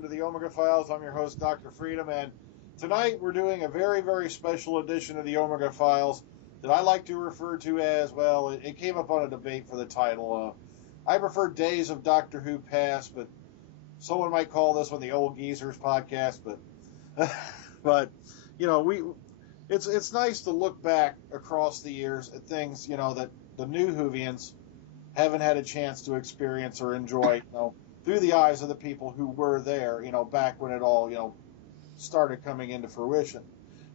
welcome to the Omega Files. I'm your host, Dr. Freedom, and tonight we're doing a very, very special edition of the Omega Files that I like to refer to as, well, it came up on a debate for the title. I prefer Days of Doctor Who Past, but someone might call this one the Old Geezers podcast, but you know, it's nice to look back across the years at things, you know, that the new Whovians haven't had a chance to experience or enjoy, you know, through the eyes of the people who were there, you know, back when it all, you know, started coming into fruition.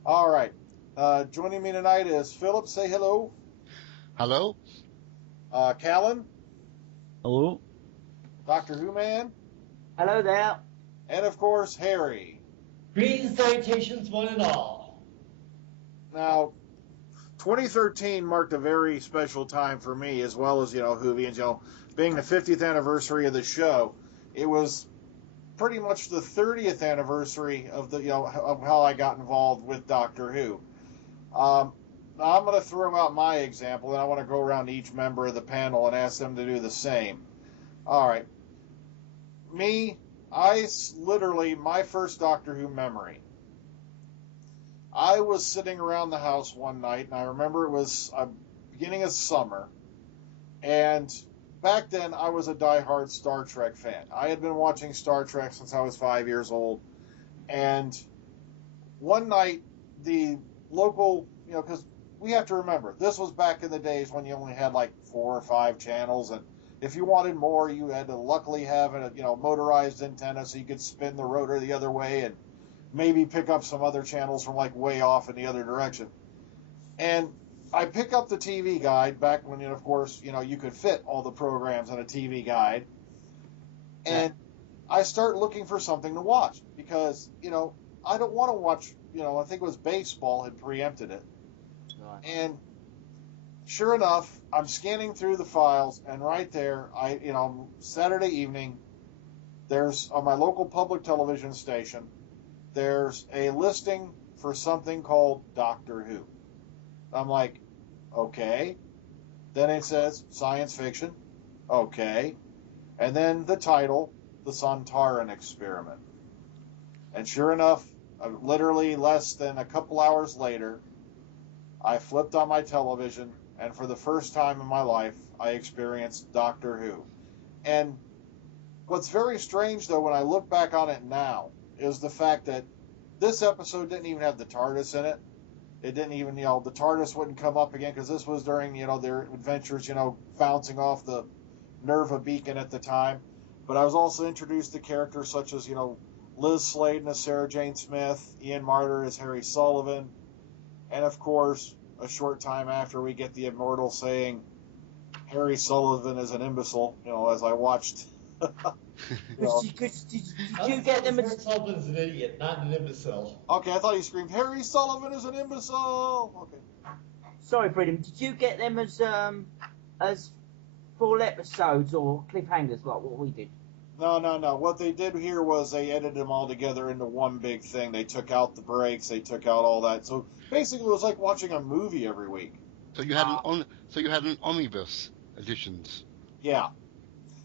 All right. Joining me tonight is Phillip. Say hello. Hello. Callan. Hello. DoctorWhoMan. Hello there. And, of course, Harry. Greetings, salutations, one and all. Now, 2013 marked a very special time for me, as well as, you know, Whovians, you know, being the 50th anniversary of the show. It was pretty much the 30th anniversary of the, you know, of how I got involved with Doctor Who. Now I'm going to throw out my example, and I want to go around to each member of the panel and ask them to do the same. All right. Me, literally, my first Doctor Who memory. I was sitting around the house one night, and I remember it was beginning of summer, and back then I was a diehard Star Trek fan. I had been watching Star Trek since I was 5 years old, and one night the local, you know, because we have to remember, this was back in the days when you only had like 4 or 5 channels, and if you wanted more, you had to luckily have a, you know, motorized antenna so you could spin the rotor the other way and maybe pick up some other channels from like way off in the other direction. And I pick up the TV guide back when, you know, of course, you know, you could fit all the programs on a TV guide. And I start looking for something to watch because, you know, I don't want to watch, you know, I think it was baseball had preempted it. Right. And sure enough, I'm scanning through the files, and right there, you know, Saturday evening, there's on my local public television station, there's a listing for something called Doctor Who. I'm like, okay. Then it says science fiction. Okay. And then the title, The Sontaran Experiment. And sure enough, literally less than a couple hours later, I flipped on my television, and for the first time in my life, I experienced Doctor Who. And what's very strange, though, when I look back on it now, is the fact that this episode didn't even have the TARDIS in it. It didn't even, you know, the TARDIS wouldn't come up again because this was during, you know, their adventures, you know, bouncing off the Nerva beacon at the time. But I was also introduced to characters such as, you know, Liz Sladen as Sarah Jane Smith, Ian Marter as Harry Sullivan, and of course, a short time after, we get the immortal saying, Harry Sullivan is an imbecile, you know, as I watched. You know. Did you get them Harry Sullivan's an idiot, not an imbecile. Okay, I thought he screamed, Harry Sullivan is an imbecile! Okay. Sorry, Freedom. Did you get them as full episodes or cliffhangers like what we did? No. What they did here was they edited them all together into one big thing. They took out the breaks, they took out all that. So basically, it was like watching a movie every week. So you had an omnibus editions. Yeah.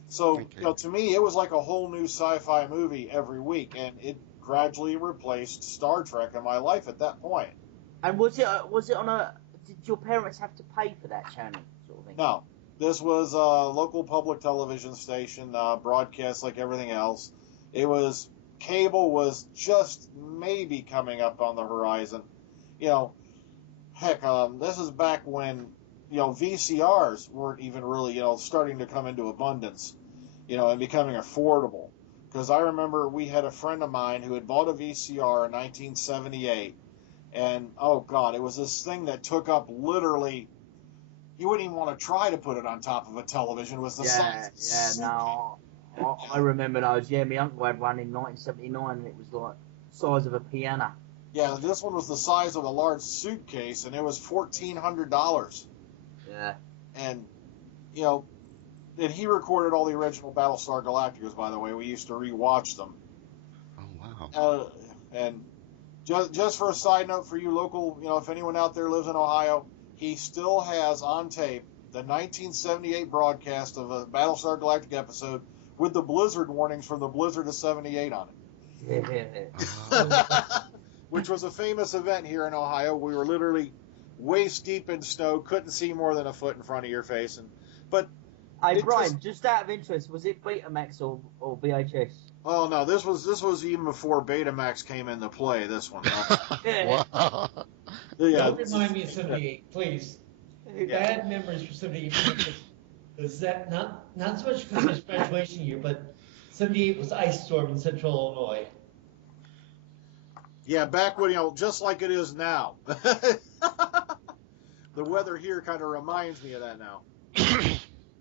So, okay. You know, to me, it was like a whole new sci-fi movie every week, and it gradually replaced Star Trek in my life at that point. And was it on a? Did your parents have to pay for that channel, sort of thing? No, this was a local public television station, broadcast like everything else. It was cable was just maybe coming up on the horizon. You know, heck, this is back when, you know, VCRs weren't even really, you know, starting to come into abundance, you know, and becoming affordable. Because I remember we had a friend of mine who had bought a VCR in 1978, and, oh, God, it was this thing that took up literally, you wouldn't even want to try to put it on top of a television. It was the size. I remember those. Yeah, my uncle had one in 1979, and it was like the size of a piano. Yeah, this one was the size of a large suitcase, and it was $1,400. Yeah. And, you know, and he recorded all the original Battlestar Galacticas, by the way. We used to rewatch them. Oh, wow. And just for a side note for you local, you know, if anyone out there lives in Ohio, he still has on tape the 1978 broadcast of a Battlestar Galactica episode with the blizzard warnings from the blizzard of 78 on it. which was a famous event here in Ohio. We were literally waist deep in snow, couldn't see more than a foot in front of your face. But Hey, Brian, just out of interest, was it Betamax or VHS? oh no, this was even before Betamax came into play. This one, Wow. Don't remind me of 78, please. Yeah. Bad memories for 78. Was that not so much Christmas graduation year, but 78 was ice storm in Central Illinois. Yeah, back when, just like it is now. The weather here kind of reminds me of that now.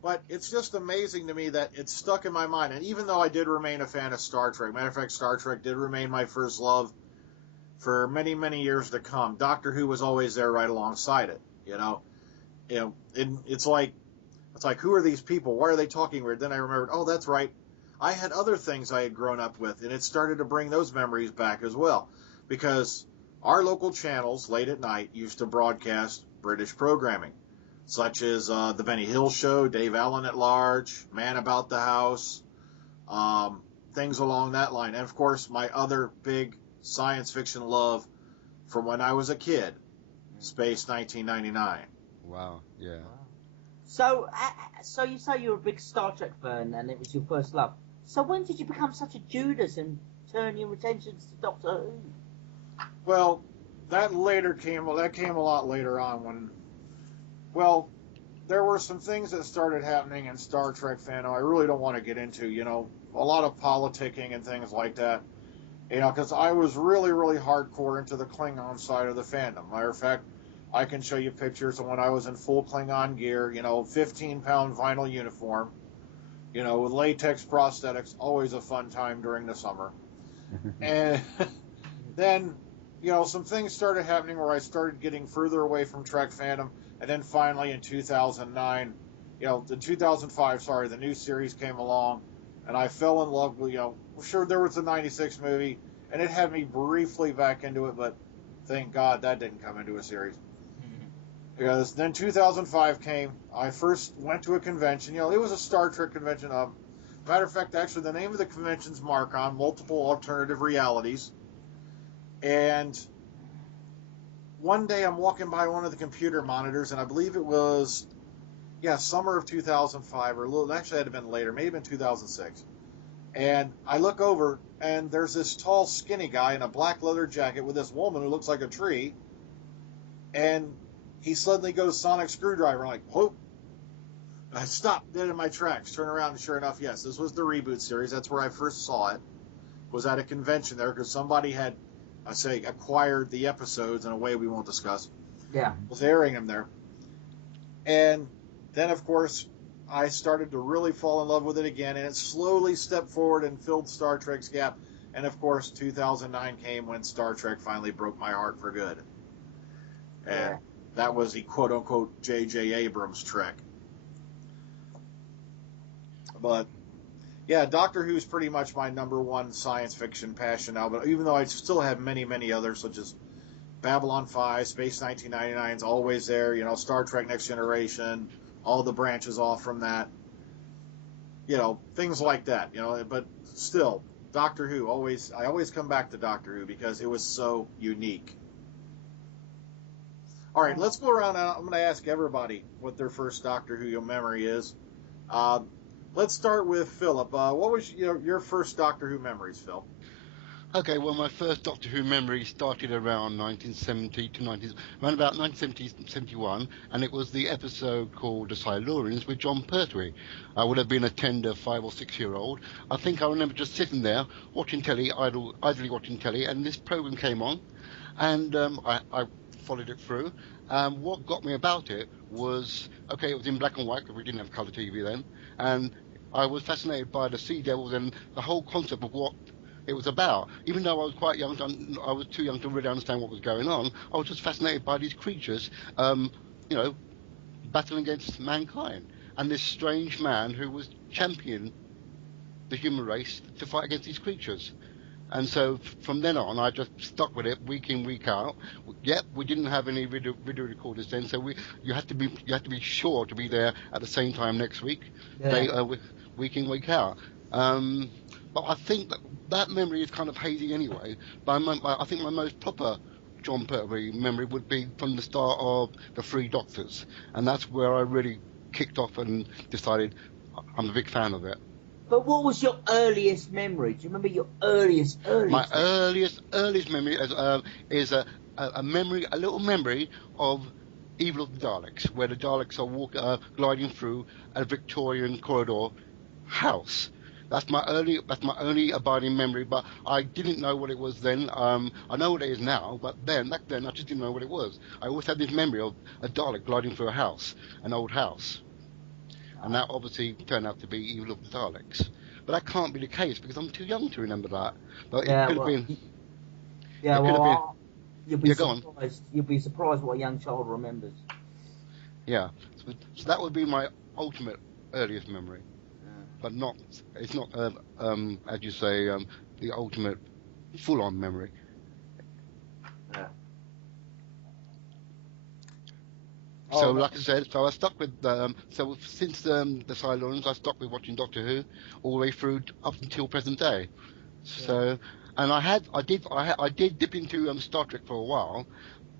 But it's just amazing to me that it's stuck in my mind. And even though I did remain a fan of Star Trek, matter of fact, Star Trek did remain my first love for many, many years to come. Doctor Who was always there right alongside it, And it's like, who are these people? Why are they talking weird? Then I remembered, oh, that's right. I had other things I had grown up with, and it started to bring those memories back as well. Because our local channels, late at night, used to broadcast British programming, such as The Benny Hill Show, Dave Allen at Large, Man About the House, things along that line. And, of course, my other big science fiction love from when I was a kid, Space 1999. Wow, yeah. So you say you're a big Star Trek fan and it was your first love. So when did you become such a Judas and turn your attentions to Doctor Who? Well, that came a lot later on when, there were some things that started happening in Star Trek fandom I really don't want to get into, a lot of politicking and things like that, because I was really, really hardcore into the Klingon side of the fandom. Matter of fact, I can show you pictures of when I was in full Klingon gear, 15-pound vinyl uniform, with latex prosthetics, always a fun time during the summer. And then, some things started happening where I started getting further away from Trek fandom, and then finally in 2009, the 2005, the new series came along, and I fell in love with, sure, there was a 96 movie, and it had me briefly back into it, but thank God that didn't come into a series. Because then 2005 came, I first went to a convention, it was a Star Trek convention. Matter of fact, actually, the name of the convention's Marcon, Multiple Alternative Realities. And one day I'm walking by one of the computer monitors, and I believe it was, summer of 2005, or actually it had been later, maybe in 2006. And I look over, and there's this tall, skinny guy in a black leather jacket with this woman who looks like a tree, and he suddenly goes sonic screwdriver. I'm like, whoa. I stopped dead in my tracks, turn around, and sure enough, yes, this was the reboot series. That's where I first saw it. Was at a convention there because somebody had, acquired the episodes in a way we won't discuss. Yeah. Was airing them there. And then, of course, I started to really fall in love with it again, and it slowly stepped forward and filled Star Trek's gap. And, of course, 2009 came when Star Trek finally broke my heart for good. And that was the quote-unquote J.J. Abrams Trek. But, yeah, Doctor Who's pretty much my number one science fiction passion now, but even though I still have many, many others, such as Babylon 5, Space 1999 is always there, Star Trek Next Generation, all the branches off from that, things like that, but still, Doctor Who, I always come back to Doctor Who because it was so unique. All right, let's go around. I'm going to ask everybody what their first Doctor Who memory is. Let's start with Philip. What was your first Doctor Who memories, Phil? Okay, well, my first Doctor Who memory started around 1970 to around about 1970-71, and it was the episode called The Silurians with John Pertwee. I would have been a tender 5 or 6 year old. I think I remember just sitting there watching telly, idly watching telly, and this program came on, and I followed it through. What got me about it was, it was in black and white because we didn't have colour TV then, and I was fascinated by the Sea Devils and the whole concept of what it was about. Even though I was quite young, I was too young to really understand what was going on. I was just fascinated by these creatures, battling against mankind, and this strange man who was championing the human race to fight against these creatures. And so from then on, I just stuck with it week in, week out. Yep, we didn't have any video recorders then, so you had to be sure to be there at the same time next week, week in, week out. But I think that that memory is kind of hazy anyway. But I think my most proper John Pertwee memory would be from the start of the Three Doctors, and that's where I really kicked off and decided I'm a big fan of it. But what was your earliest memory? Do you remember your earliest? My earliest memory is a memory, a little memory of Evil of the Daleks, where the Daleks are gliding through a Victorian corridor house. That's my only abiding memory, but I didn't know what it was then. I know what it is now, but back then I just didn't know what it was. I always had this memory of a Dalek gliding through a house, an old house. And that obviously turned out to be Evil of the Daleks. But that can't be the case because I'm too young to remember that. But it could have been. Yeah, well, you'll be go on. surprised. You'll be surprised what a young child remembers. Yeah, so that would be my ultimate earliest memory. But it's not, as you say, the ultimate full-on memory. Yeah. So, like I said, so I stuck with so since the Cylons, I stuck with watching Doctor Who all the way through up until present day. So, and I did dip into Star Trek for a while,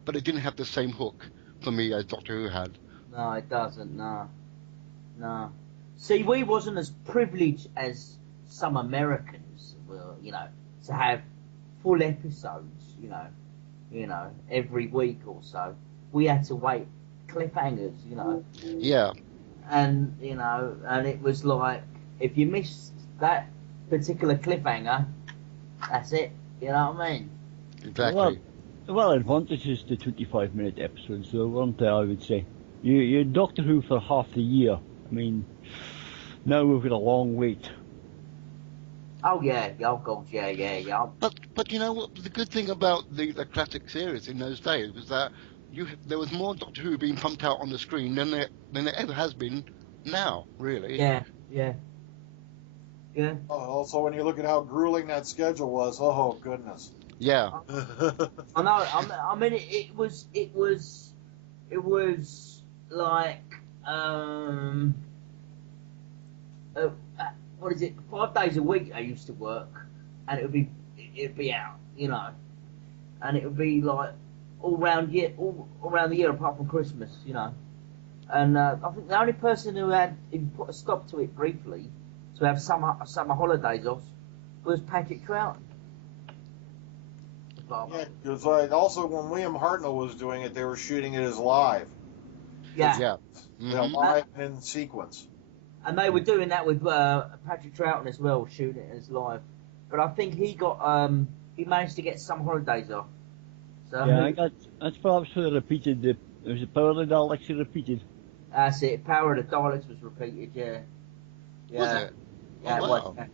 but it didn't have the same hook for me as Doctor Who had. No, it doesn't. No. See, we wasn't as privileged as some Americans were, to have full episodes, every week or so. We had to wait cliffhangers, Yeah. And and it was like if you missed that particular cliffhanger, that's it. You know what I mean? Exactly. Well, advantages to 25-minute episodes, though, weren't there? I would say. You Doctor Who for half the year. I mean, now we've got a long wait. Oh yeah, oh god, yeah. But you know what? The good thing about the classic series in those days was that there was more Doctor Who being pumped out on the screen than there ever has been now, really. Yeah. Also, when you look at how grueling that schedule was, oh goodness. Yeah. I know. I mean, it was like what is it? 5 days a week I used to work, and it'd be out, and it would be like all around the year apart from Christmas, And I think the only person who put a stop to it briefly to have summer holidays off was Patrick Troughton. Yeah, because also when William Hartnell was doing it, they were shooting it as live. Yeah. Mm-hmm. Live and in sequence. And they were doing that with Patrick Troughton as well, shooting it as live. But I think he managed to get some holidays off. So Yeah, that's perhaps for the repeated. It was the Power of the Daleks he repeated. That's it. Power of the Daleks was repeated. Yeah. Was it? Yeah, Oh, it wow. was.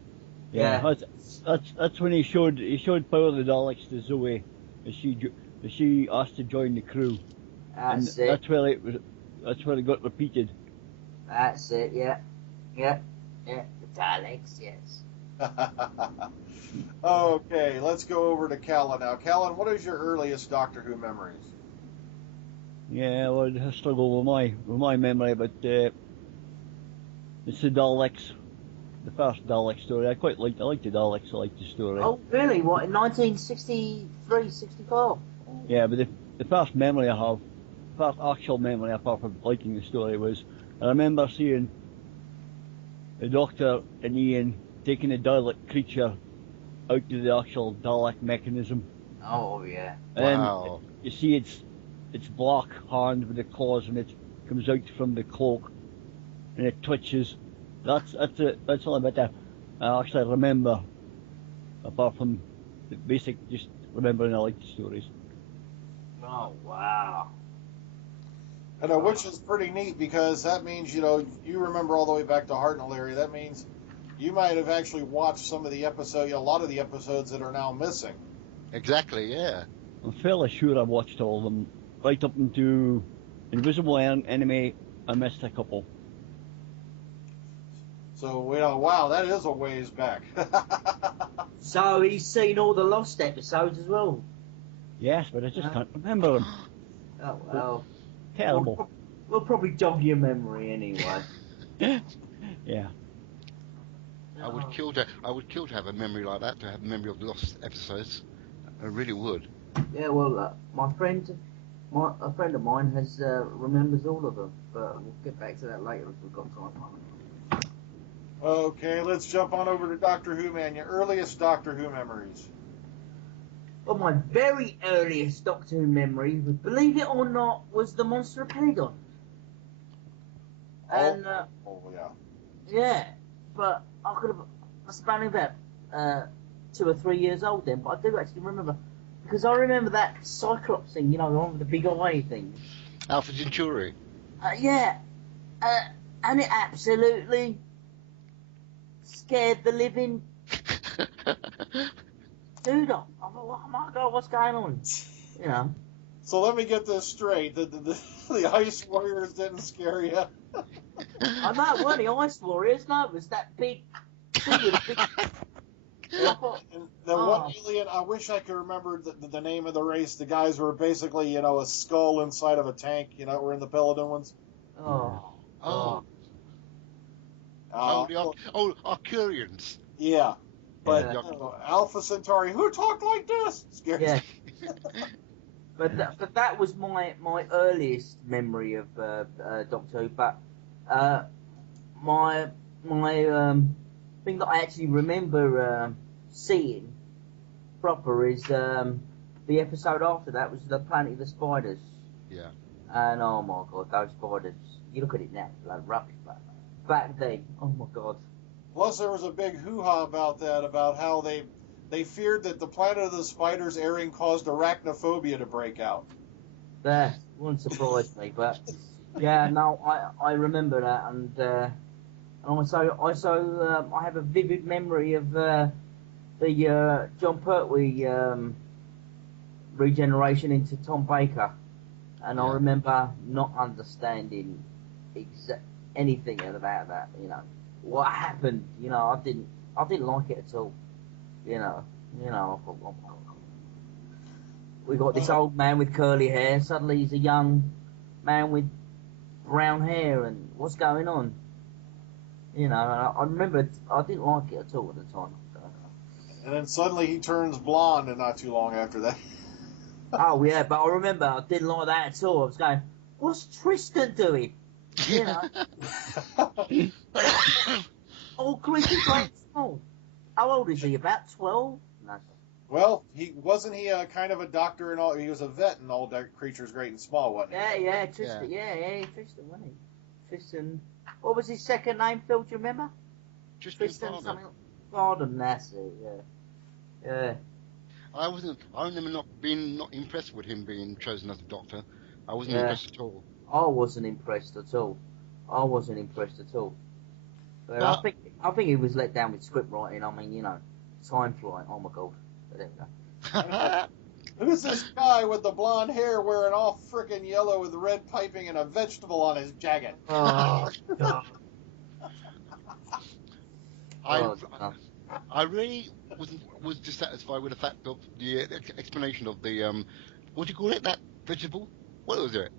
Yeah, that's when he showed Power of the Daleks to Zoe, as she asked to join the crew. That's and it. That's where it got repeated. That's it. Yeah. The Daleks. Yes. Okay, let's go over to Callan now. Callan, what is your earliest Doctor Who memories? Yeah, well, I struggle with my memory, but it's the Daleks, the first Dalek story. I like the Daleks. I like the story. Oh, really? What, in 1963, 64? Yeah, but the first memory I have, first actual memory apart from liking the story was I remember seeing the Doctor and Ian taking the Dalek creature out to the actual Dalek mechanism. Oh, yeah. And Wow. you see its black hand with the claws, and it comes out from the cloak, and it twitches. That's all about that. I actually remember, apart from the basic, just remembering I like the stories. Oh, wow. Which is pretty neat because that means, you remember all the way back to Hartnell area. That means you might have actually watched some of the episodes, a lot of the episodes that are now missing. Exactly, yeah. I'm fairly sure I watched all of them, right up into Invisible Enemy. I missed a couple. So, wow, that is a ways back. So he's seen all the Lost episodes as well? Yes, but I just can't remember them. Oh, well. Terrible. We'll probably jog your memory anyway. Yeah. I would kill to have a memory like that, to have a memory of the lost episodes. I really would. Yeah, well, a friend of mine has remembers all of them, but we'll get back to that later if we've got time. Okay, let's jump on over to Doctor Who, man. Your earliest Doctor Who memories. Well, my very earliest Doctor Who memory, believe it or not, was the Monster of Pentagon. And yeah. yeah, but I was only about 2 or 3 years old then, but I do actually remember, because I remember that Cyclops thing, you know, the one with the big eye thing. Alpha Centauri. Yeah, and it absolutely scared the living dude off. I thought, oh my God, what's going on? You know. So let me get this straight. The Ice Warriors didn't scare you? I know, it weren't the Ice Warriors, no, it was that big thing with a big... And the one alien, I wish I could remember the name of the race. The guys were basically, you know, a skull inside of a tank, you know, were in the Peladon ones. Oh, Arcurians. Yeah. But Yeah. Alpha Centauri, who talked like this? Scared. Yeah. But that was my earliest memory of Doctor Who. But my thing that I actually remember seeing proper is the episode after that was the Planet of the Spiders. Yeah. And oh my God, those spiders! You look at it now, like rubbish. But back then, oh my God. Plus, there was a big hoo-ha about that, about how they feared that the Planet of the Spiders airing caused arachnophobia to break out. That wouldn't surprise me, but yeah, no, I remember that, and also I have a vivid memory of the John Pertwee regeneration into Tom Baker, and I remember not understanding anything about that. You know what happened. You know, I didn't like it at all. You know. We got this old man with curly hair. Suddenly he's a young man with brown hair, and what's going on? You know, I remember I didn't like it at all at the time. So. And then suddenly he turns blonde, and not too long after that. Oh yeah, but I remember I didn't like that at all. I was going, what's Tristan doing? You know, all creepy like small. How old is he? About 12? No. Well, wasn't he kind of a doctor and all? He was a vet in All Creatures Great and Small, wasn't he? Yeah, Tristan. Yeah, Tristan, wasn't he? Tristan. What was his second name, Phil? Do you remember? Tristan something. Varden, that's it. Yeah. I remember not impressed with him being chosen as a doctor. I wasn't impressed at all. I wasn't impressed at all. But I think he was let down with script writing. I mean, you know, time flying. Oh my God. But there we go. Who's this guy with the blonde hair wearing all frickin' yellow with red piping and a vegetable on his jacket? Oh God. I really was dissatisfied with the fact of the explanation of the what do you call it? That vegetable? What was it?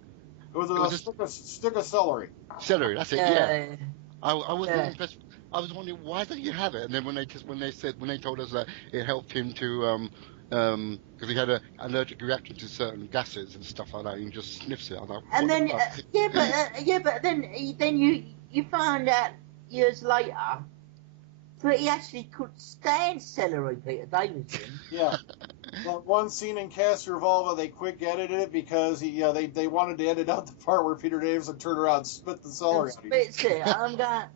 It was a stick of celery. Celery, that's it. Yeah. I wasn't impressed. I was wondering why don't you have it? And then when they told us that it helped him to because he had an allergic reaction to certain gases and stuff like that, he just sniffs it. I thought, and then but then you find out years later that he actually could stand celery, Peter Davison. Yeah. That one scene in Cast Revolver, they quick edited it because they wanted to edit out the part where Peter Davison turned around and spit the celery. Spits it. I'm going.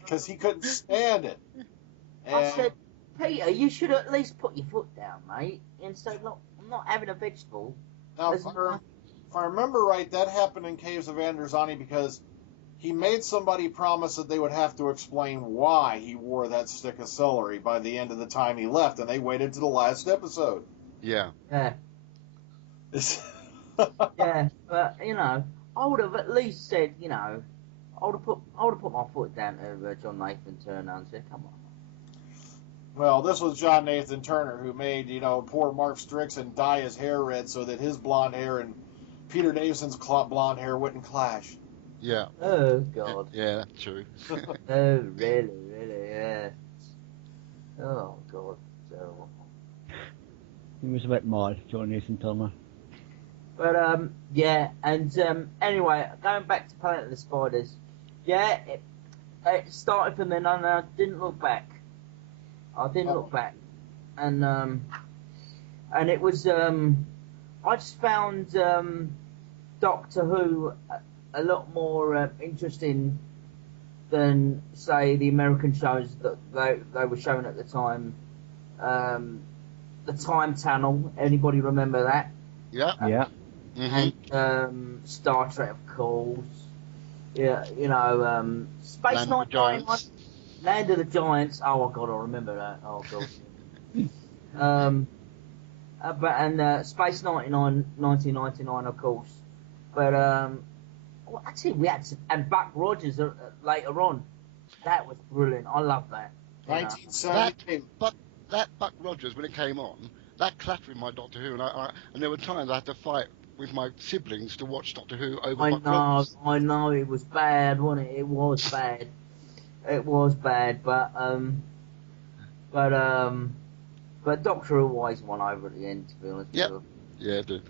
Because he couldn't stand it. And I said, Peter, you should at least put your foot down, mate, and say, look, I'm not having a vegetable. Now, if I remember right, that happened in Caves of Androzani because he made somebody promise that they would have to explain why he wore that stick of celery by the end of the time he left, and they waited to the last episode. Yeah. Yeah. Yeah, but you know, I would have at least said, you know, I would have put my foot down to John Nathan Turner and said, come on. Well, this was John Nathan Turner who made, poor Mark Strickson dye his hair red so that his blonde hair and Peter Davison's blonde hair wouldn't clash. Yeah. Oh God. Yeah, that's true. Oh really, yeah. Oh God, terrible. He was a bit mad, John Nathan Turner. But yeah, and anyway, going back to Planet of the Spiders, yeah, it started from then on, and I didn't look back. And it was I just found Doctor Who a lot more interesting than, say, the American shows that they were showing at the time. The Time Channel, anybody remember that? Yeah. Yeah. Mm-hmm. And Star Trek, of course. Yeah, you know, Space Land of the 999, Giants. Land of the Giants. Oh God, I remember that. Oh God. Space 99, 1999, of course. But well, actually, we had and Buck Rogers later on. That was brilliant. I love that. You know. 1978. That Buck Rogers, when it came on, that clattered my Doctor Who, and there were times I had to fight with my siblings to watch Doctor Who over Buck Rogers. I know, it was bad, wasn't it? It was bad. It was bad, but Doctor Who always won over at the end, to be honest Yep. with you. Yeah, it did.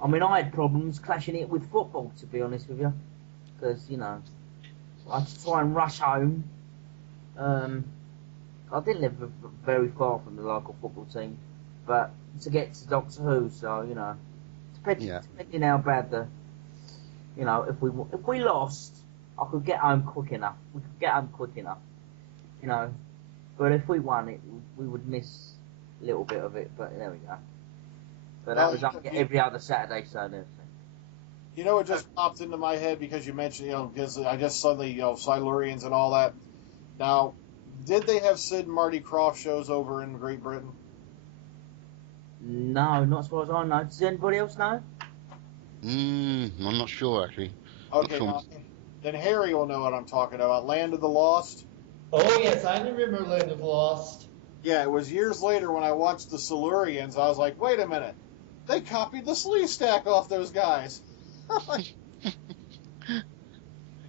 I mean, I had problems clashing it with football, to be honest with you, because, you know, I had to try and rush home. I didn't live very far from the local football team, but to get to Doctor Who, so, you know, depending how bad you know, if we lost, I could get home quick enough. We could get home quick enough, you know. But if we won, we would miss a little bit of it. But there we go. But that was every other Saturday, Sunday. You know, it just popped into my head because you mentioned, you know, because I just suddenly, you know, Silurians and all that. Now, did they have Sid and Marty Krofft shows over in Great Britain? No, not as far as I know. Does anybody else know? I'm not sure, actually. Okay, Sure. now, then Harry will know what I'm talking about. Land of the Lost? Oh, yes, I remember Land of Lost. Yeah, it was years later when I watched the Silurians, I was like, wait a minute. They copied the sleeve stack off those guys. In fact,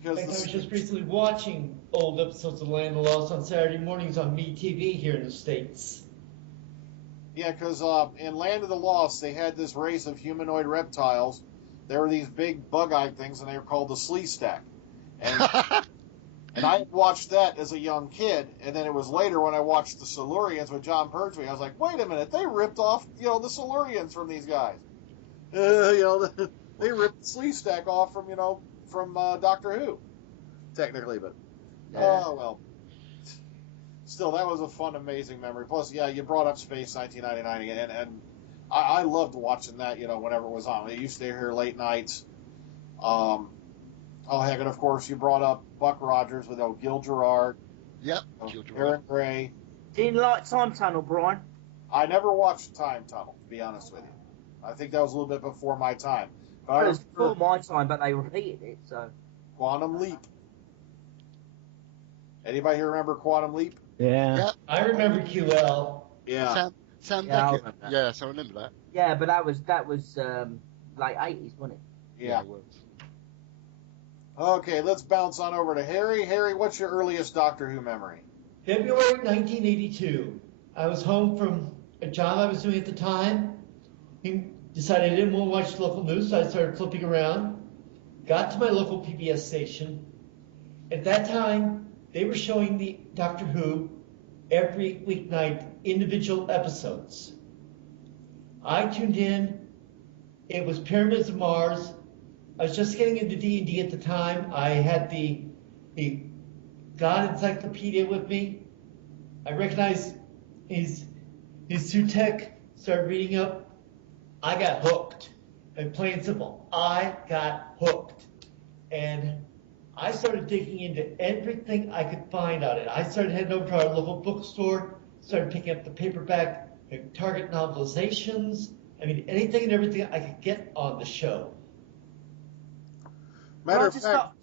I was just recently watching old episodes of Land of Lost on Saturday mornings on MeTV here in the States. Yeah, because in Land of the Lost, they had this race of humanoid reptiles. There were these big bug-eyed things, and they were called the Slee Stack. And I watched that as a young kid, and then it was later when I watched the Silurians with John Pertwee. I was like, wait a minute, they ripped off, you know, the Silurians from these guys. You know, they ripped the Slee Stack off from, you know, from Doctor Who, technically, but oh well. Still, that was a fun, amazing memory. Plus, yeah, you brought up Space 1999, and I loved watching that, you know, whenever it was on. I used to stay here late nights. Oh, heck, and of course, you brought up Buck Rogers with Gil Gerard. Yep, Gil Gerard. Aaron Gray. Didn't like Time Tunnel, Brian? I never watched Time Tunnel, to be honest with you. I think that was a little bit before my time. But It was before my time, but they repeated it, so. Quantum Leap. Anybody here remember Quantum Leap? Yeah. Yep. I remember QL. Yeah. Sam Yeah, I Beckett. remember that. Yes, I remember that. Yeah, but that was late 80s, wasn't it? Yeah. It was. Okay, let's bounce on over to Harry. Harry, what's your earliest Doctor Who memory? February 1982. I was home from a job I was doing at the time. He decided I didn't want to watch local news, so I started flipping around. Got to my local PBS station. At that time, they were showing the Doctor Who every weeknight, individual episodes. I tuned in. It was Pyramids of Mars. I was just getting into D&D at the time. I had the God Encyclopedia with me. I recognized his Sutek, started reading up. I got hooked. And plain and simple, I got hooked. And I started digging into everything I could find on it. I started heading over to our local bookstore, started picking up the paperback Target novelizations. I mean, anything and everything I could get on the show. Matter of fact,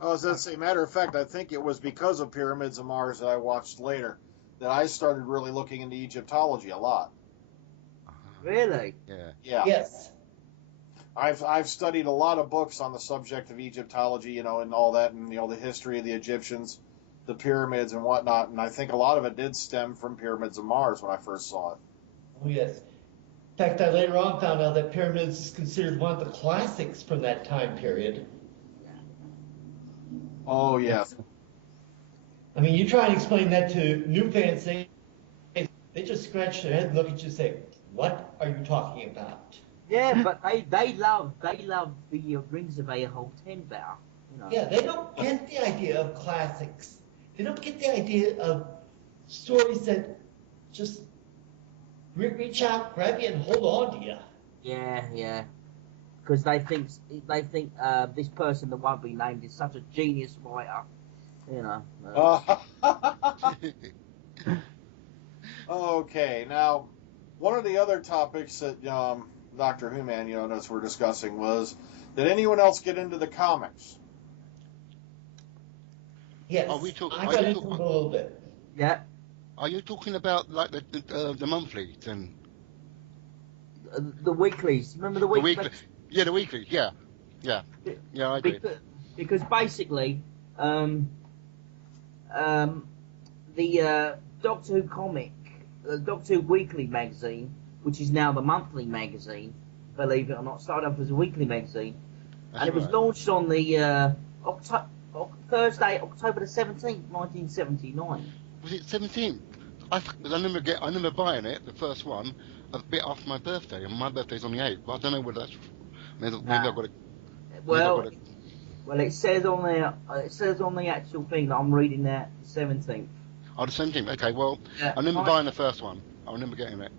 I was going to say, matter of fact, I think it was because of Pyramids of Mars that I watched later that I started really looking into Egyptology a lot. Really? Yeah. Yeah. Yes. I've studied a lot of books on the subject of Egyptology, you know, and all that, and you know the history of the Egyptians. the pyramids and whatnot, and I think a lot of it did stem from Pyramids of Mars when I first saw it. Oh, yes. In fact, I later on found out that Pyramids is considered one of the classics from that time period. Oh, yes. I mean, you try and explain that to new fans, they just scratch their head and look at you and say, what are you talking about? Yeah, but they love the Rings of Aehol 10 better. You know. Yeah, they don't get the idea of classics. They don't get the idea of stories that just reach out, grab you, and hold on to you. Yeah. Because they think this person that won't be named is such a genius writer. You know. Okay, now, one of the other topics that Dr. WHOMan, notes we're discussing was, did anyone else get into the comics? Yes, I got into them a little bit. Yeah. Are you talking about like the monthlies and the weeklies? Remember the weeklies? Yeah, the weeklies. Yeah. I agree. Because basically, the Doctor Who comic, the Doctor Who Weekly magazine, which is now the monthly magazine, believe it or not, started off as a weekly magazine, and it was launched on the Thursday, October the 17th, 1979. Was it 17? I remember buying it, the first one, a bit after my birthday, and my birthday's on the 8th. But I don't know whether that's maybe I got it. Well, it says on there. It says on the actual thing that I'm reading there, the 17th. Oh, the 17th. Okay, well, yeah, I remember buying the first one. I remember getting it.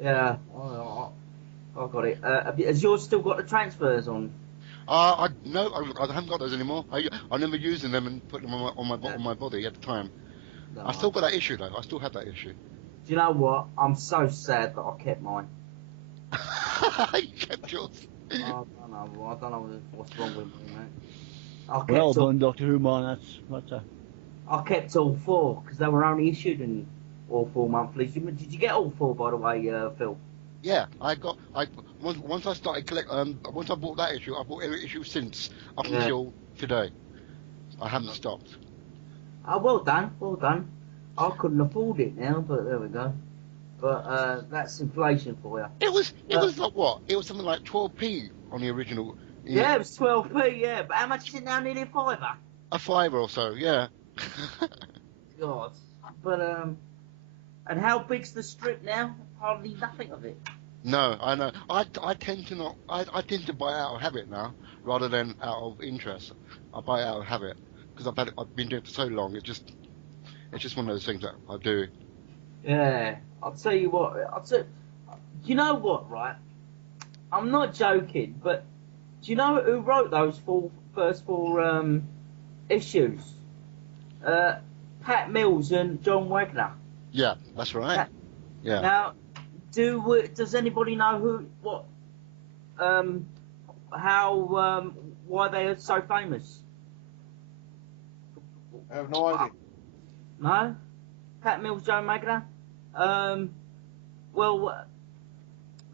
Yeah, I got it. Has yours still got the transfers on? No, I haven't got those anymore. I remember using them and putting them on my body at the time. No. I still got that issue though. I still have that issue. Do you know what? I'm so sad that I kept mine. You kept yours. I don't know what's wrong with me, mate. Well done, Doctor Who, man. I kept all four because they were only issued in all 4 monthlies. Did you get all 4, by the way, Phil? Yeah, once I started once I bought that issue, I bought every issue since up until today. I haven't stopped. Oh, well done. I couldn't afford it now, but there we go. But that's inflation for you. It was like what? It was something like 12p on the original. Yeah, it was 12p. Yeah, but how much is it now? Nearly a £5. A £5 or so, yeah. God, but and how big's the strip now? Hardly nothing of it. No, I know. I tend to not. I tend to buy out of habit now rather than out of interest. I buy out of habit because I've been doing it for so long. It's just one of those things that I do. Yeah, I'll tell you what. You know what, right? I'm not joking, but do you know who wrote those first four issues? Pat Mills and John Wagner. Yeah, that's right. Yeah. Now, does anybody know why they are so famous? I have no idea. No? Pat Mills, John Wagner? Well,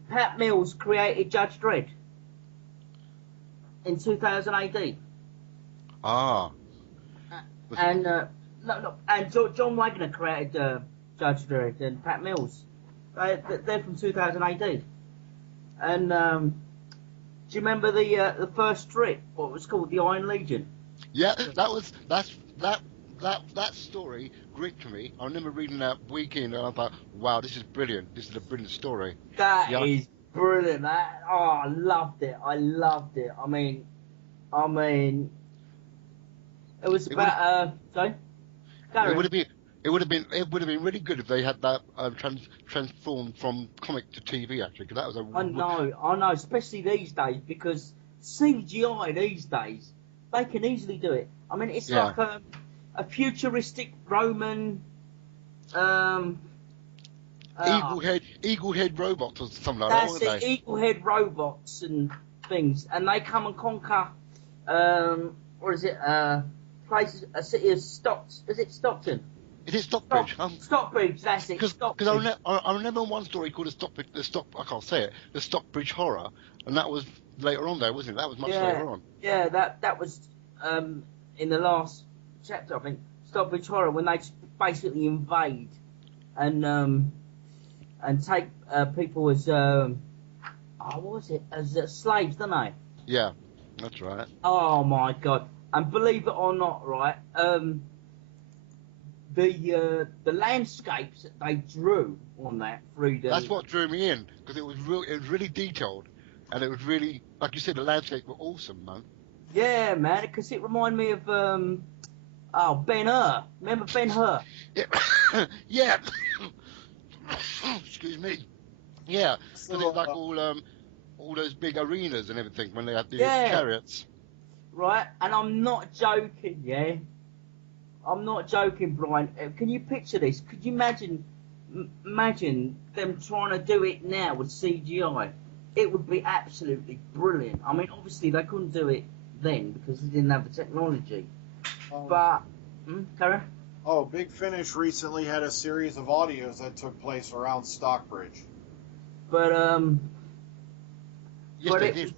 Pat Mills created Judge Dredd in 2000 AD. Ah. And John Wagner created Judge Dredd and Pat Mills. They're from 2000 AD. And do you remember the first strip? What was called the Iron Legion? Yeah, that story gripped me. I remember reading that weekend, and I thought, wow, this is brilliant. This is a brilliant story. That is brilliant. I loved it. I mean, it was about sorry. It would have been really good if they had that transformed from comic to TV actually, because that was a. I know, especially these days, because CGI these days they can easily do it. I mean, it's like a futuristic Roman. Eagle head robots or something like that. That's it. Eagle head robots and things, and they come and conquer. What is it? Places, a city of Is it Stockton? Is it Stockbridge? Stockbridge, that's it. Because I remember one story called I can't say it, the Stockbridge Horror, and that was later on though, wasn't it? That was much later on. Yeah, that was in the last chapter, I think, Stockbridge Horror, when they basically invade and take people as what was it, as slaves, don't they? Yeah, that's right. Oh my God! And believe it or not, right, the landscapes that they drew on that 3D. That's what drew me in, because it was really detailed, and it was really, like you said, the landscapes were awesome, man. Yeah, man, because it reminded me of Ben-Hur. Remember Ben-Hur? Yeah. Yeah. Excuse me. Yeah, because So, it's like all those big arenas and everything when they had the Yeah. chariots. Right, and I'm not joking, yeah? I'm not joking, Brian. Can you picture this? Could you imagine them trying to do it now with CGI? It would be absolutely brilliant. I mean, obviously they couldn't do it then because they didn't have the technology. But, Karen? Oh, Big Finish recently had a series of audios that took place around Stockbridge. But, Yes, but they did.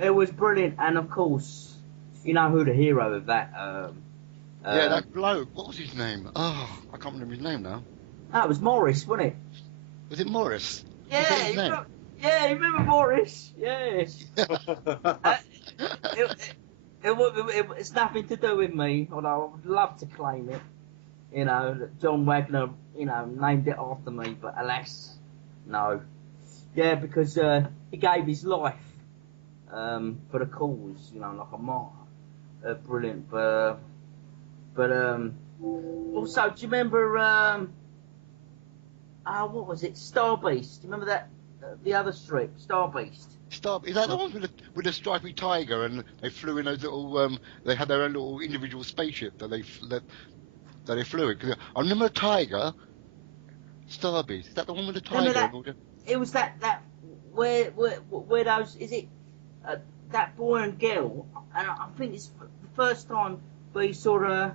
it was brilliant, and of course, you know who the hero of that. Yeah, that bloke. What was his name? Oh, I can't remember his name now. That was Morris, wasn't it? Was it Morris? Yeah, Was that his name? you remember Morris? Yes. It's nothing to do with me, although I'd love to claim it. You know, that John Wagner, named it after me, but alas, no. Yeah, because he gave his life for the cause, like a martyr. Brilliant, but also, do you remember what was it? Star Beast. Do you remember that? The other strip, Star Beast. Is that the one with the stripy tiger and they flew in those little they had their own little individual spaceship that they flew in? 'Cause I remember a tiger. Star Beast. Is that the one with the tiger? Remember that? It was that where those, is it that boy and girl? And I think it's the first time where you saw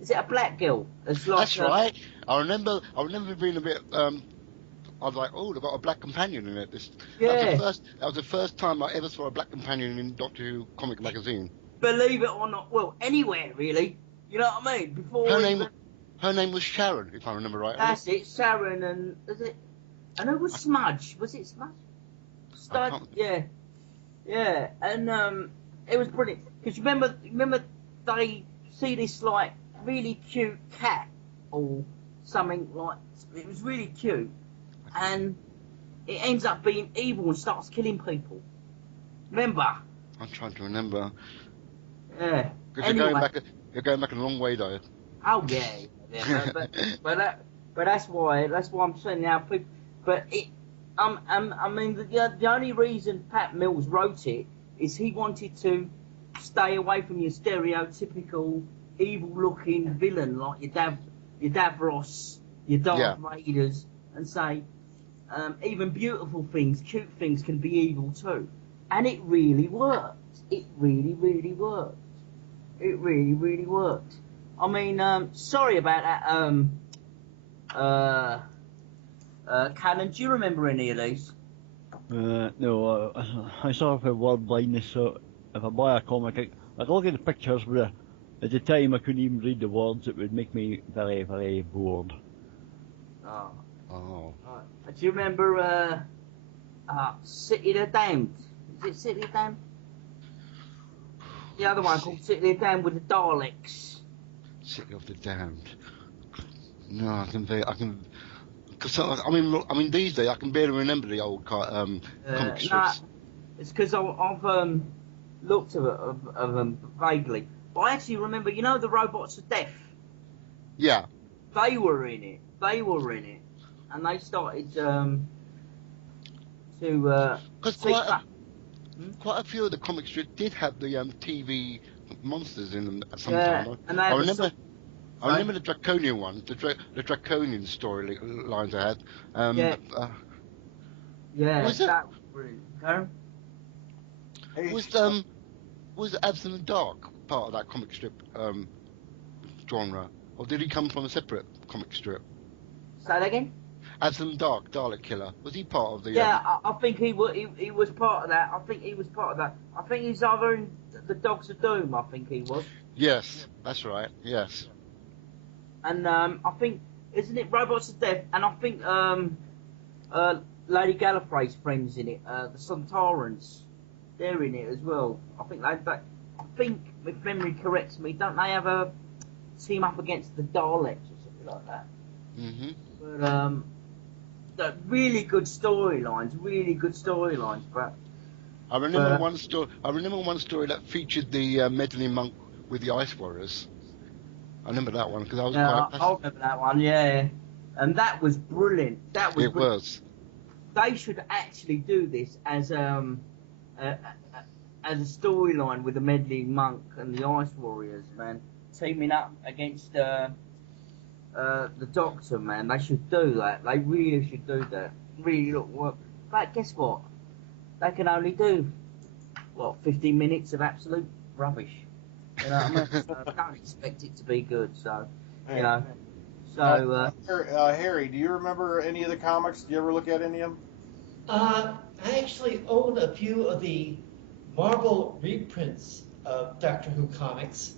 is it a black girl? It's like That's right. I remember being a bit. I was like, oh, they've got a black companion in it. Yeah. That was the first time I ever saw a black companion in Doctor Who comic magazine. Believe it or not, well, anywhere really. You know what I mean? Before Her name was Sharon, if I remember right. That's it, Sharon, and is it? And who was Smudge? Was it Smudge? Yeah, and it was brilliant because remember they see this like really cute cat or something like it was really cute, and it ends up being evil and starts killing people. Remember? I'm trying to remember. Yeah. Because you're going back a long way though. Oh yeah. but that's why I'm saying now. But it, I mean the only reason Pat Mills wrote it is he wanted to stay away from your stereotypical evil-looking villain like your Davros, your Darth Raiders, and say even beautiful things, cute things can be evil too. And it really worked. It really, really worked. It really, really worked. I mean, sorry about that, Callan, do you remember any of these? No, I sort of have word blindness, so if I buy a comic, I look at the pictures, but at the time I couldn't even read the words. It would make me very, very bored. Oh. Do you remember City of the Damned? Is it City of the Damned? The other one called City of the Damned with the Daleks. City of the Damned. No, I can. Because I mean, these days I can barely remember the old comic strips. Nah, it's because I've looked at them vaguely. But I actually remember, the Robots of Death? Yeah. They were in it. And they started to... Because quite a few of the comic strips did have the TV monsters in them at some time. And I remember the Draconian ones, the Draconian storylines I had. Was that was brilliant. Karen? Was Absolute Dark part of that comic strip genre, or did he come from a separate comic strip? Say that again? Absolute Dark, Dalek Killer, was he part of the? I think he was part of that. I think he was either in the Dogs of Doom, I think he was. Yes, that's right. Yes. And I think, isn't it Robots of Death? And I think Lady Gallifrey's friends in it, the Sontarans, they're in it as well. I think if memory corrects me, don't they have a team up against the Daleks or something like that? Mhm. But really good storylines, but I remember one story. I remember one story that featured the meddling monk with the Ice Warriors. I remember that one because I was yeah, quite. I remember that one, yeah. And that was brilliant. It was. They should actually do this as a storyline with the meddling monk and the Ice Warriors, man, teaming up against the Doctor, man. They should do that. They really should do that. Really look work. But guess what? They can only do 15 minutes of absolute rubbish. You know what I mean? So I don't expect it to be good. So you know. So Harry, do you remember any of the comics? Did you ever look at any of them? I actually own a few of the Marvel reprints of Doctor Who comics,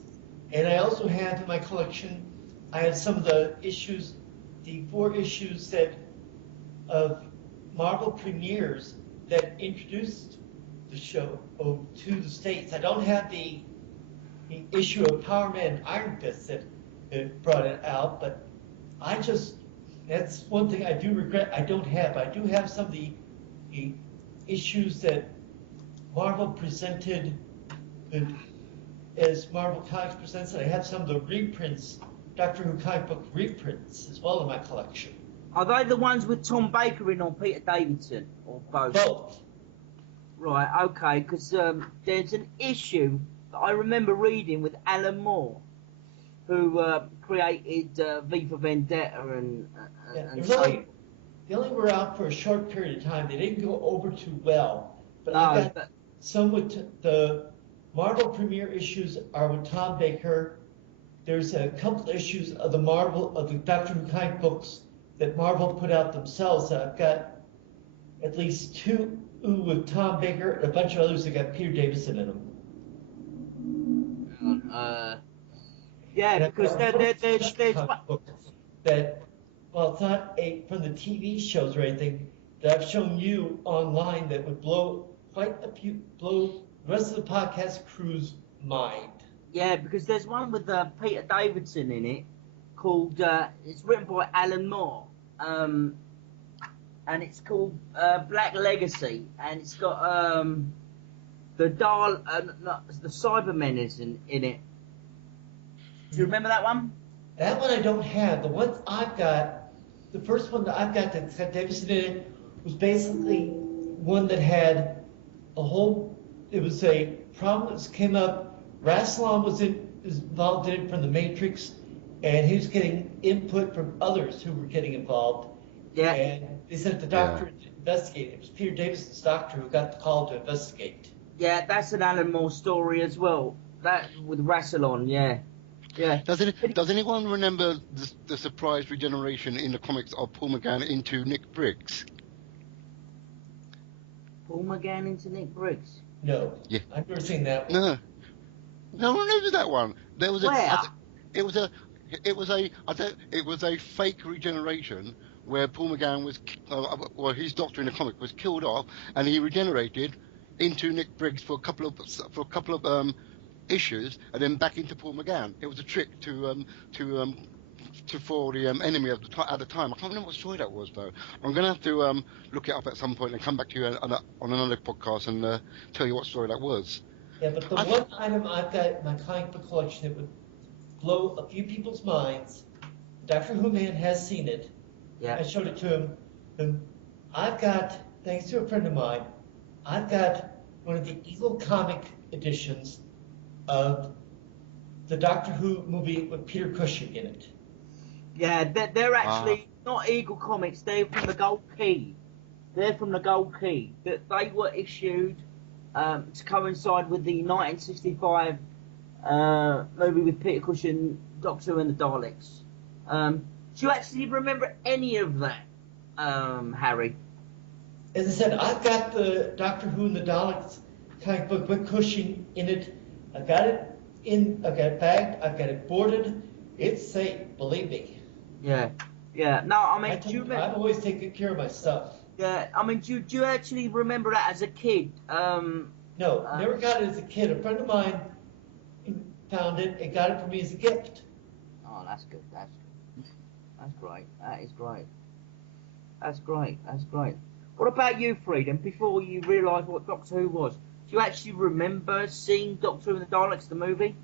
and I also have in my collection, I have some of the issues, the 4 issues of Marvel premieres that introduced the show to the States. I don't have the issue of Power Man Iron Fist that brought it out, but that's one thing I do regret I don't have. I do have some of the issues that Marvel presented as Marvel Comics presents, and I have some of the reprints, Doctor Who comic book reprints as well in my collection. are they the ones with Tom Baker in or Peter Davidson, or both? Both. Right, okay, because there's an issue that I remember reading with Alan Moore, who created V for Vendetta and They only were out for a short period of time. They didn't go over too well. But No, I got some with the Marvel premiere issues are with Tom Baker. There's a couple issues of the Doctor Who comic books that Marvel put out themselves. I've got at least 2 with Tom Baker and a bunch of others that got Peter Davison in them. yeah, because there's that, well, it's not from the TV shows or anything that I've shown you online that would blow the rest of the podcast crew's mind. Yeah, because there's one with Peter Davidson in it called, it's written by Alan Moore, and it's called Black Legacy, and it's got the Cybermen is in it. Do you remember that one? That one I don't have. The ones I've got, the first one that I've got that's got Davison in it was basically one that had it was a problem that came up. Rassilon was involved in it from the Matrix, and he was getting input from others who were getting involved. Yeah. And they sent the doctor to investigate. It was Peter Davison's doctor who got the call to investigate. Yeah, that's an Alan Moore story as well. That with Rassilon, yeah. Yeah. Does anyone remember the surprise regeneration in the comics of Paul McGann into Nick Briggs? Paul McGann into Nick Briggs? No. Yeah. I've never seen that one. No. No one knows that one. There was it was a fake regeneration where Paul McGann was his doctor in the comic was killed off, and he regenerated into Nick Briggs for a couple of issues, and then back into Paul McGann. It was a trick for the enemy at the time. I can't remember what story that was though. I'm going to have to look it up at some point and come back to you on another podcast and tell you what story that was. Yeah, but the one item I've got in my comic book collection that would blow a few people's minds, DoctorWhoMan has seen it. Yeah. I showed it to him. And I've got, thanks to a friend of mine, I've got one of the Eagle comic editions of the Doctor Who movie with Peter Cushing in it. Yeah, they're actually not Eagle Comics. They're from the Gold Key. They were issued to coincide with the 1965 movie with Peter Cushing, Doctor Who and the Daleks. Do you actually remember any of that, Harry? As I said, I've got the Doctor Who and the Daleks comic book with Cushing in it, I got it I've got it bagged, I've got it boarded. It's safe, believe me. Yeah. Yeah. No, I mean, do you remember? I've always taken care of my stuff. Yeah. I mean, do you actually remember that as a kid? No, never got it as a kid. A friend of mine found it and got it for me as a gift. Oh, that's good. That's good. That's great. That is great. That's great. That's great. What about you, Freedom? Before you realised what Doctor Who was, do you actually remember seeing Doctor Who and the Daleks, the movie?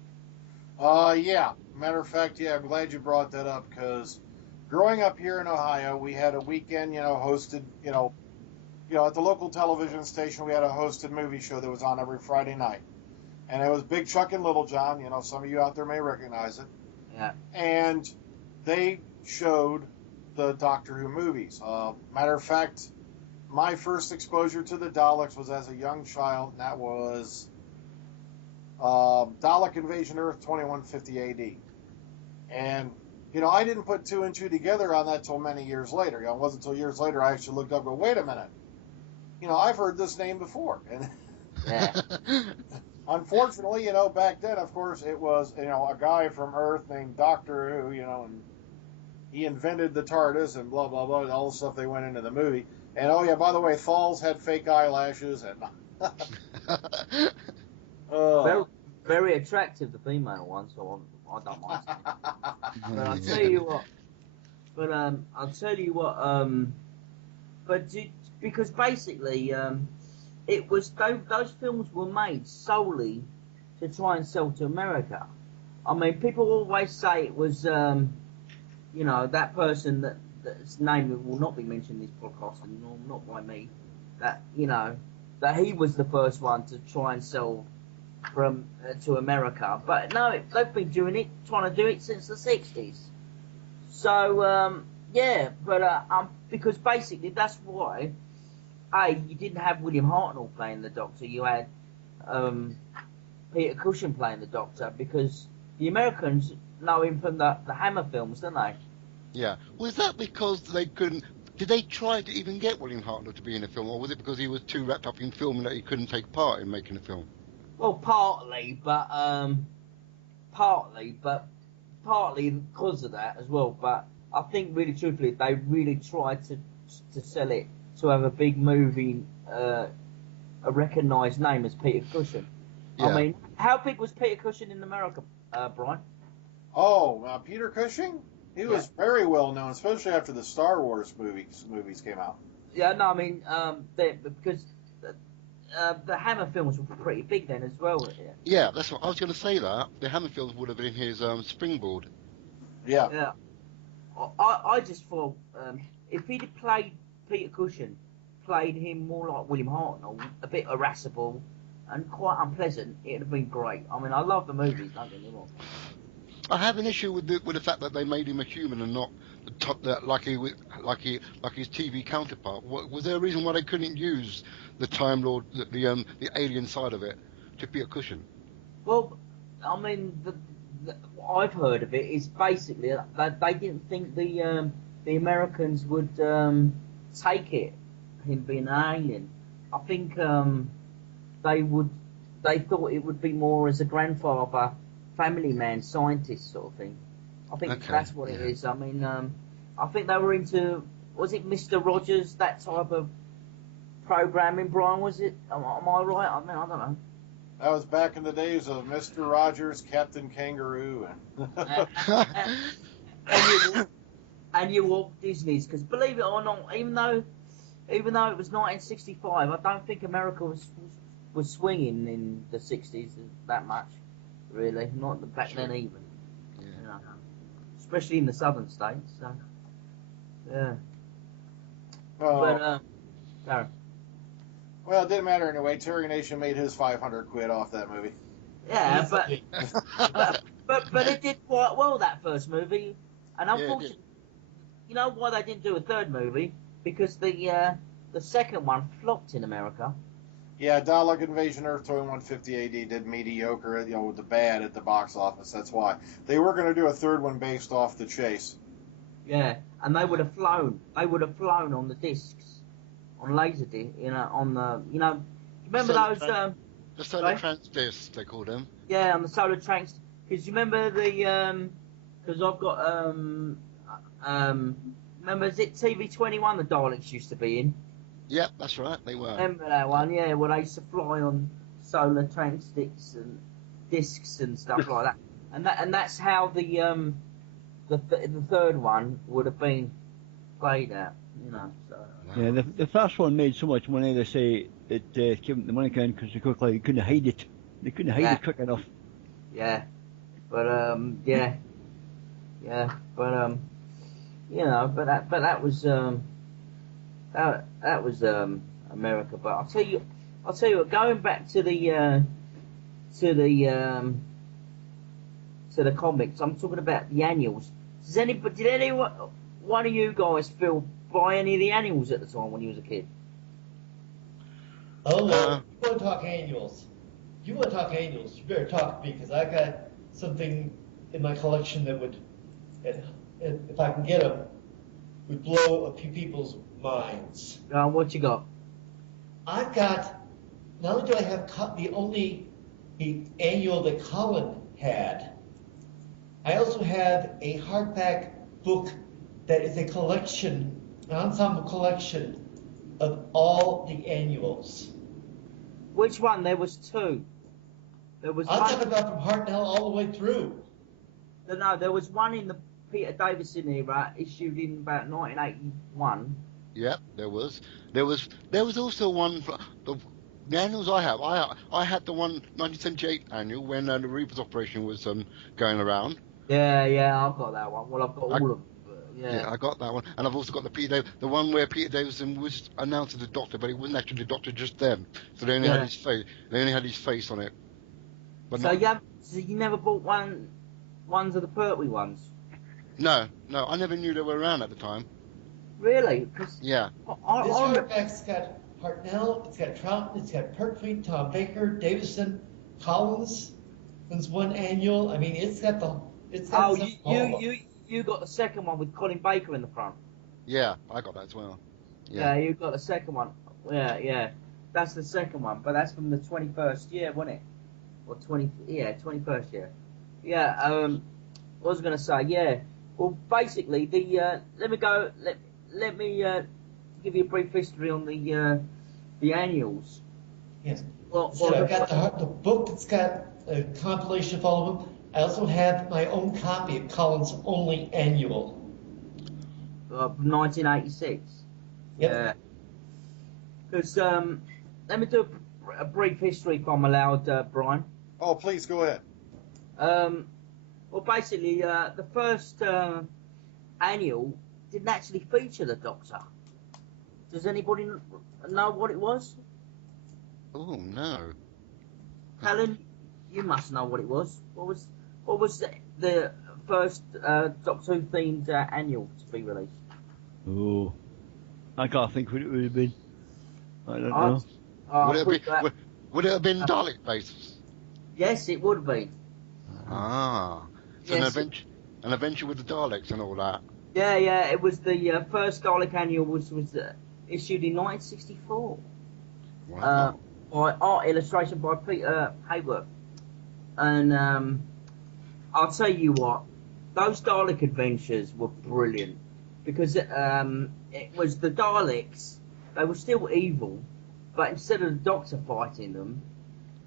Yeah. Matter of fact, yeah, I'm glad you brought that up because growing up here in Ohio, we had a weekend, hosted, at the local television station, we had a hosted movie show that was on every Friday night. And it was Big Chuck and Little John. Some of you out there may recognize it. Yeah. And they showed the Doctor Who movies. Matter of fact, my first exposure to the Daleks was as a young child, and that was Dalek Invasion Earth 2150 AD. And, I didn't put two and two together on that till many years later. It wasn't until years later I actually looked up and go, wait a minute. I've heard this name before. And Yeah. unfortunately, back then, of course, it was, a guy from Earth named Doctor Who, and he invented the TARDIS and blah, blah, blah, and all the stuff they went into the movie. And, oh, yeah, by the way, Falls had fake eyelashes. And very, very attractive, the female one, so I don't mind saying. But I'll tell you what. Because basically, it was those films were made solely to try and sell to America. I mean, people always say it was, that person that's name will not be mentioned in this podcast, and not by me. That that he was the first one to try and sell from to America. But no, they've been doing it, trying to do it since the 60s. So because basically that's why. You didn't have William Hartnell playing the Doctor. You had Peter Cushing playing the Doctor because the Americans know him from the Hammer films, don't they? Yeah. Was that because they couldn't... Did they try to even get William Hartnell to be in a film, or was it because he was too wrapped up in filming that he couldn't take part in making a film? Well, partly because of that as well. But I think, really truthfully, they really tried to sell it to have a big movie, a recognised name as Peter Cushing. Yeah. I mean, how big was Peter Cushing in America, Brian? Oh, Peter Cushing? He was very well known, especially after the Star Wars movies came out. Yeah, no, I mean, because the Hammer films were pretty big then as well. Yeah, that's what I was going to say. That the Hammer films would have been his springboard. Yeah. Yeah. I just thought if he'd have played Peter Cushing, played him more like William Hartnell, a bit irascible and quite unpleasant, it'd have been great. I mean, I love the movies, don't get me wrong. I have an issue with the fact that they made him a human and not like his TV counterpart. Was there a reason why they couldn't use the Time Lord, the alien side of it, to Peter Cushing? Well, I mean, what I've heard of it is basically that they didn't think the Americans would take it, him being an alien. I think they thought it would be more as a grandfather, family man, scientist sort of thing. I think that's what it is. I mean, I think they were into, was it Mr. Rogers, that type of programming, Brian, was it? Am I right? I mean, I don't know. That was back in the days of Mr. Rogers, Captain Kangaroo. And you Walt Disney's, because believe it or not, even though it was 1965, I don't think America was swinging in the 60s that much, really. Not back then even. Yeah. You know, especially in the southern states. So, yeah. Darren. Well, it didn't matter anyway. Terry Nation made his $500 off that movie. Yeah, but it did quite well, that first movie, and unfortunately, you know why they didn't do a third movie? Because the second one flopped in America. Yeah, Dalek Invasion Earth 2150 AD did mediocre, with the bad at the box office. That's why they were going to do a third one based off The Chase. Yeah, and they would have flown. They would have flown on the discs, on Laserdisc. Remember those? The solar Right? trans discs, they call them. Yeah, on the solar tranks. Because you remember the because I've got remember is it TV21 the Daleks used to be in? Yep, that's right, they were. Remember that one? Yeah, where they used to fly on solar trans discs and stuff like that. And that's how the third one would have been played out. You know. So. Yeah, the first one made so much money, they say it gave them the money can because they couldn't hide it. They couldn't hide it quick enough. Yeah, but yeah, but you know, but that was that was America. But I'll tell you what. Going back to the comics, I'm talking about the annuals. Did any one of you guys buy any of the annuals at the time when you was a kid? Oh, Lord, you want to talk annuals? You better talk to me, because I got something in my collection that would, if I can get them, would blow a few people's minds. What you got? I've got, not only do I have the annual that Callan had, I also have a hardback book that is a collection, an ensemble collection of all the annuals. Which one? There was two. There was I'm one. talking about from Hartnell all the way through. No, there was one in the Peter Davison era, issued in about 1981. Yep, there was. There was also one for the annuals I have. I had the one 1978 annual when the Reaper's operation was going around. Yeah, I've got that one. Well, I've got all of them. Yeah, I got that one, and I've also got the one where Peter Davison was announced as the Doctor, but he wasn't actually the Doctor just then. So they only had his face. They only had his face on it. But so you never bought ones of the Pertwee ones? No, I never knew they were around at the time. Really? Yeah. This hardback's got Hartnell, it's got Troughton, it's got Pertwee, Tom Baker, Davison, Collins. There's one annual. I mean, it's got the. You got the second one with Colin Baker in the front. Yeah, I got that as well. Yeah, you got the second one. Yeah. That's the second one, but that's from the 21st year, wasn't it? Or 21st year. Yeah, what was I going to say? Yeah. Well, basically, let me give you a brief history on the annuals. Yes. Well, I've got the book that's got a compilation of all of them. I also have my own copy of Collins' only annual. 1986. Yep. Yeah. Because let me do a brief history if I'm allowed, Brian. Oh, please go ahead. Well, basically, the first annual didn't actually feature the Doctor. Does anybody know what it was? Oh no. Callan, you must know what it was. What was the first Doctor Who themed annual to be released? Oh, I can't think what it would have been. I don't know. Would it have been Dalek based? Yes, it would be. Ah. So Yes. an adventure with the Daleks and all that. Yeah. It was the first Dalek annual was issued in 1964. Wow. By art illustration by Peter Hayworth. And I'll tell you what, those Dalek adventures were brilliant because it was the Daleks. They were still evil, but instead of the Doctor fighting them,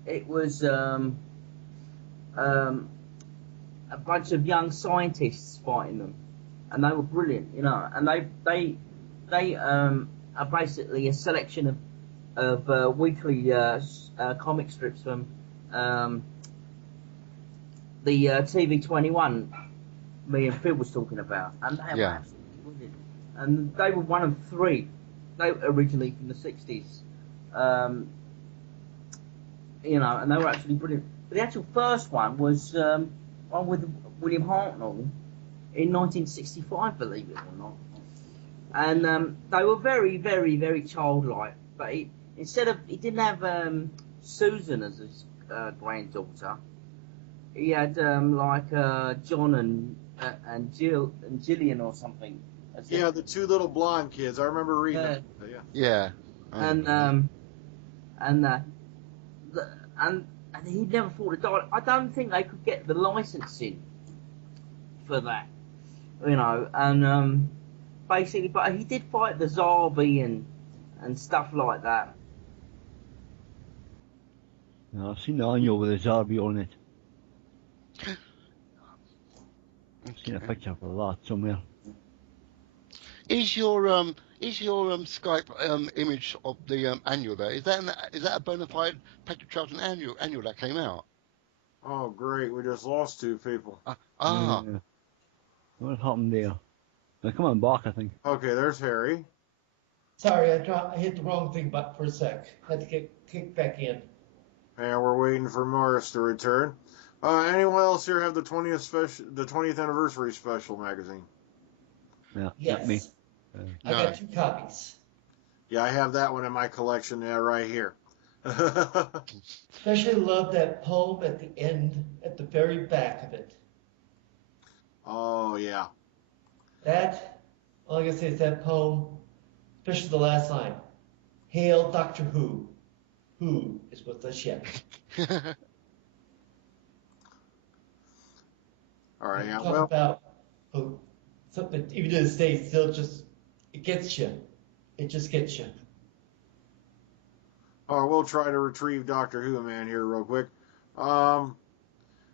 it was a bunch of young scientists fighting them, and they were brilliant, you know. And they are basically a selection of weekly comic strips from the TV21 me and Phil was talking about, and they were absolutely brilliant. And they were one of three. They were originally from the 60s, you know, and they were actually brilliant. But the actual first one was one with William Hartnell in 1965, believe it or not. And they were very, very, very childlike. But he didn't have Susan as his granddaughter. He had John and Jill and Gillian or something. Yeah, the two little blonde kids. I remember reading them. Yeah. and he'd never fought a duel. I don't think they could get the licensing for that, and basically, but he did fight the Zarbi and stuff like that. No, I've seen the annual with a Zarbi on it. I've seen a picture of that somewhere. Is your Skype image of the annual there? Is that a bona fide Patrick Troughton annual that came out? Oh, great. We just lost 2 people. Ah. Yeah. What happened there? They're coming back, I think. Okay, there's Harry. Sorry, I hit the wrong thing but for a sec. Had to get kicked back in. And we're waiting for Morris to return. Anyone else here have the 20th anniversary special magazine? Yeah, Yes. not me. I got 2 copies. Yeah, I have that one in my collection. Yeah, right here. Especially love that poem at the end, at the very back of it. Oh, yeah. That, all I gotta say is that poem, especially the last line. Hail Doctor Who. Who is with the ship. All right, yeah. Talk Well, about something, even to this day, still just, it gets you. It just gets you. we'll try to retrieve DoctorWhoMan here real quick.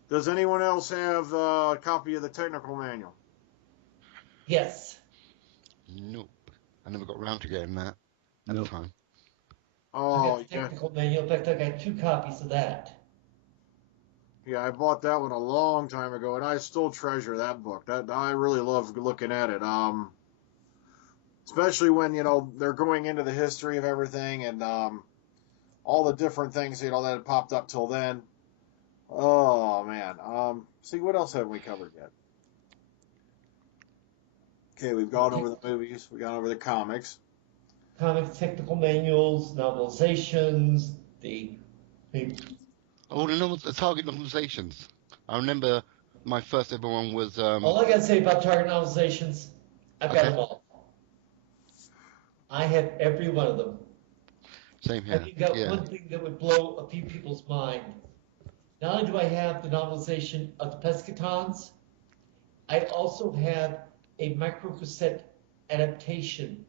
Does anyone else have a copy of the technical manual? Yes. Nope. I never got around to getting that at the time. I Oh, got the yeah. technical manual. In fact, I got 2 copies of that. Yeah, I bought that one a long time ago, and I still treasure that book. I really love looking at it. Especially when, they're going into the history of everything and all the different things, that had popped up till then. Oh, man. See, what else haven't we covered yet? Okay, we've gone over the movies. We've gone over the comics. Comics, technical manuals, novelizations, the Oh, the Target novelizations. I remember my first ever one was. all I gotta say about Target novelizations, I've got them all. I have every one of them. Same here. And you got one thing that would blow a few people's mind. Not only do I have the novelization of the Pescatons, I also have a microcassette adaptation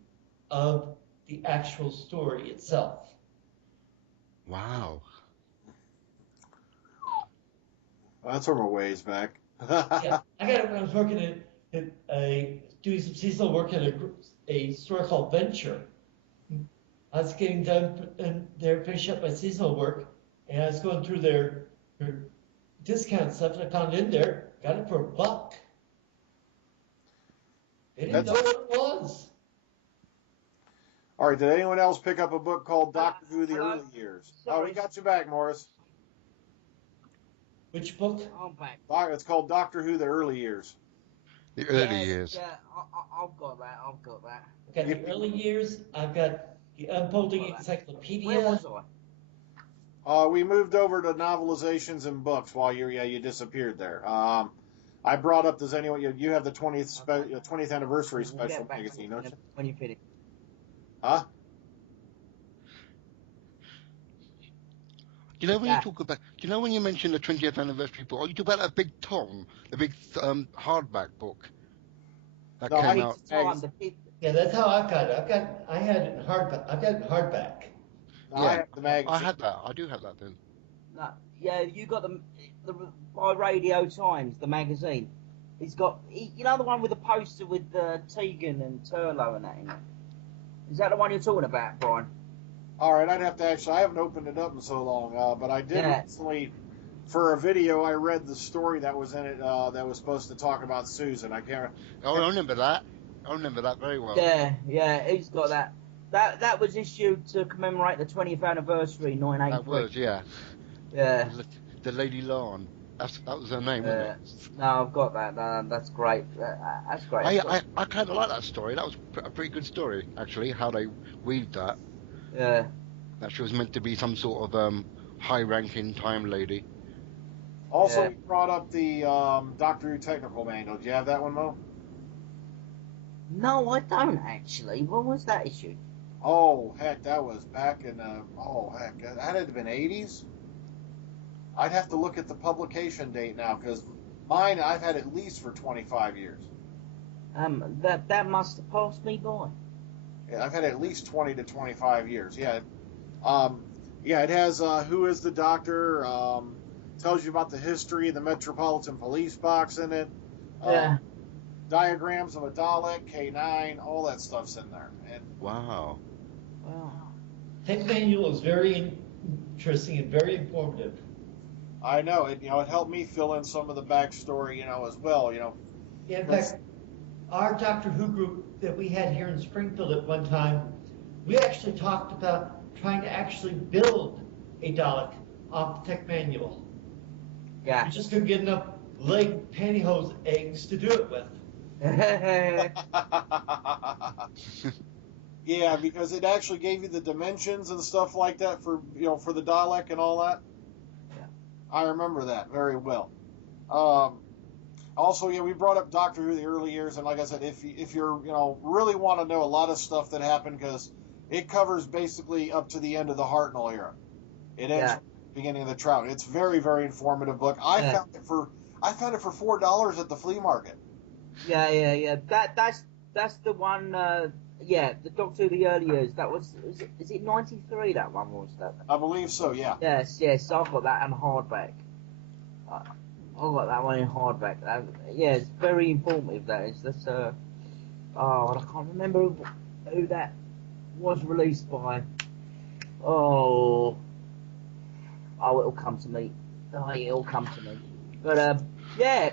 of the actual story itself. Wow. That's from a ways back. Yeah, I got it when I was working doing some seasonal work at a store called Venture. I was getting done and they're finishing up my seasonal work, and I was going through their discount stuff, and I found it in there, got it for $1. They didn't know what it was. All right, did anyone else pick up a book called Doctor Who: The Early Years? Sorry. Oh, we got you back, Morris. Which book? I'm back. It's called Doctor Who: The Early Years. The early years. Yeah, I've got that. I've got that. I've got the early years. I've got the Unfolding Encyclopedia. Where was I? We moved over to novelizations and books while you disappeared there. I brought up, does anyone, you have the 20th anniversary special magazine, don't you? When you finish. Huh? Do you know when you talk about? Do you know when you mention the 20th anniversary book? Are you talking about a big tom, the big hardback book that came out? Yeah, that's how I got it. I had it in hardback. I've got it in hardback. No, I have the magazine. I had that. I do have that then. No, yeah, you got the by Radio Times, the magazine. It's got, the one with the poster with Tegan and Turlough and that in it. Is that the one you're talking about, Brian? All right, I'd have to I haven't opened it up in so long, but I did recently, for a video, I read the story that was in it that was supposed to talk about Susan. I remember that. I remember that very well. Yeah, he's got that. That was issued to commemorate the 20th anniversary, 1983. That was, yeah. Yeah. The Lady Larn. That was her name, wasn't it? No, I've got that. That's great. That's great. I kind of like that story. That was a pretty good story, actually, how they weaved that. Yeah. That she was meant to be some sort of high-ranking time lady. Also, we brought up the Doctor Who technical manual. Do you have that one, Mo? No, I don't, actually. When was that issued? Oh, heck, that was back in, that had to have been 80s? I'd have to look at the publication date now, because mine I've had at least for 25 years. That must have passed me by. Yeah, I've had at least 20 to 25 years. Yeah. Yeah, it has Who is the Doctor, tells you about the history of the Metropolitan Police Box in it. Yeah. Diagrams of a Dalek, K9, all that stuff's in there. And Wow. Wow. Tech manual is very interesting and very informative. I know it. It helped me fill in some of the backstory, as well. Yeah, in fact, our Doctor Who group that we had here in Springfield at one time, we actually talked about trying to actually build a Dalek off the tech manual. Yeah. We just couldn't get enough leg pantyhose eggs to do it with. Yeah, because it actually gave you the dimensions and stuff like that for for the Dalek and all that. Yeah. I remember that very well. Also, yeah, we brought up Doctor Who the early years, and like I said, if you're really want to know a lot of stuff that happened, because it covers basically up to the end of the Hartnell era. It ends at the beginning of the Trout. It's very, very informative book. I found it for $4 at the flea market. Yeah. That's the one. The Doctor Who the early years. That was. Is it 93? That one was that. I believe so. Yeah. Yes. I've got that in hardback. I got that one in hardback. It's very informative. That is. That's I can't remember who that was released by. It'll come to me. It'll come to me. But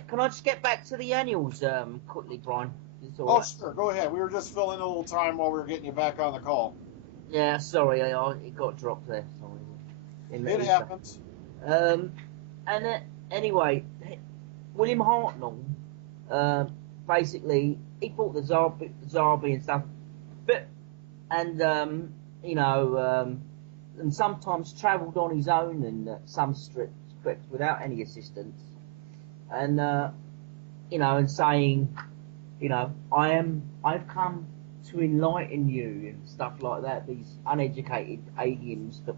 can I just get back to the annuals quickly, Brian? Sure. Go ahead. We were just filling a little time while we were getting you back on the call. Yeah, sorry, it got dropped there. Sorry. It happens. Anyway, William Hartnell, basically, he bought the Zarbi and stuff, and sometimes travelled on his own in some scripts without any assistance, and and saying, I've come to enlighten you and stuff like that. These uneducated aliens that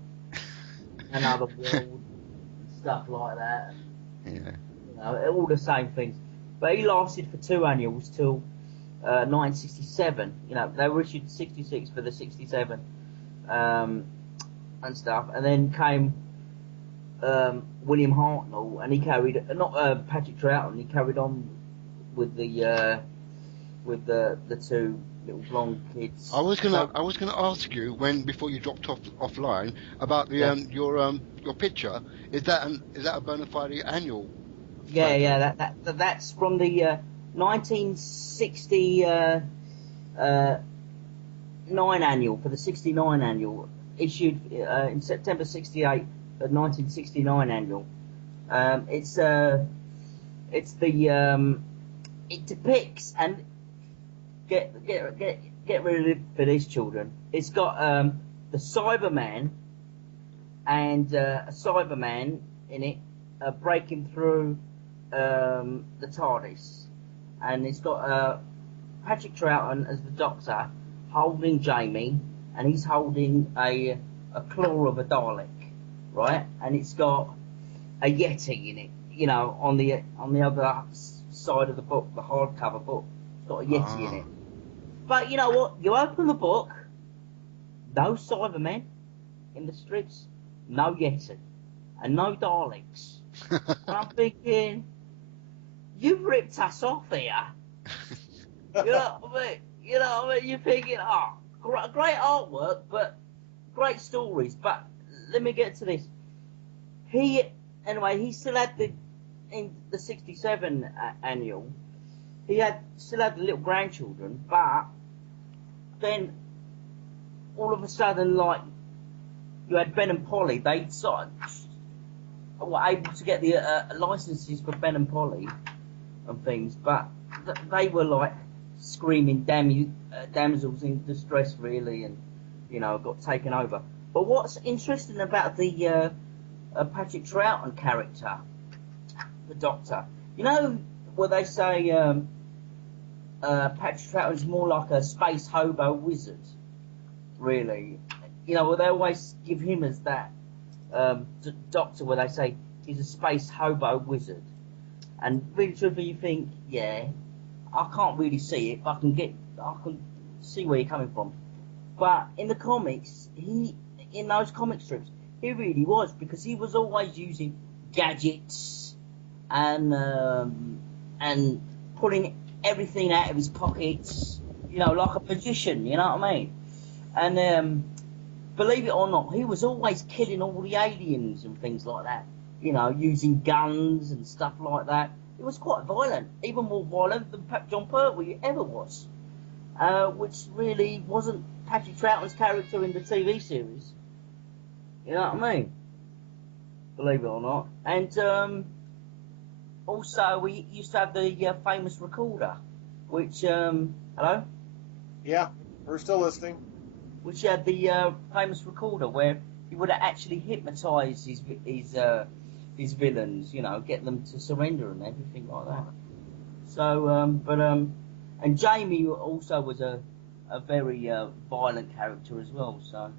another world and stuff like that. Yeah. All the same things. But he lasted for 2 annuals till 1967. They were issued 66 for the 67 and stuff. And then came William Hartnell, and he carried not Patrick Troughton. He carried on with the 2 little blonde kids. I was gonna ask you before you dropped offline about the your picture. Is that a bona fide annual? Yeah. That's from the 1969 annual, for the 69 annual, issued in September 68, the 1969 annual. It depicts, and get rid of it for these children. It's got the Cyberman and a Cyberman in it breaking through the TARDIS, and it's got Patrick Troughton as the Doctor holding Jamie, and he's holding a claw of a Dalek, right? And it's got a Yeti in it, on the other side of the book, the hardcover book. It's got a Yeti in it. But you know what? You open the book, no Cybermen in the strips, no Yeti, and no Daleks. And I'm thinking, you've ripped us off here. You know what I mean? You're thinking, great artwork, but great stories. But let me get to this. He still had in the 67 annual, he still had the little grandchildren, but then all of a sudden, like, you had Ben and Polly. They sort of were able to get the licenses for Ben and Polly and things, but they were like screaming damsels in distress, really, and got taken over. But what's interesting about the Patrick Troughton character, the Doctor, where they say Patrick Troughton's more like a space hobo wizard, really. Well, they always give him as that Doctor, where they say he's a space hobo wizard. And really truthfully, you think, yeah, I can't really see it, but I can see where you're coming from. But in the comics, in those comic strips, he really was, because he was always using gadgets and pulling everything out of his pockets, you know, like a magician, you know what I mean? And believe it or not, he was always killing all the aliens and things like that, you know, using guns and stuff like that. It was quite violent, even more violent than John Pertwee ever was, which really wasn't Patrick Troughton's character in the TV series. You know what I mean? Believe it or not. And also, we used to have the famous recorder, which, hello? Yeah, we're still listening. Which had the famous recorder where he would actually hypnotise his villains, you know, get them to surrender and everything like that. So, and Jamie also was a very violent character as well. So,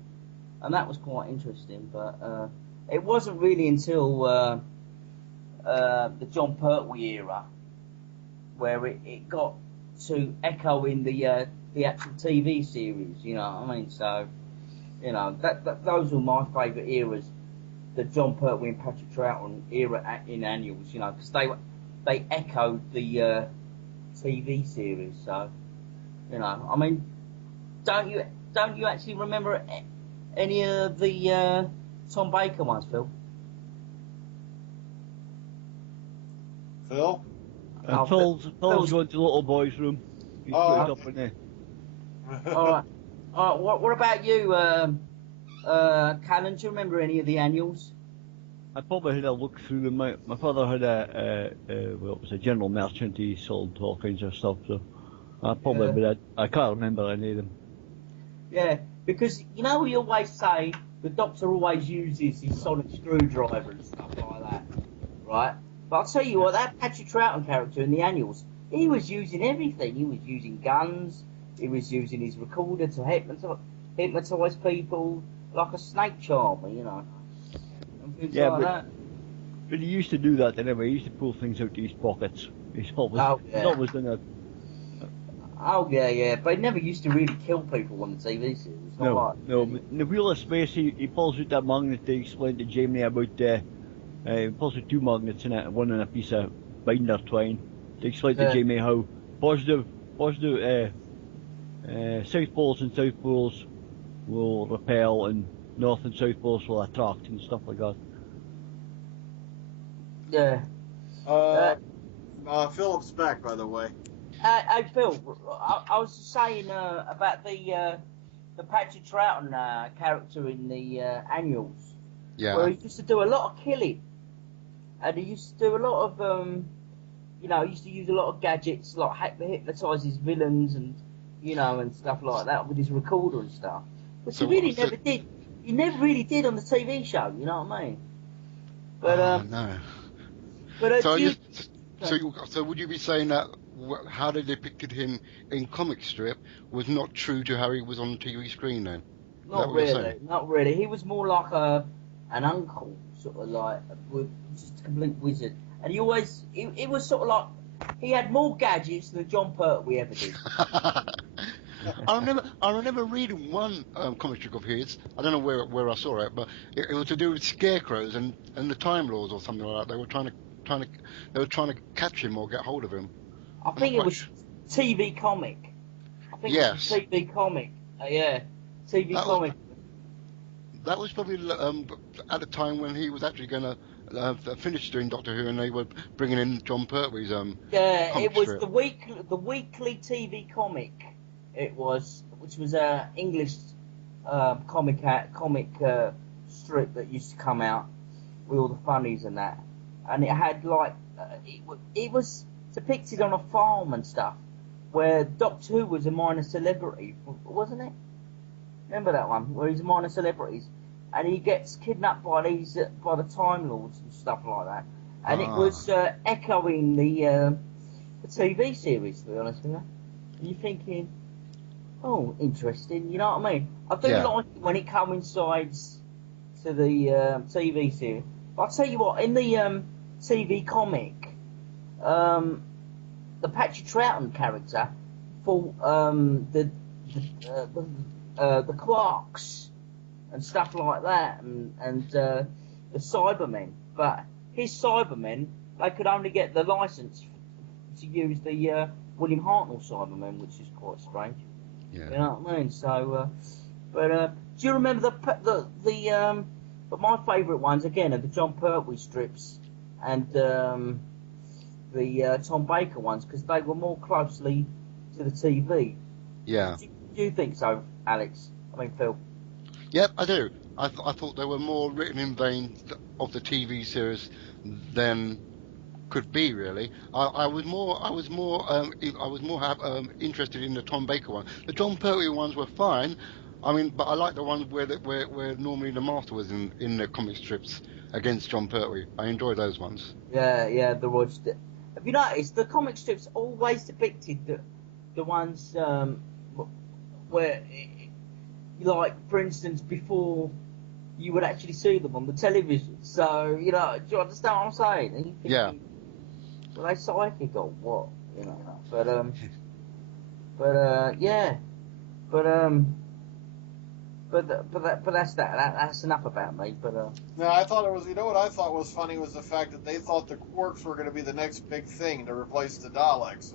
and that was quite interesting. But it wasn't really until the John Pertwee era where it got to echo in the actual TV series. You know what I mean? So, you know, those were my favourite eras. The John Pertwee and Patrick Troughton era in annuals, you know, because they echoed the TV series. So, you know, I mean, don't you actually remember any of the Tom Baker ones, Phil? Phil? Phil's going to the little boy's room. He's put it up in there. All right. What about you, Callan? Do you remember any of the annuals? I probably had a look through them. My father had it was a general merchant. He sold all kinds of stuff, so I can't remember any of them. Yeah, because you know we always say the Doctor always uses his sonic screwdriver and stuff like that, right? But I'll tell you what, that Patrick Troughton character in the annuals, he was using everything. He was using guns. He was using his recorder to hypnotise people like a snake charmer, you know. And things like that. But he used to do that anyway. He used to pull things out of his pockets. He's always done that. Oh, yeah. But he never used to really kill people on the TV series. No. But in the Wheel of Space, he pulls out that magnet to explain to Jamie about, he pulls out two magnets in it, one in a piece of binder twine, to explain to Jamie how positive South Poles and South Poles will repel and North and South Poles will attract and stuff like that. Yeah. Philip's back, by the way. Hey Phil, I was saying about the Patrick Troughton character in the annuals, where he used to do a lot of killing, and he used to do a lot of he used to use a lot of gadgets like hypnotise his villains and and stuff like that with his recorder and stuff, which he really never did. He never really did on the TV show. You know what I mean? But no. But so would you be saying that how they depicted him in comic strip was not true to how he was on the TV screen then? Not really. He was more like an uncle, sort of like just a complete wizard. And he was sort of like, he had more gadgets than John Pertwee ever did. I remember reading one comic strip of his. I don't know where I saw it, but it was to do with scarecrows and the Time Lords or something like that. They were trying to catch him or get hold of him. I think it was TV comic. Yes. It was TV comic. TV comic. That was probably at the time when he was actually going to finish doing Doctor Who, and they were bringing in John Pertwee's it was strip. the weekly TV comic. It was, which was a English comic strip that used to come out with all the funnies and that, and it had like it was depicted on a farm and stuff, where Doctor Who was a minor celebrity, wasn't it? Remember that one where he's a minor celebrity, and he gets kidnapped by the Time Lords and stuff like that, and it was echoing the TV series, to be honest with you. And you're thinking, oh, interesting, you know what I mean? I do like when it coincides to the TV series, I'll tell you what, in the TV comic, the Patchy Troughton character fought the Quarks and stuff like that, and the Cybermen. But his Cybermen, they could only get the license to use the William Hartnell Cybermen, which is quite strange. Yeah. You know what I mean? So, but do you remember but my favourite ones again are the John Pertwee strips and the Tom Baker ones, because they were more closely to the TV. Yeah. Do you think so, Alex? I mean, Phil. Yep, I do. I thought they were more written in vein of the TV series than could be really. I was more interested in the Tom Baker one. The John Pertwee ones were fine. I mean, but I like the ones where normally the Master was in the comic strips against John Pertwee. I enjoy those ones. Yeah, the Roger. Have you noticed the comic strips always depicted the ones where, like, for instance, before you would actually see them on the television. So, you know, do you understand what I'm saying? And you think, Yeah. Were they psychic or what? You know, but yeah, but that's that. That's enough about me. But No, I thought it was. You know what I thought was funny was the fact that they thought the Quarks were going to be the next big thing to replace the Daleks.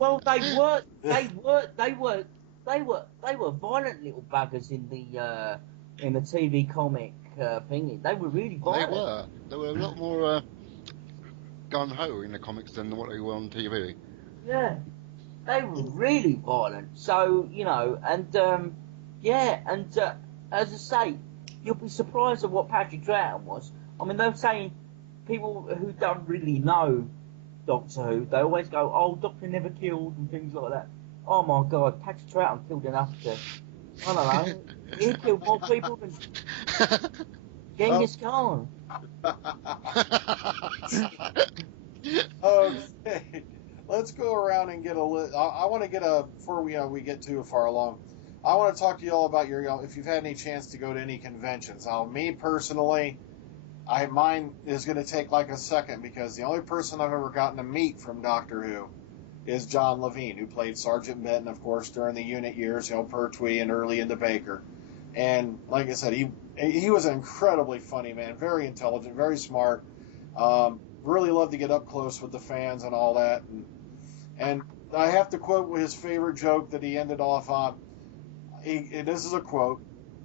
well, they were violent little buggers in the TV comic thingy. They were really violent. They were a lot more gun-ho in the comics than what they were on TV. Yeah, they were really violent. So, you know, and as I say, you'll be surprised at what Patrick Troughton was. I mean, they're saying people who don't really know Doctor Who, they always go, "Oh, Doctor never killed" and things like that. Oh my God, Patrick Troughton killed enough to, I don't know, he killed more people than Genghis Khan. Okay, let's go around and get a list. I want to get before we get too far along. I want to talk to you all about if you've had any chance to go to any conventions. Now, me personally, mine is going to take like a second because the only person I've ever gotten to meet from Doctor Who is John Levine, who played Sergeant Benton, of course, during the unit years, Pertwee and early into Baker. And like I said, he was an incredibly funny man, very intelligent, very smart. Really loved to get up close with the fans and all that. And I have to quote his favorite joke that he ended off on. And this is a quote.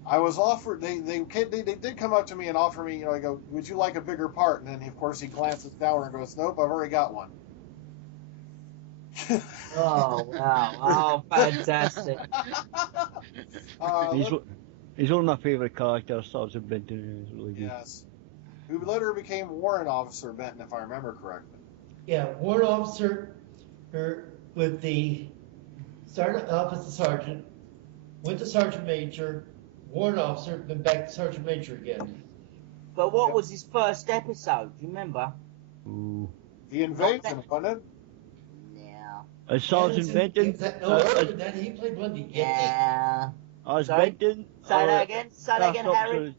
I was offered. They did come up to me and offer me. I go, "Would you like a bigger part?" And then of course he glances downward and goes, "Nope, I've already got one." Oh wow! Oh, fantastic! He's one of my favourite characters, Sergeant Benton. Is really good. Yes, who later became Warrant Officer Benton, if I remember correctly. Yeah, Warrant Officer with the Officer Sergeant, went to Sergeant Major, Warrant Officer, then back to Sergeant Major again. But what was his first episode? Do you remember? Ooh. The Invasion, wasn't it? Yeah. Sergeant Benton. That he played one of the Yeah. As Sorry? Benton. Say that again. Say that again, Harry.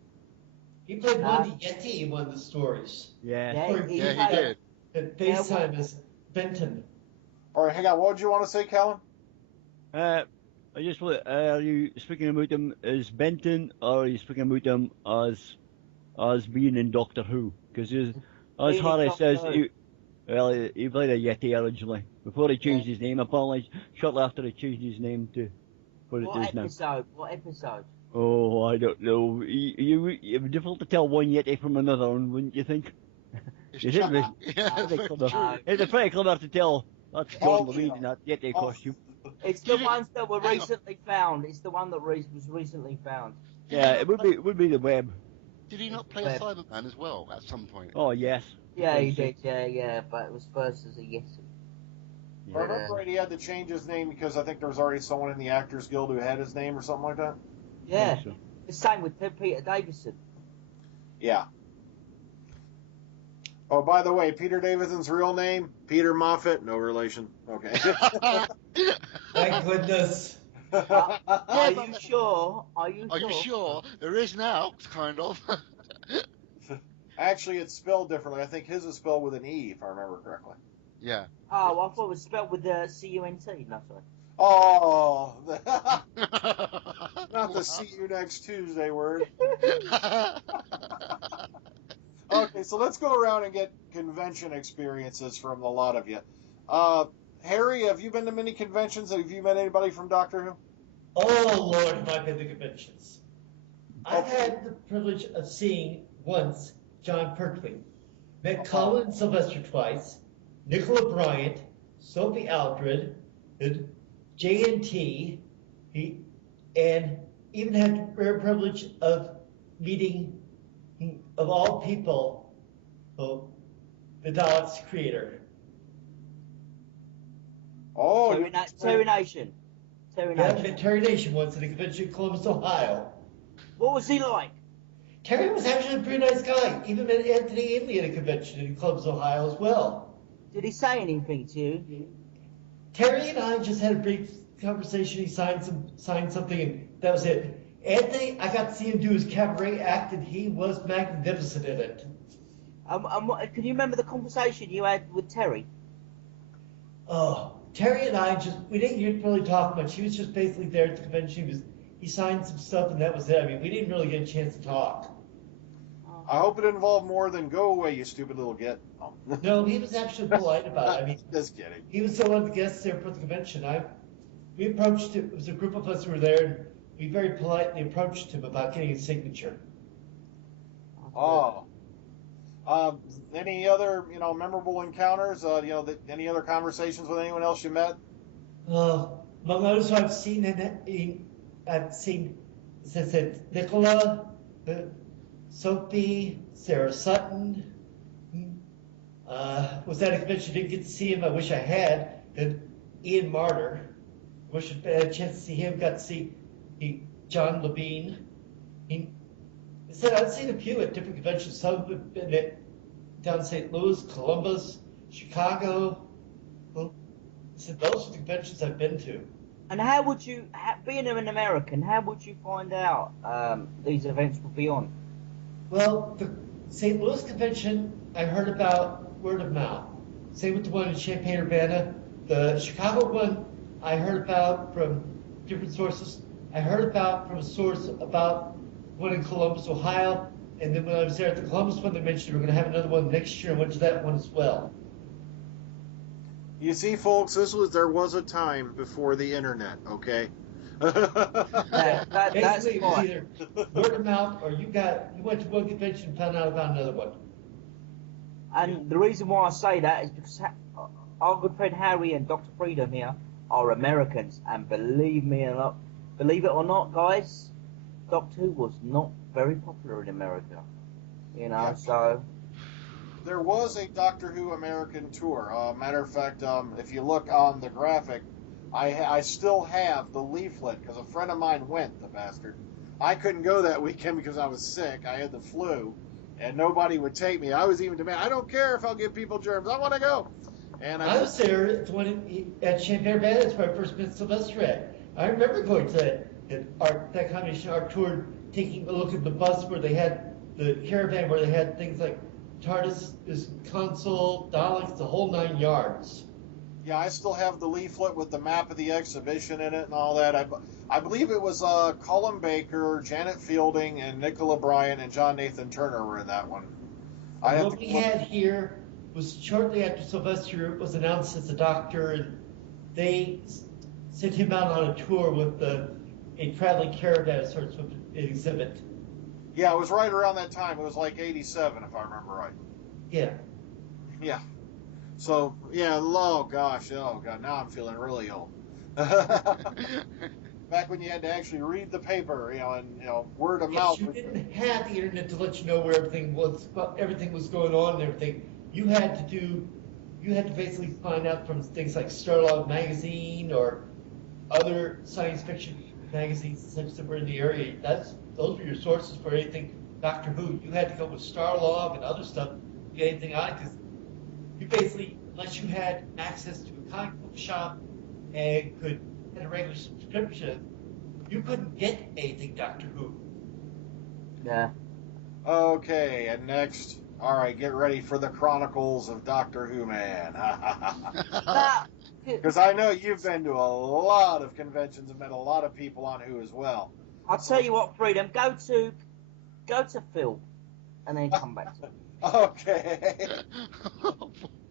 He played one of the Yeti in one of the stories. Yeah. He did. At FaceTime as Benton. All right, hang on. What did you want to say, Callan? I just want. Are you speaking about him as Benton, or are you speaking about him as being in Doctor Who? Because as Harry says, he played a Yeti originally before he changed his name. Apparently, shortly after he changed his name to what it is now. What episode? Oh, I don't know. It would be difficult to tell one Yeti from another one, wouldn't you think? It'd be pretty clever to tell. That's John Levine in that Yeti costume. It's the ones that were recently found. It's the one that was recently found. Yeah, it would be the web. Did he not play a Cyberman as well at some point? Oh yes. Yeah, he did. Yeah, but it was first as a Yeti. If I remember right, he had to change his name because I think there was already someone in the Actors Guild who had his name or something like that. Yeah, So. the same with Peter Davison. Yeah. Oh, by the way, Peter Davison's real name, Peter Moffat, no relation. Okay. Thank goodness. Are you sure? Are you sure? There is now, kind of. Actually, it's spelled differently. I think his is spelled with an E, if I remember correctly. Yeah. Oh, I thought it was spelled with the C-U-N-T. No, sorry. Oh, not the see you next Tuesday word. Okay, so let's go around and get convention experiences from a lot of you. Harry, have you been to many conventions? Have you met anybody from Doctor Who? Oh, Lord, have I been to conventions. I've had the privilege of seeing once John Pertwee. Met Callan and Sylvester twice, Nicola Bryant, Sophie Aldred, J&T, and even had the rare privilege of meeting, of all people, the Daleks' creator. Oh, Terry Nation. Terry Yeah, I Nation. met Terry Nation once at a convention in Columbus, Ohio. What was he like? Terry was actually a pretty nice guy. Even met Anthony Ainley at a convention in Columbus, Ohio as well. Did he say anything to you? Terry and I just had a brief conversation. He signed something, and that was it. Anthony, I got to see him do his cabaret act, and he was magnificent in it. Can you remember the conversation you had with Terry? Oh, Terry and I we didn't really talk much. He was just basically there at the convention. He signed some stuff, and that was it. I mean, we didn't really get a chance to talk. I hope it involved more than "go away, you stupid little git." Oh. No, he was actually polite about it. I mean, just kidding. He was one of the guests there for the convention. We approached him. It was a group of us who were there, and we very politely approached him about getting his signature. Oh. Any other, memorable encounters? Any other conversations with anyone else you met? Among others who I've seen, as I said, Nicola, Sophie, Sarah Sutton. Was at a convention, didn't get to see him. I wish I had. And Ian Martyr. Wish I had a chance to see him. Got to see John Levine. I said I'd seen a few at different conventions. Some have been down St. Louis, Columbus, Chicago. Well, I said those are the conventions I've been to. And how would you, being an American, how would you find out these events would be on? Well, the St. Louis convention I heard about word of mouth. Same with the one in Champaign-Urbana. The Chicago one I heard about from different sources. I heard about from a source about one in Columbus, Ohio. And then when I was there at the Columbus one, they mentioned we're going to have another one next year. I went to that one as well. You see, folks, there was a time before the internet, okay? That's Basically, it was fine. either word of mouth or you went to one convention and found out about another one. And the reason why I say that is because our good friend Harry and Dr. Freedom here are Americans, and believe it or not, guys, Doctor Who was not very popular in America. Yeah. So There was a Doctor Who American tour. Matter of fact, if you look on the graphic, I still have the leaflet because a friend of mine went, the bastard. I couldn't go that weekend because I was sick. I had the flu, and nobody would take me. I was even demanding, I don't care if I'll give people germs. I want to go. And I was there at the one at Champaign-Urbana. That's where I first met Sylvester at. I remember going to that combination art tour, taking a look at the bus where they had the caravan, where they had things like TARDIS, console, Daleks, the whole 9 yards. Yeah, I still have the leaflet with the map of the exhibition in it and all that. I believe it was Colin Baker, Janet Fielding, and Nicola Bryant and John Nathan Turner were in that one. What we had here was shortly after Sylvester was announced as a doctor, and they sent him out on a tour with a traveling caravan, sort of an exhibit. Yeah, it was right around that time. It was like 87, if I remember right. Yeah. Yeah. So, yeah, oh God, now I'm feeling really old. Back when you had to actually read the paper, and word of mouth. You didn't have the internet to let you know where everything was going on and everything. You had to basically find out from things like Starlog magazine or other science fiction magazines such that were in the area. Those were your sources for anything Doctor Who. You had to go with Starlog and other stuff to get anything on it, because you basically, unless you had access to a comic book shop and had a regular subscription, you couldn't get anything Doctor Who. Yeah. Okay, and next, All right, get ready for the Chronicles of Doctor Who Man. That, Because I know you've been to a lot of conventions and met a lot of people on Who as well. I'll tell you what, Freedom, go to Phil, and then come back to me. Okay.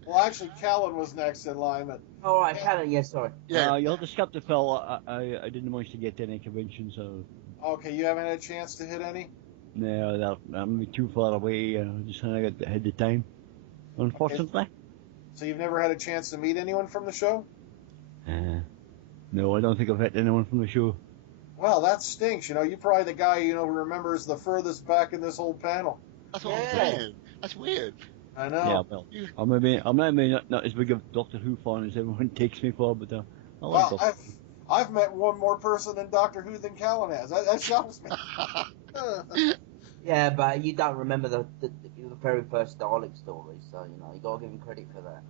Well, actually, Callan was next in line, but All right, Callan, yeah, sorry. Yeah. You'll have to skip the Phil. I didn't manage to get to any convention, so okay, you haven't had a chance to hit any? no, I'm too far away. Just had the time, unfortunately. So you've never had a chance to meet anyone from the show? No, I don't think I've hit anyone from the show. Well, that stinks. You know, you're probably the guy, who remembers the furthest back in this whole panel. That's what I'm Yeah. saying. That's weird. I Yeah, know. well, I'm maybe not as big a Doctor Who fan as everyone takes me for, but I like Well, Doctor I've met one more person in Doctor Who than Callan has. That shocks me. Yeah, but you don't remember the very first Dalek story, so, you got to give him credit for that.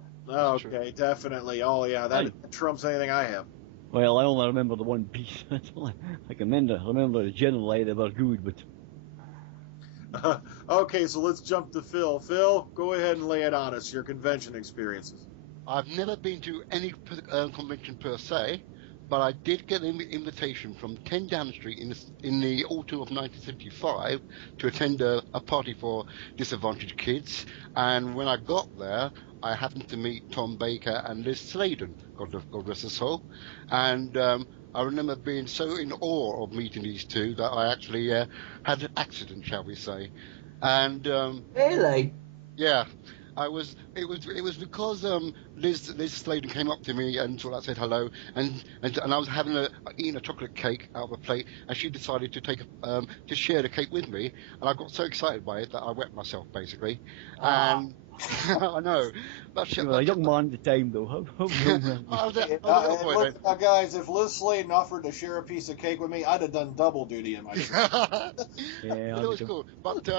Okay, definitely. Oh, yeah, that trumps anything I have. Well, I only remember the one piece. That's all I can remember. I remember the generally they were good, but Okay, so let's jump to Phil. Phil, go ahead and lay it on us, your convention experiences. I've never been to any convention per se, but I did get an invitation from 10 Downing Street in the autumn of 1975 to attend a party for disadvantaged kids. And when I got there, I happened to meet Tom Baker and Liz Sladen, God rest her soul. And I remember being so in awe of meeting these two that I actually had an accident, shall we say. And Really? yeah, It was because Liz Sladen came up to me and sort of said hello, and I was eating a chocolate cake out of a plate, and she decided to to share the cake with me, and I got so excited by it that I wet myself basically, and I know. you were a young man at the time, though. How young were you? I was a little boy then. Guys, if Liz Sladen offered to share a piece of cake with me, I'd have done double duty in my shirt. Yeah, But it was cool. But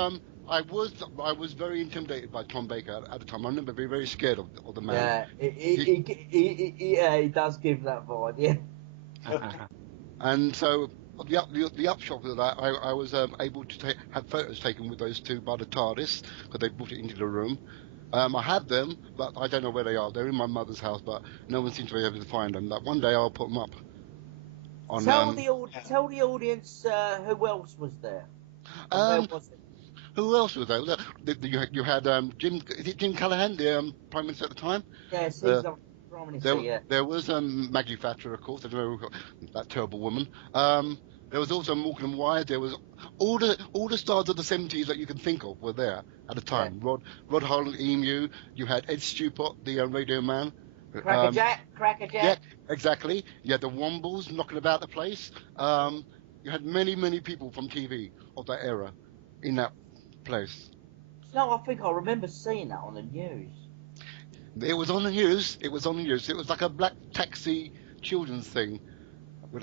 I was very intimidated by Tom Baker at the time. I remember being very scared of the man. Yeah, he does give that vibe, yeah. And so the upshot of that, I was able to have photos taken with those two by the TARDIS because they brought it into the room. I had them, but I don't know where they are. They're in my mother's house, but no one seems to be able to find them. But one day I'll put them up. Tell the audience who else was there. Where was it? Who else was there? You had Jim. Is it Jim Callan, the Prime Minister at the time? Yes, he's the Prime Minister. Yeah. There was Maggie Thatcher, of course. I don't know that terrible woman. There was also Morecambe and Wise. There was all the stars of the 70s that you can think of were there at the time. Yeah. Rod Holland, Emu. You had Ed Stewart, the Radio Man. Cracker Jack. Yeah, exactly. You had the Wombles knocking about the place. You had many people from TV of that era in that place. No, I think I remember seeing that on the news. It was on the news. It was like a black taxi children's thing.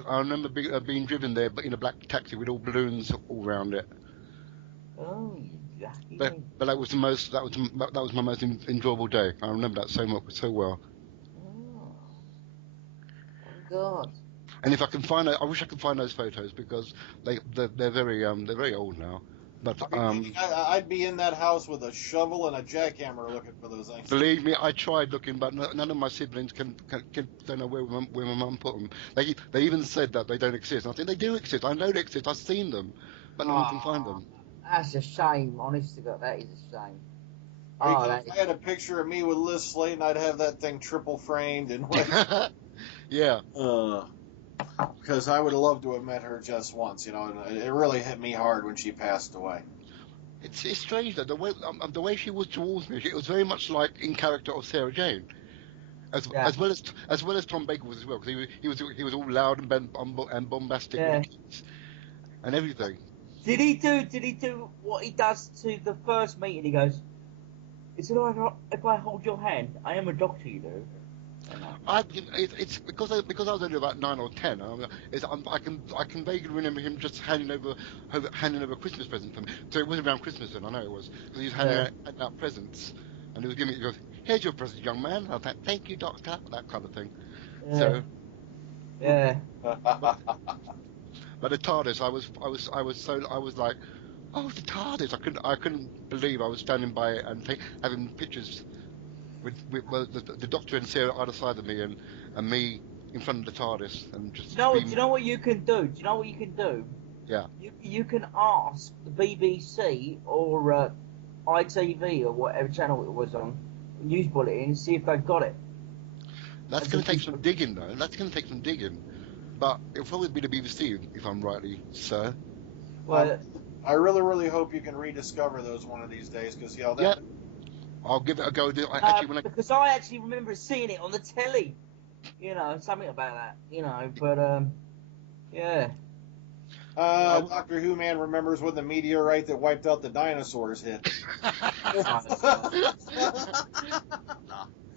I remember being driven there, but in a black taxi with all balloons all around it. Oh, yeah. But that was my most enjoyable day. I remember that so well. Oh God. And if I can find, I wish I could find those photos because they're very old now. But I'd be in that house with a shovel and a jackhammer looking for those things. Believe me, I tried looking, but none of my siblings can don't know where my mum put them. They even said that they don't exist. And I think they do exist. I know they exist. I've seen them, but no one can find them. That's a shame. Honest to God, that is a shame. If I had a picture of me with Liz Sladen, I'd have that thing triple framed and Yeah. Because I would have loved to have met her just once, and it really hit me hard when she passed away. It's strange that the way she was towards me, it was very much like in character of Sarah Jane, as well as Tom Baker was as well, because he was all loud and bombastic with the kids and everything. Did he do what he does to the first meeting? He goes, "Is it alright if I hold your hand? I am a doctor, you know." It's because I was only about 9 or 10. I can vaguely remember him just handing over a Christmas present for me. So it was around Christmas then. I know it was because he was handing out presents, and he was giving. He goes, "Here's your present, young man." I was like, "Thank you, doctor," that kind of thing. Yeah. So yeah. But the TARDIS, I was like, Oh, the TARDIS! I couldn't believe I was standing by it and having pictures with well, the Doctor and Sarah either side of me, and me in front of the TARDIS, and Do just you know what? Do being, you know what you can do? Do you know what you can do? yeah. You can ask the BBC or ITV or whatever channel it was on, News Bulletin, and see if they've got it. That's going to take some digging, though. That's going to take some digging. But it'll probably be the BBC, if I'm rightly, sir. Well, I really, really hope you can rediscover those one of these days, because that. Yeah. I'll give it a go. because I actually remember seeing it on the telly. Something about that. But yeah. Doctor Who Man remembers when the meteorite that wiped out the dinosaurs hit. I'm not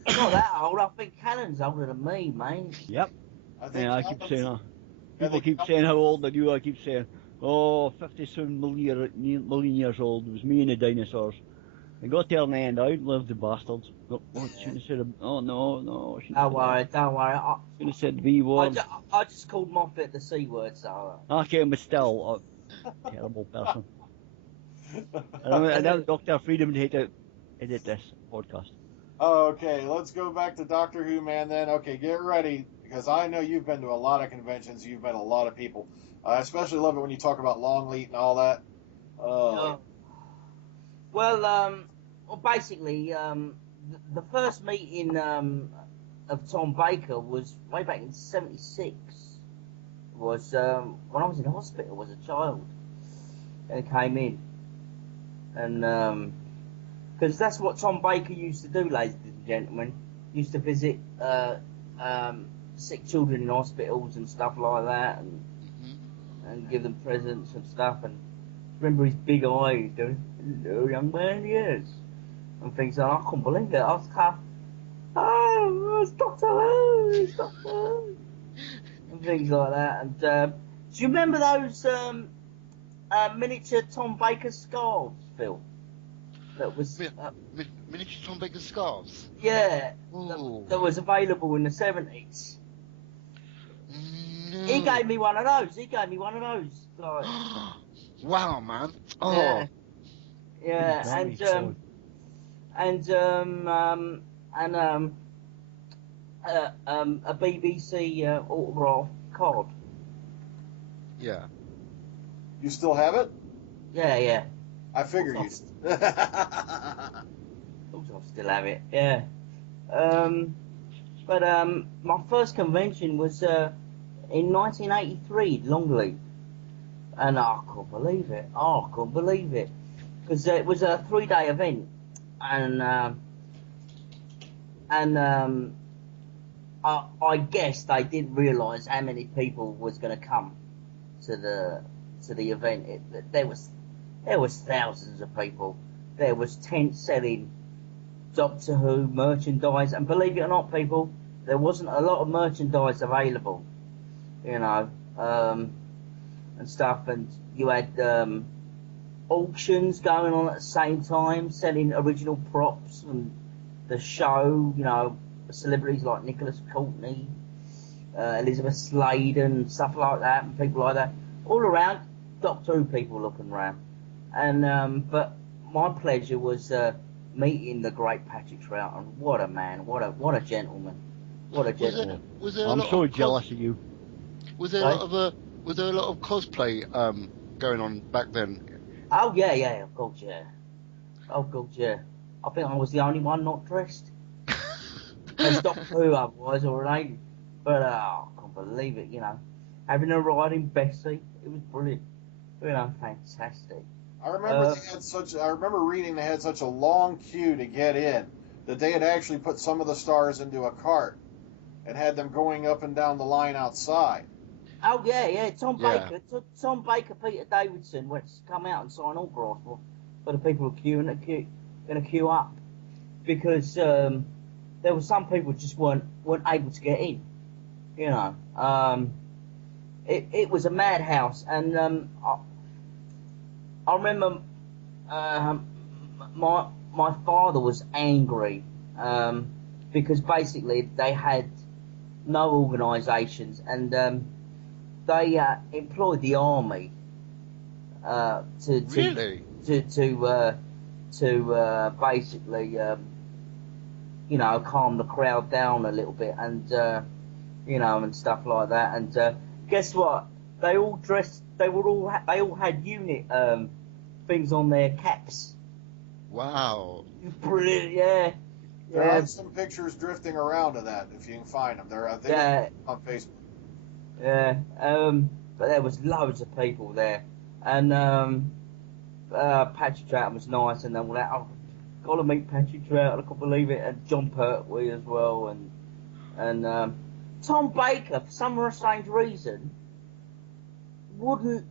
that old. I think Callan's older than me, man. Yep. I keep saying that. People keep Callan- saying how old I do. I keep saying, 57 million years old. It was me and the dinosaurs. I got there in the end. I outlived the bastards. Shouldn't have said. No. Don't worry. Shouldn't have said the B word. I just called Moffat the C word, so. Okay, but still, a terrible person. I doubt Dr. Freedom would hate to edit this podcast. Okay, let's go back to Doctor Who Man then. Okay, get ready, because I know you've been to a lot of conventions. You've met a lot of people. I especially love it when you talk about Longleat and all that. Well, basically, the first meeting of Tom Baker was way back in '76. Was when I was in hospital as a child, and came in, and because that's what Tom Baker used to do, ladies and gentlemen. Used to visit sick children in hospitals and stuff like that, and give them presents and stuff. And remember his big eyes going, "Hello, young man, yes," and things like that. I couldn't believe it. I was kind of, "Oh, it's Doctor Who, it's Doctor Who," and things like that. And do you remember those miniature Tom Baker scarves, Phil? That was Miniature Tom Baker scarves? yeah, Ooh. that was available in the '70s. No. He gave me one of those. Like, wow, man. Oh. Yeah, a BBC autograph card. Yeah. You still have it? Yeah. I figured you. Of course, I still have it. Yeah. But my first convention was in 1983, Longleat, and I couldn't believe it. Because it was a 3-day event, and I guess they didn't realise how many people was going to come to the event. There was thousands of people. There was tents selling Doctor Who merchandise, and believe it or not, people, there wasn't a lot of merchandise available, and stuff. And you had auctions going on at the same time, selling original props from the show. Celebrities like Nicholas Courtney, Elizabeth Sladen, stuff like that, and people like that, all around. Doctor Who people looking around, and but my pleasure was meeting the great Patrick Troughton. What a man! What a gentleman! What a gentleman! Was there I'm so jealous of you. Was there a lot of cosplay going on back then? Oh yeah, of course, yeah. I think I was the only one not dressed as Doctor Who otherwise, or an alien. But I can't believe it. Having a ride in Bessie, it was brilliant. Fantastic. I remember reading they had such a long queue to get in that they had actually put some of the stars into a cart and had them going up and down the line outside. Oh yeah. Tom Baker, Peter Davidson went to come out and sign autographs for the people who going to queue up, because there were some people just weren't able to get in. It was a madhouse, and I remember my father was angry because basically they had no organisations, and they employed the army Really? to basically calm the crowd down a little bit and and stuff like that. And guess what? They all dressed. They all had unit things on their caps. Wow. Brilliant, yeah. There are some pictures drifting around of that, if you can find them. They're on Facebook. Yeah, but there was loads of people there, and Patrick Troughton was nice, and all that. Oh, got to meet Patrick Troughton, I can't believe it, and John Pertwee as well, and Tom Baker, for some strange reason, wouldn't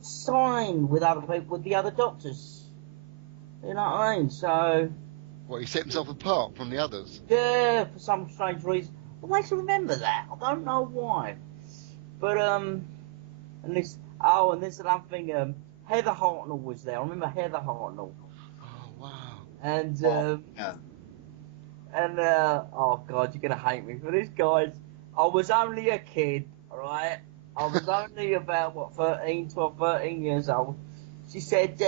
sign with other people, with the other doctors. You know what I mean? So. Well, he set himself apart from the others. Yeah, for some strange reason. I always remember that. I don't know why. But and there's another thing. Heather Hartnell was there. I remember Heather Hartnell. Oh wow. And And oh god, you're gonna hate me for this, guys. I was only a kid, alright? I was only about 13 years old. She said,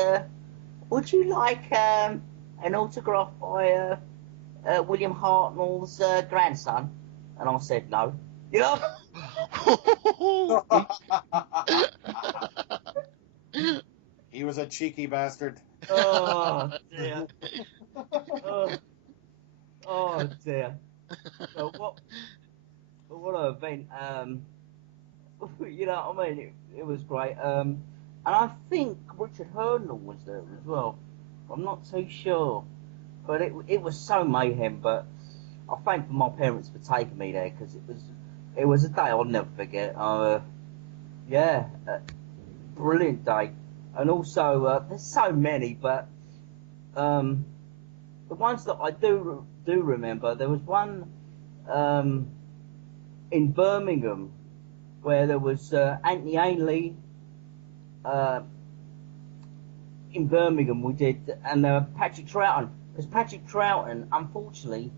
would you like an autograph by William Hartnell's grandson? And I said no. You know? He was a cheeky bastard. Oh dear. Oh dear. So what an event. You know what I mean? It was great. And I think Richard Hurnell was there as well. I'm not too sure. But it was so mayhem. But I thank my parents for taking me there, because it was a day I'll never forget. Brilliant day. And also, there's so many, but the ones that I do remember, there was one in Birmingham where there was Anthony Ainley. In Birmingham we did, and Patrick Troughton, because Patrick Troughton unfortunately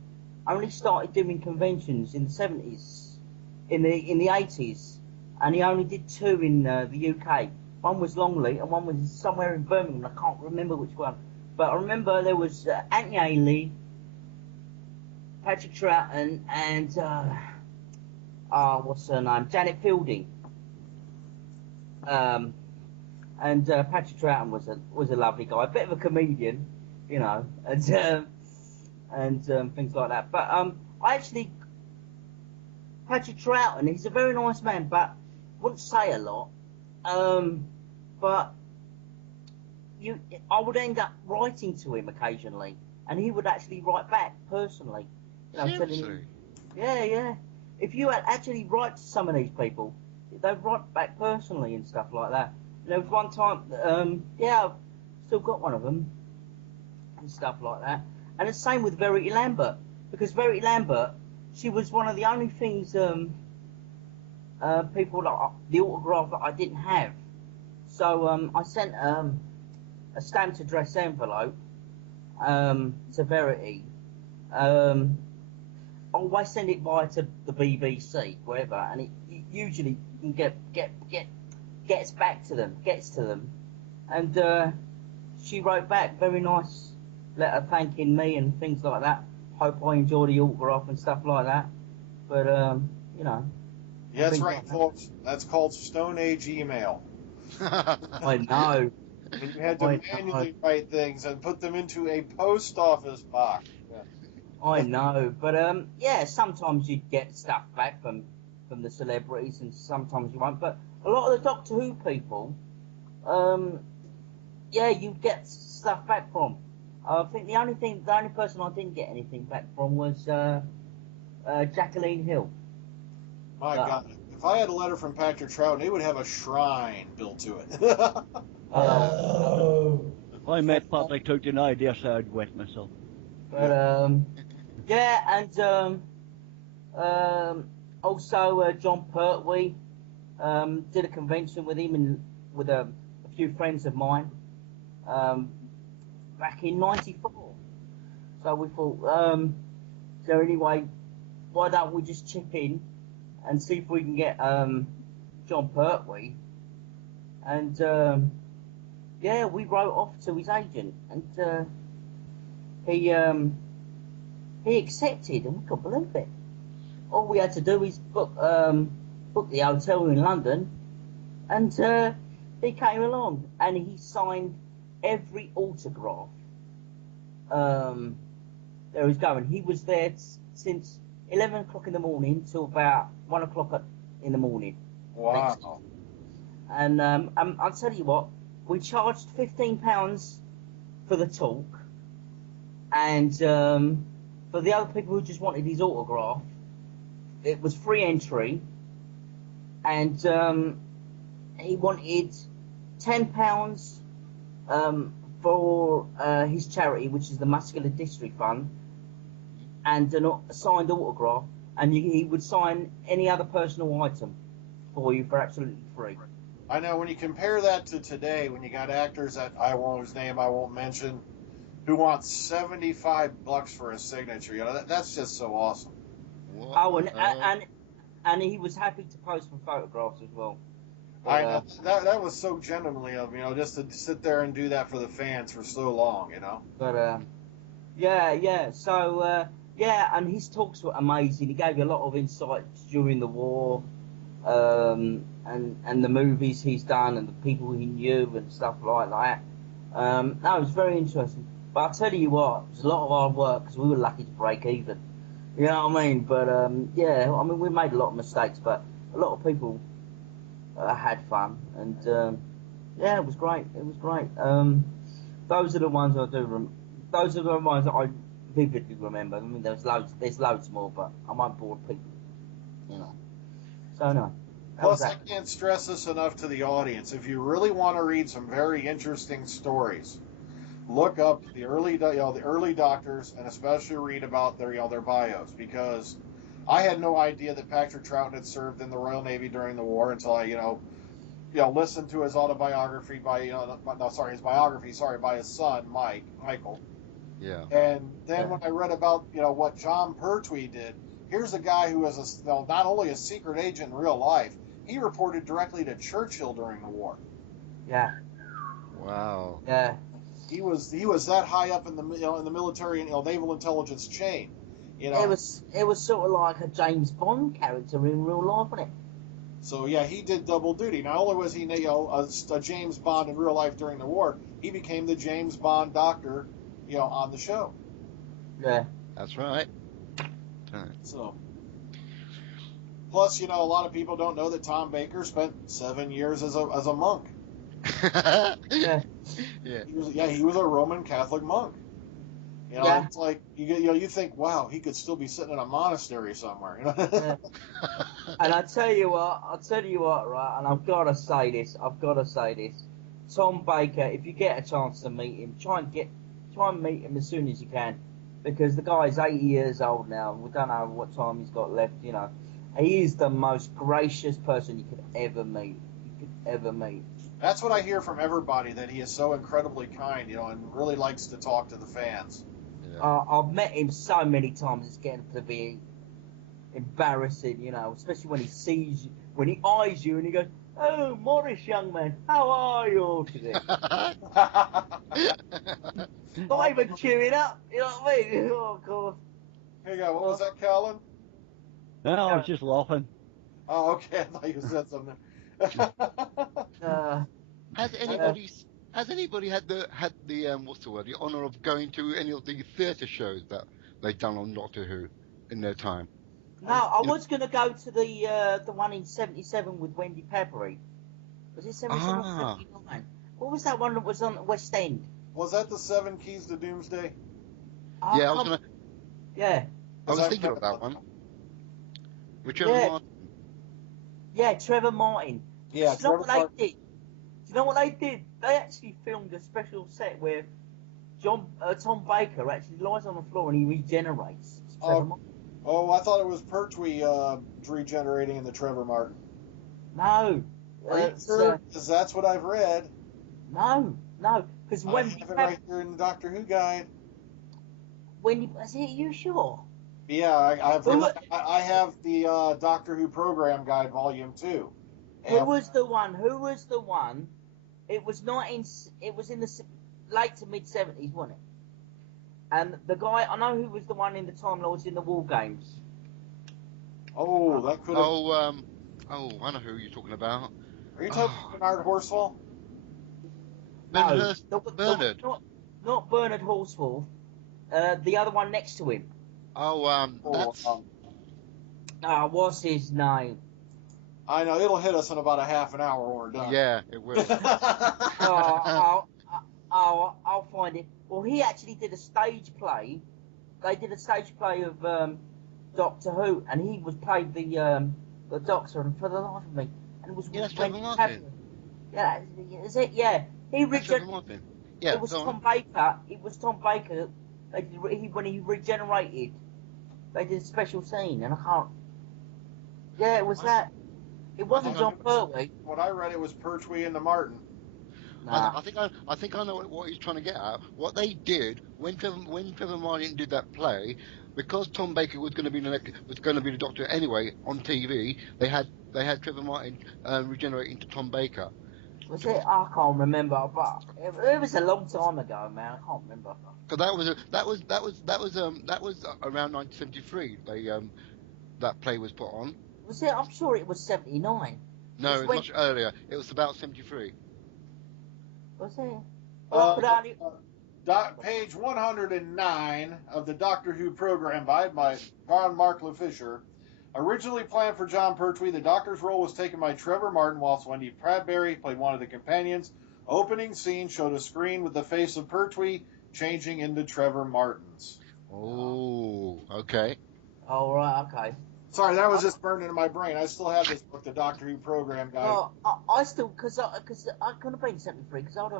only started doing conventions in the 70s, in the 80s, and he only did 2 in the UK. One was Longley and one was somewhere in Birmingham. I can't remember which one, but I remember there was Anthony Ainley, Patrick Troughton, and what's her name, Janet Fielding. And Patrick Troughton was a lovely guy, a bit of a comedian, you know, and things like that. But I actually, Patrick Troughton, he's a very nice man, but wouldn't say a lot. But I would end up writing to him occasionally, and he would actually write back personally. You know, telling him, yeah. If you actually write to some of these people, they'd write back personally and stuff like that. And there was one time, I've still got one of them and stuff like that. And the same with Verity Lambert, because Verity Lambert, she was one of the only things people the autograph that I didn't have. So I sent a stamped address envelope to Verity. I always send it via to the BBC, wherever, and it usually gets to them. And she wrote back very nice letter thanking me and things like that. Hope I enjoy the autograph and stuff like that. But you know. Yeah, that's right, folks. That's called Stone Age email. I know. You had to manually write things and put them into a post office box. Yeah. I know, but sometimes you get stuff back from the celebrities, and sometimes you won't. But a lot of the Doctor Who people, you get stuff back from. I think the only person I didn't get anything back from was Jacqueline Hill. My God, if I had a letter from Patrick Troughton, he would have a shrine built to it. I met Patrick Troughton, I dare say I'd wet myself. But and also John Pertwee, did a convention with him with a few friends of mine back in '94. So we thought, so anyway, why don't we just chip in and see if we can get John Pertwee And yeah, we wrote off to his agent, and he accepted, and we couldn't believe it. All we had to do is book the hotel in London, and he came along, and he signed every autograph. There he's going. He was there since 11 o'clock in the morning till about 1 o'clock in the morning. Wow. And I'll tell you what, we charged £15 for the talk, and for the other people who just wanted his autograph, it was free entry, and he wanted £10 for his charity, which is the Muscular Dystrophy Fund, and a signed autograph, and he would sign any other personal item for you for absolutely free. I know when you compare that to today, when you got actors that whose name I won't mention, who want $75 for a signature, you know, that's just so awesome. What? Oh, and he was happy to post for photographs as well. I know that was so genuinely of, you know, just to sit there and do that for the fans for so long, you know. But yeah. So yeah, and his talks were amazing. He gave you a lot of insights during the war, and the movies he's done and the people he knew and stuff like that. No, it was very interesting. But I'll tell you what, it was a lot of hard work because we were lucky to break even. You know what I mean? But yeah, I mean, we made a lot of mistakes, but a lot of people had fun, and yeah, it was great. It was great. Those are the ones I do. Those are the ones that I vividly remember. I mean, there's loads more, but I won't bore people. You know. So no. Plus, I can't stress this enough to the audience. If you really want to read some very interesting stories, look up the early doctors, and especially read about their bios, because I had no idea that Patrick Troughton had served in the Royal Navy during the war until I listened to his autobiography by by his son Michael. Yeah. And then when I read about what John Pertwee did, here's a guy who was not only a secret agent in real life, he reported directly to Churchill during the war. Yeah. Wow. Yeah. He was that high up in the in the military and naval intelligence chain. You know. It was sort of like a James Bond character in real life, wasn't it? So yeah, he did double duty. Not only was he a James Bond in real life during the war, he became the James Bond doctor, on the show. Yeah. That's right. So. Plus, a lot of people don't know that Tom Baker spent 7 years as a monk. Yeah. Yeah. He was a Roman Catholic monk. Yeah. It's like you think, wow, he could still be sitting in a monastery somewhere. Yeah. And I tell you what, right? And I've got to say this. Tom Baker, if you get a chance to meet him, try and meet him as soon as you can, because the guy's 80 years old now. We don't know what time he's got left. He is the most gracious person you could ever meet. That's what I hear from everybody, that he is so incredibly kind, and really likes to talk to the fans. Yeah. I've met him so many times, it's getting to be embarrassing, especially when he sees you, when he eyes you and he goes, "Oh, Morris, young man, how are you today?" Not even cheering up, you know what I mean? Oh, of course. Hey, what was that, Callan? No, I was just laughing. Oh, okay, I thought you said something. Has anybody had the what's the word, the honour of going to any of the theatre shows that they've done on Doctor Who in their time? No, I was going to go to the one in 77 with Wendy Pabbery. Was it 77 or 79? What was that one that was on the West End? Was that the 7 Keys to Doomsday? Yeah, I was thinking of that one. With Trevor Martin. Yeah, Trevor Martin. Yeah, Do you know what they did? They actually filmed a special set where Tom Baker actually lies on the floor and he regenerates. Oh, I thought it was Pertwee regenerating in the Trevor Martin. No. Are you sure? Because that's what I've read. No. Because I have it right here in the Doctor Who guide. Is it? You sure? Yeah, I have the Doctor Who program guide, volume 2. Who was the one It was in the late to mid 70s, wasn't it? And the guy, I know who was the one in the Time Lords in the War Games. Oh, that could have. I know who you're talking about. Are you talking about Bernard Horsfall? Bernard. Not Bernard Horsfall. The other one next to him. That's. What's his name? I know, it'll hit us in about a half an hour when we're done. Yeah, it will. I'll find it. Well, he actually did a stage play. They did a stage play of Doctor Who, and he played the Doctor, and for the life of me, and it was Trevor Martin. Yeah, is it? Yeah, he Trevor Martin. Yeah, it was Tom Baker. It was Tom Baker. When he regenerated, they did a special scene, and I can't. Yeah, it was that. It wasn't John Pertwee. When I read it was Pertwee and the Martin. Nah. I think I know what he's trying to get at. What they did when Trevor Martin did that play, because Tom Baker was going to be the Doctor anyway on TV. They had Trevor Martin regenerate into Tom Baker. Was it? I can't remember, but it was a long time ago, man. I can't remember. Because that was around 1973. That play was put on. Was it? I'm sure it was 79. No, it was much earlier. It was about 73. Was it? Page 109 of the Doctor Who program by John Mark LaFisher. Originally planned for John Pertwee, the Doctor's role was taken by Trevor Martin, whilst Wendy Bradbury played one of the companions. Opening scene showed a screen with the face of Pertwee changing into Trevor Martin's. Oh, okay. Oh, right, okay. Sorry, that was just burned into my brain. I still have this book, the Doctor Who program guide. Well, I still, because I couldn't have been 73, because I've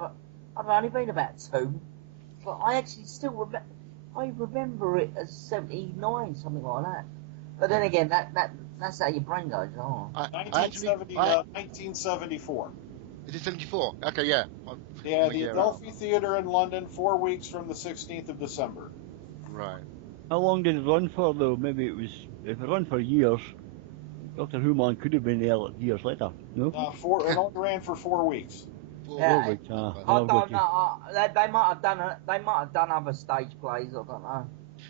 only been about 2, but I actually still remember it as 79, something like that. But then again, that's how your brain goes. Oh. 1974. Is it 74? Okay, yeah. Yeah, the Adelphi Theatre in London, 4 weeks from the 16th of December. Right. How long did it run for, though? Maybe it was, if it run for years, DoctorWhoMan could have been there years later, no? It only ran for 4 weeks. 4 weeks, I don't know. They might have done other stage plays. I don't know.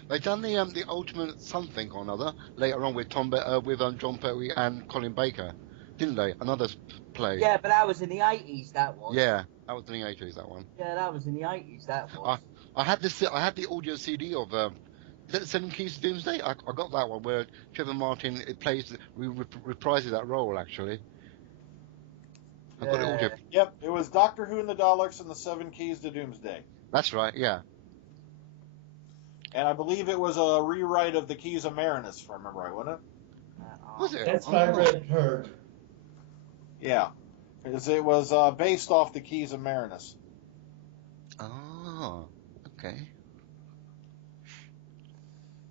They done the Ultimate something or another later on with John Pertwee and Colin Baker, didn't they? Another play. Yeah, but that was in the 80s. That was. Yeah, that was in the 80s. That one. Yeah, that was in the 80s. That was. I had the audio CD of is that the Seven Keys to Doomsday? I got that one where Trevor Martin reprises that role actually. I got it audio. Yep, it was Doctor Who and the Daleks and the Seven Keys to Doomsday. That's right. Yeah. And I believe it was a rewrite of the Keys of Marinus, if I remember right, wasn't it? Was it? That's what I read and heard. Yeah, because it was based off the Keys of Marinus. Oh, okay.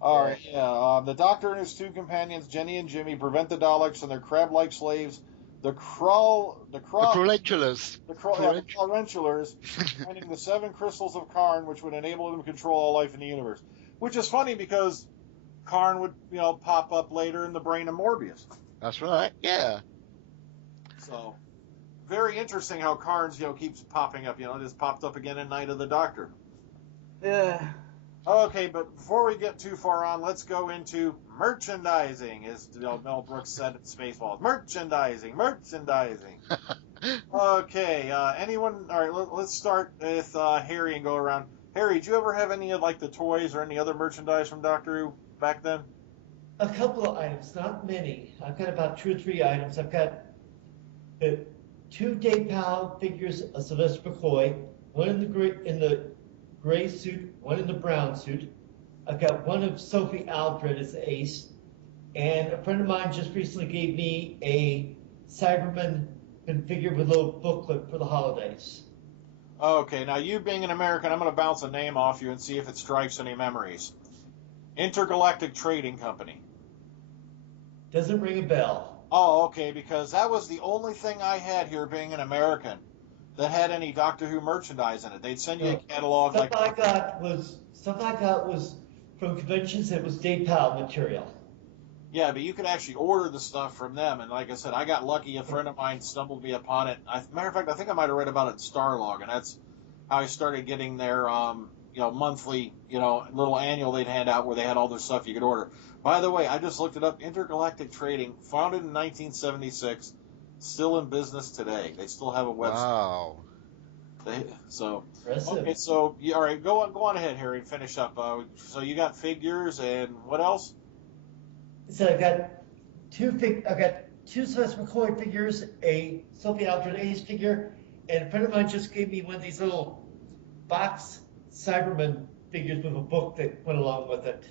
All right, yeah. The Doctor and his 2 companions, Jenny and Jimmy, prevent the Daleks and their crab-like slaves, the Crawlentulas, finding the 7 crystals of Karn, which would enable them to control all life in the universe. Which is funny because Karn would, pop up later in the brain of Morbius. That's right. Yeah. So, very interesting how Karn's, keeps popping up. It just popped up again in Night of the Doctor. Yeah. Okay, but before we get too far on, let's go into merchandising, as Mel Brooks said at Spaceballs. Merchandising. Okay, anyone? All right, let's start with Harry and go around. Harry, did you ever have any of the toys or any other merchandise from Doctor Who back then? A couple of items, not many. I've got about 2 or 3 items. I've got the 2 Dave Powell figures of Sylvester McCoy, one in the gray suit, one in the brown suit. I've got one of Sophie Aldred as Ace, and a friend of mine just recently gave me a Cyberman configured with a little booklet for the holidays. Okay, now you being an American, I'm going to bounce a name off you and see if it strikes any memories. Intergalactic Trading Company. Doesn't ring a bell. Oh, okay, because that was the only thing I had here being an American that had any Doctor Who merchandise in it. They'd send you a catalog Stuff I got was from conventions that was Dave Powell material. Yeah, but you could actually order the stuff from them, and like I said, I got lucky. A friend of mine stumbled me upon it. Matter of fact, I think I might have read about it in Starlog, and that's how I started getting their, monthly, little annual they'd hand out where they had all their stuff you could order. By the way, I just looked it up. Intergalactic Trading, founded in 1976, still in business today. They still have a website. Wow. Impressive. Okay, so all right, go on ahead, Harry, and finish up. So you got figures, and what else? So I've got two Sylvester McCoy figures, a Sophie Aldrin Ace figure, and a friend of mine just gave me one of these little box Cyberman figures with a book that went along with it.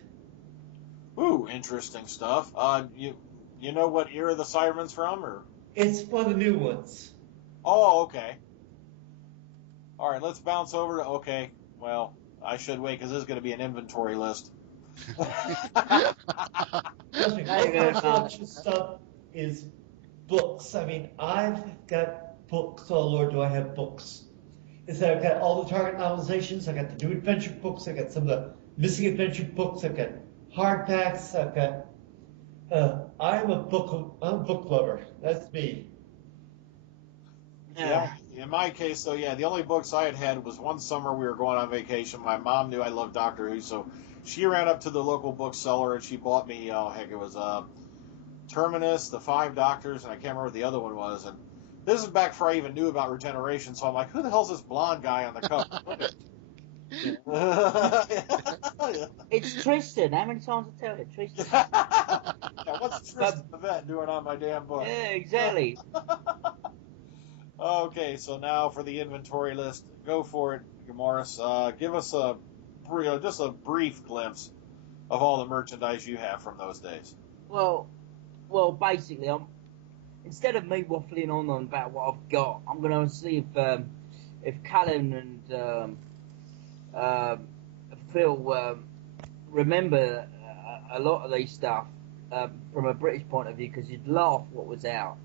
Ooh, interesting stuff. You know what era the Cyberman's from, or? It's one of the new ones. Oh, okay. All right, let's bounce over to, okay, well, I should wait because this is going to be an inventory list. Trust me, my collection stuff is books. I mean, I've got books. Oh, Lord, do I have books. Is that I've got all the Target novelizations. I've got the new adventure books. I've got some of the missing adventure books. I've got hardbacks. I've got, I'm a book lover. That's me. Yeah, in my case, though, yeah, the only books I had was one summer we were going on vacation. My mom knew I loved Doctor Who, so she ran up to the local bookseller and she bought me, it was Terminus, The Five Doctors, and I can't remember what the other one was. And this is back before I even knew about regeneration, so I'm like, who the hell's this blonde guy on the cover? It's Tristan. How many times I tell you, Tristan? Yeah, what's Tristan the Vet doing on my damn book? Yeah, exactly. Okay, so now for the inventory list. Go for it, Morris. Give us just a brief glimpse of all the merchandise you have from those days. Well, basically, instead of me waffling on about what I've got, I'm going to see if Callan and Phil remember a lot of these stuff from a British point of view, because you'd laugh what was out.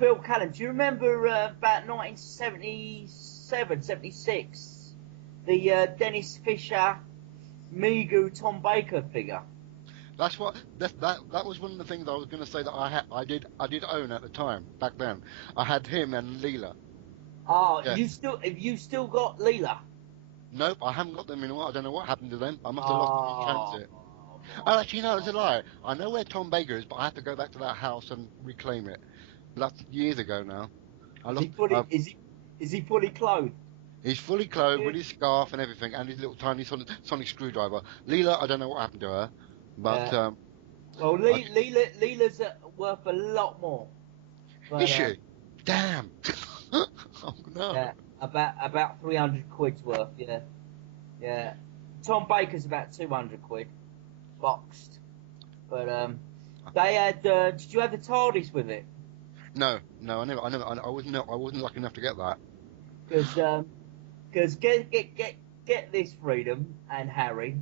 Phil Callan, do you remember about 1977, 76, the Dennis Fisher, Migu, Tom Baker figure? That was one of the things I was going to say that I did own at the time back then. I had him and Leela. Oh, Yes. have you still got Leela? Nope, I haven't got them anymore. I don't know what happened to them. I must have lost them in transit. Oh, Oh, actually, no, it's a lie. I know where Tom Baker is, but I have to go back to that house and reclaim it. That's years ago now. Is he fully clothed? He's fully clothed with his scarf and everything, and his little tiny sonic screwdriver. Leela, I don't know what happened to her, but Well, Leela's worth a lot more. But, is she? Damn. Oh no. Yeah, about 300 quid's worth. Yeah. Tom Baker's about 200 quid, boxed. But they had. Did you have the TARDIS with it? No, I wasn't lucky enough to get that. Because get this, Freedom and Harry,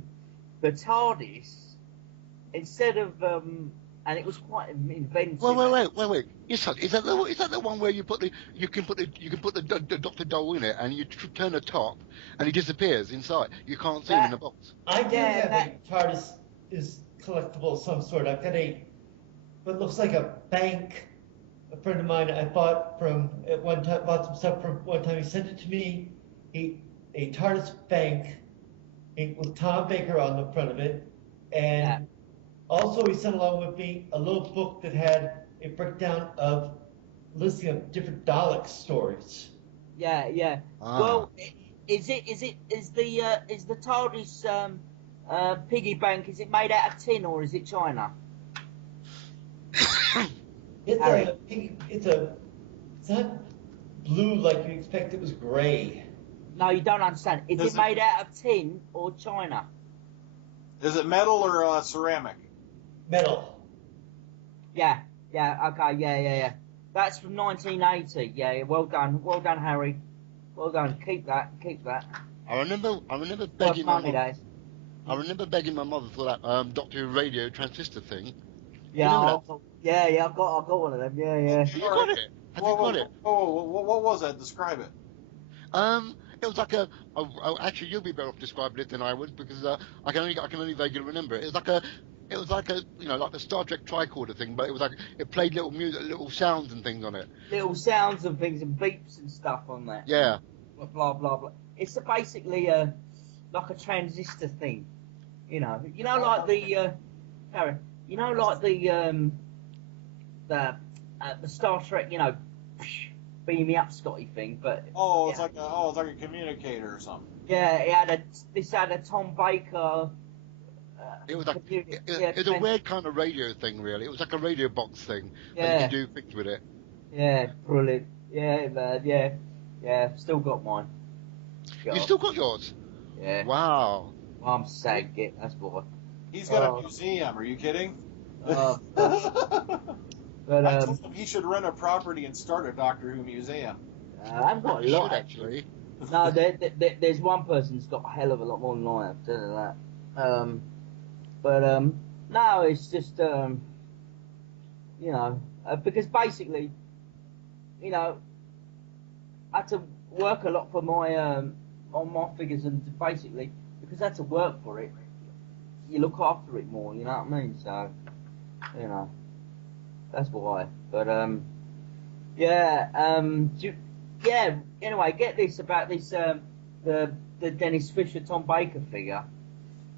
the TARDIS, instead of and it was quite inventive. Wait. Is that the one where you can put the Dr. Doll in it and you turn the top and he disappears inside? You can't see him in the box. I do have a TARDIS is collectible of some sort. I've got what looks like a bank. A friend of mine I bought some stuff from one time. He sent it to me. A TARDIS bank with Tom Baker on the front of it, and also he sent along with me a little book that had a breakdown of listing of different Dalek stories. Yeah. Well, is the TARDIS piggy bank? Is it made out of tin or is it China? It's not blue like you expect. It was gray. No, you don't understand. Is it made out of tin or China? Is it metal or ceramic? Metal. Yeah. Okay. Yeah. That's from 1980. Yeah. Well done, Harry. Well done. Keep that. I remember begging my mother. I remember begging my mother for that Doctor Who radio transistor thing. Yeah. I've got one of them. Yeah. You got it? Have you got it? Oh, what was that? Describe it. was like actually, you'll be better off describing it than I would because I can only vaguely remember it. It was like a, like the Star Trek tricorder thing, but it was like it played little music, little sounds and things on it. Little sounds and things and beeps and stuff on that. Yeah. Blah blah blah. It's basically like a transistor thing, like the Harry, like the Star Trek, beam me up, Scotty thing, but it's like a communicator or something. Yeah, this had a Tom Baker. It was like it was a weird kind of radio thing, really. It was like a radio box thing. Yeah. And you can do things with it. Yeah, brilliant. Yeah, man. Yeah. Still got mine. You still got yours? Yeah. Wow. I'm sagged it. That's why. He's got a museum. Are you kidding? But I told him he should rent a property and start a Doctor Who museum. I've got a lot actually. No, there's one person who's got a hell of a lot more than I have. Tell you that. But no, it's just because basically, I had to work a lot for my on my figures, and basically because I had to work for it, you look after it more. You know what I mean? So, that's why. But Anyway, get this about this the Dennis Fisher Tom Baker figure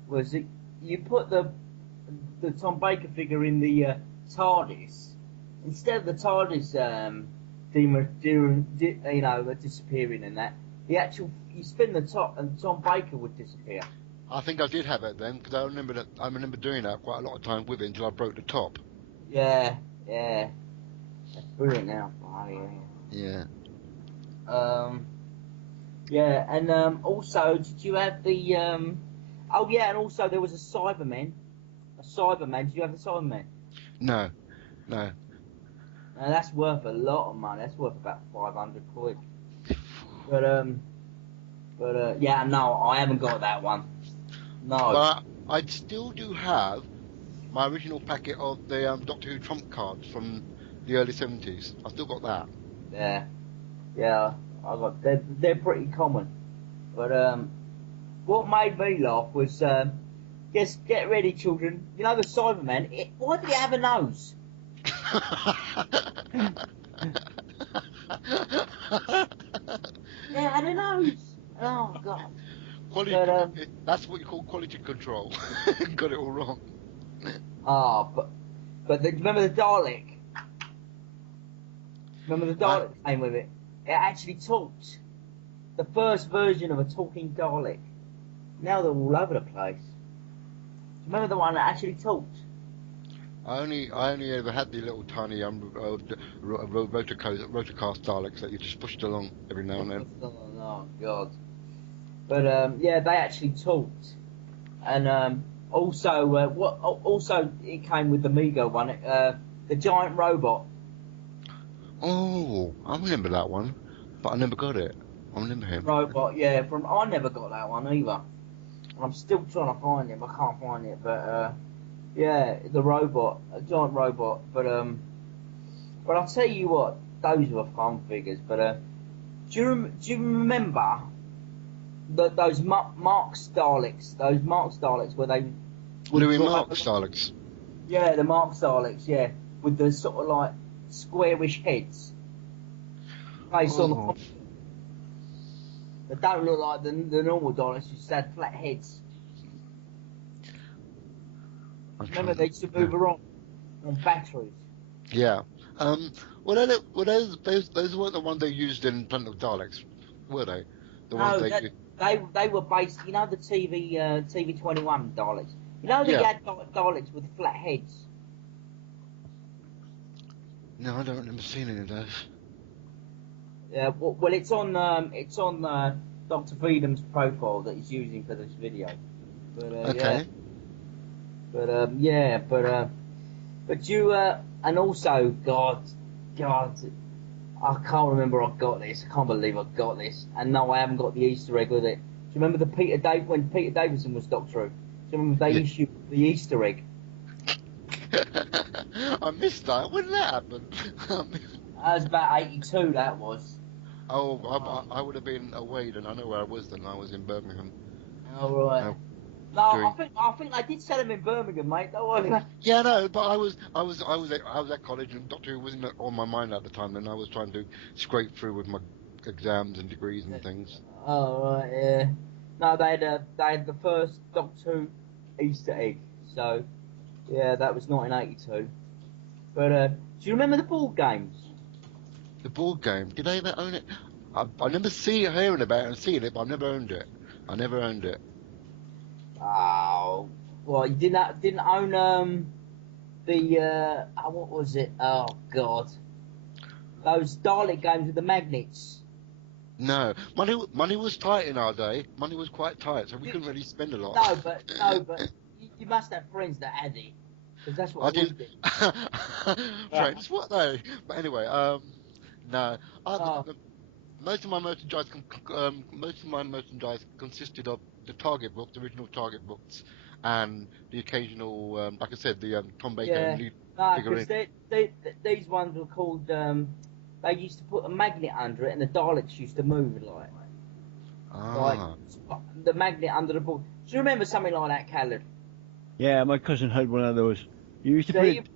was it, you put the Tom Baker figure in the TARDIS instead of the TARDIS disappearing and that the actual you spin the top and Tom Baker would disappear. I think I did have it then because I remember doing that quite a lot of time with it until I broke the top. Yeah, that's brilliant now. Oh, yeah. And also, did you have the and also there was a Cyberman. Did you have the Cyberman? No. Now that's worth a lot of money. That's worth about 500 quid. But no, I haven't got that one. No. But I still do have my original packet of the Doctor Who trump cards from the early 70s. I still got that. Yeah. I got. They're pretty common. But what made me laugh was just get ready, children. You know the Cyberman. Why did he have a nose? Yeah, had a nose. Oh God. Quality. That's what you call quality control. Got it all wrong. Remember the Dalek? Remember the Dalek came with it? It actually talked. The first version of a talking Dalek. Now they're all over the place. Remember the one that actually talked? I only ever had the little tiny rotorcast Daleks that you just pushed along every now and then. Oh God. But they actually talked, and also it came with the Mego one, the giant robot. Oh, I remember that one, but I never got it. I remember him. Robot, yeah. I never got that one either. I'm still trying to find him. I can't find it, but the robot, a giant robot. But I'll tell you what, those were fun figures. But do you remember those Marx Daleks? Those Marx Daleks where they Louis Marx Daleks. Yeah, the Marx Daleks. Yeah, with the sort of like squarish heads based on the. They don't look like the normal Daleks. Just had flat heads. Remember they used to move around on batteries. Yeah. Well, those weren't the ones they used in Planet of Daleks, were they? They were based. You know the TV21 Daleks. You know they had Daleks with flat heads. No, I don't remember seeing any of those. Yeah, well, it's on Dr. Freedom's profile that he's using for this video. But, okay. Yeah. But you and also God, I can't remember I got this. I can't believe I got this. And no, I haven't got the Easter egg with it. Do you remember when Peter Davison was Doctor Who? Do you remember they issued the Easter egg? I missed that. When did that happen? That was about 82. That was. Oh, I would have been away then. I know where I was then. I was in Birmingham. All right. Uh, No, I doing. think I did sell them in Birmingham, mate. Don't worry. Yeah, no, but I was at college, and Doctor Who wasn't on my mind at the time, and I was trying to scrape through with my exams and degrees and things. Oh right, yeah. No, they had the first Doctor Who Easter egg. So yeah, that was 1982. But do you remember the board games? The board game. Did I ever own it? I remember hearing about it and seeing it, but I never owned it. I never owned it. Oh, well, you didn't own the what was it? Oh God, those Dalek games with the magnets. No, money was tight in our day. Money was quite tight, so we couldn't really spend a lot. No, but you must have friends that had it, because that's I what we did. did. Friends, what though? But anyway, no. Oh, Most of my merchandise consisted of the Target books, the original Target books, and the occasional, like I said, the Tom Baker yeah. and Lee No, figurine. because these ones were called. They used to put a magnet under it, and the Daleks used to move like Ah, the magnet under the board. Do you remember something like that, Callan? Yeah, my cousin had one of those. You used to So put you- it.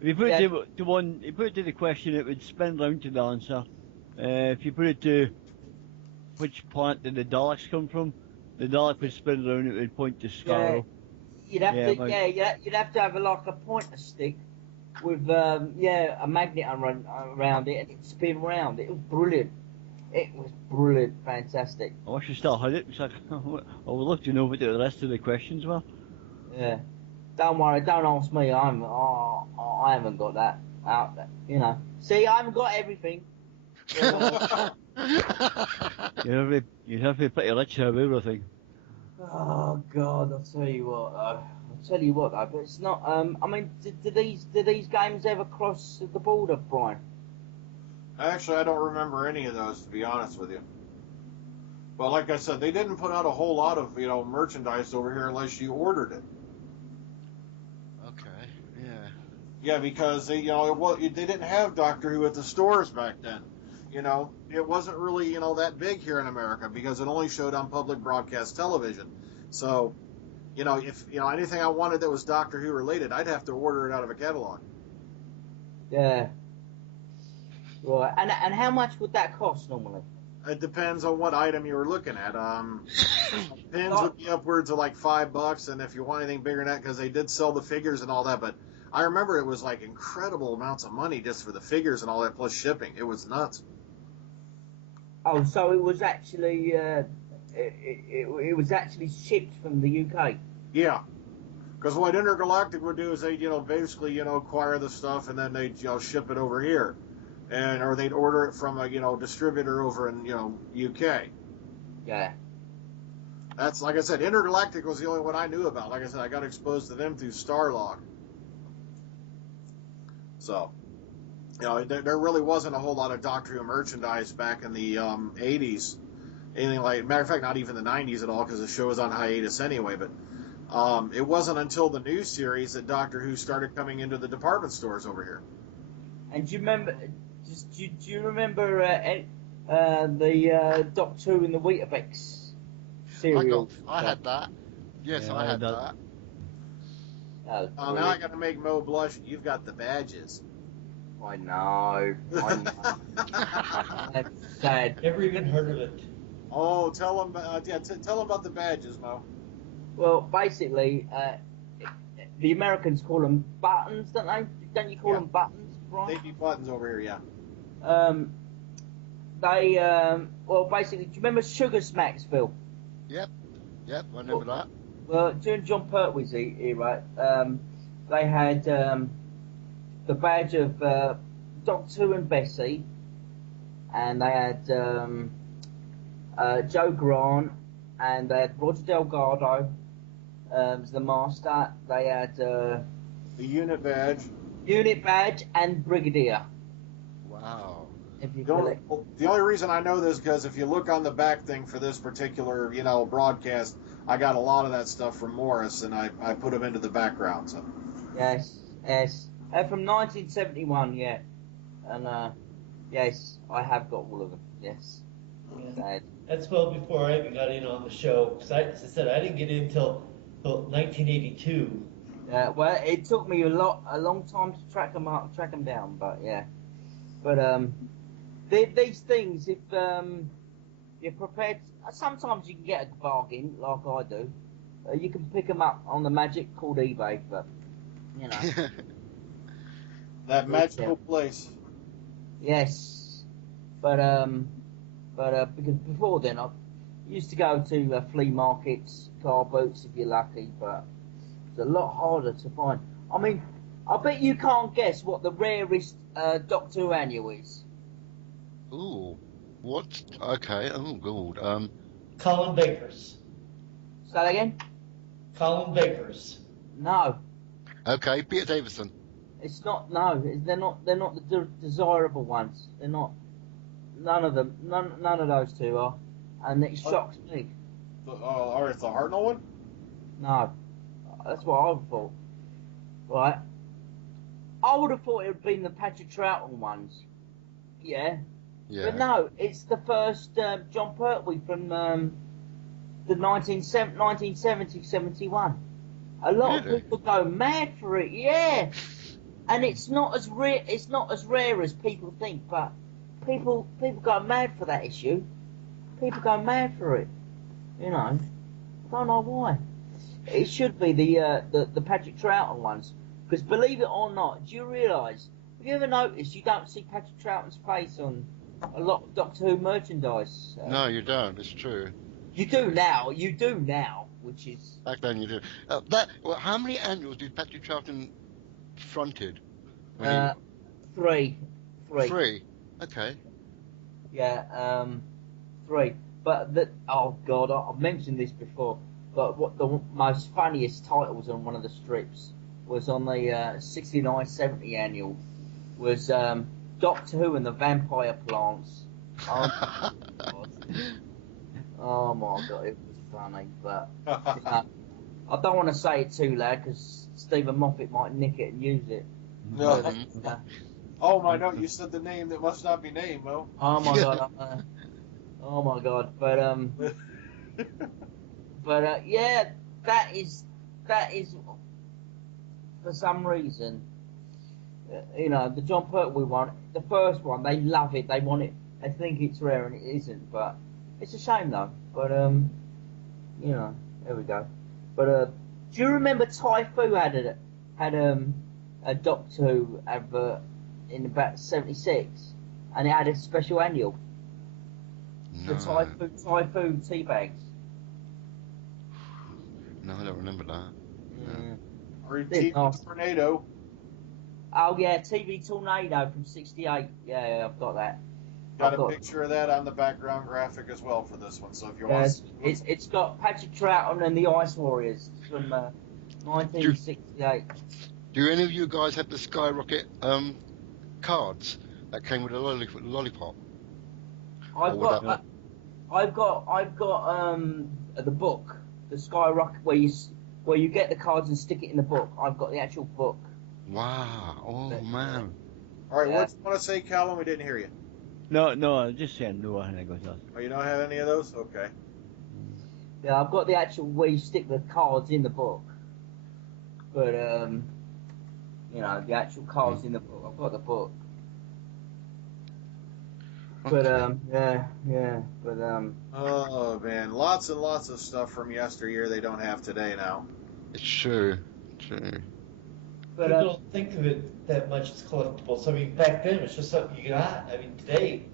If you put yeah. it to one, you put it to the question, it would spin round to the answer. If you put it to which planet did the Daleks come from, the Dalek would spin round. It would point to Scarrow. You'd have Yeah, to, you'd have to have like a pointer stick with, a magnet around it, and it'd spin round. It was brilliant. It was brilliant, fantastic. I wish I still had it. Because I would love to know what the rest of the questions were. Yeah. Don't worry, don't ask me. I haven't got that out there. You know. See, I haven't got everything. You'd have to be pretty rich to have everything. Oh God, I'll tell you what. Though, but it's not. I mean, do these games ever cross the border, Brian? Actually, I don't remember any of those, to be honest with you. But like I said, they didn't put out a whole lot of merchandise over here unless you ordered it. okay, yeah. Yeah, because they didn't have Doctor Who at the stores back then. It wasn't really that big here in America because it only showed on public broadcast television. So, if anything I wanted that was Doctor Who related, I'd have to order it out of a catalog. Yeah. Right. And how much would that cost normally? It depends on what item you were looking at. Pins would be upwards of like $5, and if you want anything bigger than that, because they did sell the figures and all that. But I remember it was like incredible amounts of money just for the figures and all that, plus shipping. It was nuts. Oh, so it was actually it was actually shipped from the UK. Yeah, because what Intergalactic would do is they basically acquire the stuff and then they ship it over here, or they'd order it from a distributor over in UK. Yeah. That's, like I said, Intergalactic was the only one I knew about. Like I said, I got exposed to them through Starlog. So, there really wasn't a whole lot of Doctor Who merchandise back in the 80s. Anything like, matter of fact, not even the 90s at all, because the show was on hiatus anyway. But it wasn't until the new series that Doctor Who started coming into the department stores over here. And do you remember? Do you remember the Doctor Who and the Weetabix cereal? I had that. Yes, Yeah, I had that. That was Now I got to make Mo blush. You've got the badges. I know. That's sad. Never even heard of it. Oh, tell them about the badges, Mo. Well, basically, the Americans call them buttons, don't they? Don't you call them buttons, Brian? They'd be buttons over here, yeah. Well, basically, do you remember Sugar Smacks, Phil? Yep, I remember that. Well, during John Pertwee's era, they had the badge of Doctor Who and Bessie, and they had Joe Grant, and they had Roger Delgado as the master. They had The unit badge. and Brigadier. Wow. If you The only, collect. the only reason I know this because if you look on the back thing for this particular, broadcast, I got a lot of that stuff from Morris, and I put them into the background. So. Yes. From 1971, yeah. And yes, I have got all of them. Yes. Yeah. Sad. That's well before I even got in on the show. Because as I said, I didn't get in until 1982. Well, it took me a long time to track them down, but yeah. But these things, if you're prepared, sometimes you can get a bargain, like I do. You can pick them up on the magic called eBay, but you know. That magical place. Yes, but because before then I used to go to flea markets, car boots if you're lucky, but it's a lot harder to find. I mean, I bet you can't guess what the rarest Doctor Who annual is. Ooh, what? Okay. Oh, God. Colin Baker's. Say that again? Colin Baker's. No, Okay, Peter Davison. it's not. No, they're not. They're not the desirable ones. They're not. None of them. None of those two are, and it shocks me. All right, the Hartnell one. No, that's what I would have thought. Right, I would have thought it would have been the Patrick Troughton ones. Yeah. Yeah. But no, it's the first John Pertwee from the 1970-71. A lot of Really? people go mad for it, yeah. And it's not as rare. It's not as rare as people think, but people go mad for that issue. People go mad for it. You know, I don't know why. It should be the Patrick Troughton ones, because believe it or not, do you realise? Have you ever noticed you don't see Patrick Troughton's face on a lot of Doctor Who merchandise? No, you don't. It's true. You do now. You do now, which is Back then you do. Well, how many annuals did Patrick Troughton fronted? When three. he, three. Okay. Yeah, 3. But oh god, I've mentioned this before. But what the most funniest titles on one of the strips was on the 69-70 annual was Doctor Who and the Vampire Plants. Oh my god, it was funny, but you know, I don't want to say it too loud because Stephen Moffat might nick it and use it. No. But, Oh my no! You said the name that must not be named, Mo. oh my god, oh my god, but yeah, that is for some reason, you know, the John Pertwee one, the first one, they love it, they want it, they think it's rare and it isn't, but it's a shame though. But you know, there we go. But do you remember Typhoon had a Doctor Who advert in about 76, and it had a special annual. No. The Typhoon tea bags. No, I don't remember that. Yeah. Or They're TV nasty. Tornado. Oh yeah, TV Tornado from '68. Yeah, I've got that. Got a picture of that on the background graphic as well for this one. So if you want, it's got Patrick Troughton and the Ice Warriors from 1968. Do any of you guys have the Skyrocket cards that came with a lollipop? I've got the book, the Skyrocket, where you get the cards and stick it in the book. I've got the actual book. Wow! Oh man! all right, what do you want to say, Callan? We didn't hear you. No, I'm just saying no, I think it was Oh, you don't have any of those? Okay. Yeah, I've got the actual where you stick the cards in the book. But you know, the actual cards in the book. I've got the book. But yeah. But Oh man, lots and lots of stuff from yesteryear they don't have today now. It's true. But People don't think of it that much as collectibles. I mean, back then it was just something you got. I mean, today,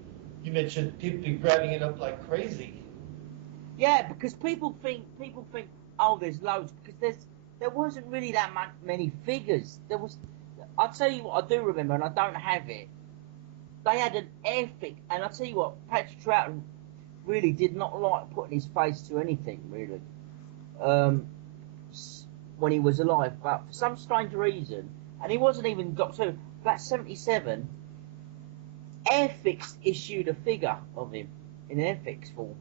you mentioned people be grabbing it up like crazy. yeah, because people think, oh, there's loads, because there wasn't really that many figures. There was, I'll tell you what I do remember, and I don't have it. They had an airfix, and I'll tell you what, Patrick Troughton really did not like putting his face to anything, really, when he was alive. But for some strange reason, and he wasn't even Doctor Who, about 77, Airfix issued a figure of him in Airfix form,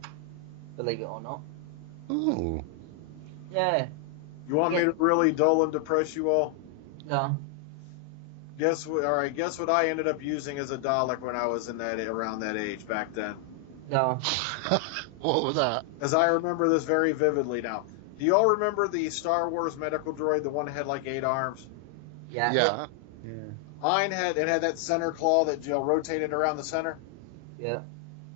believe it or not. Oh. Yeah. You want me to really dull and depress you all? No. Guess what? All right. Guess what I ended up using as a Dalek when I was in around that age back then. No. What was that? Because I remember this very vividly now. Do you all remember the Star Wars medical droid, the one that had like 8 arms? Yeah. Yeah. Yeah. Mine had that center claw that rotated around the center. Yeah.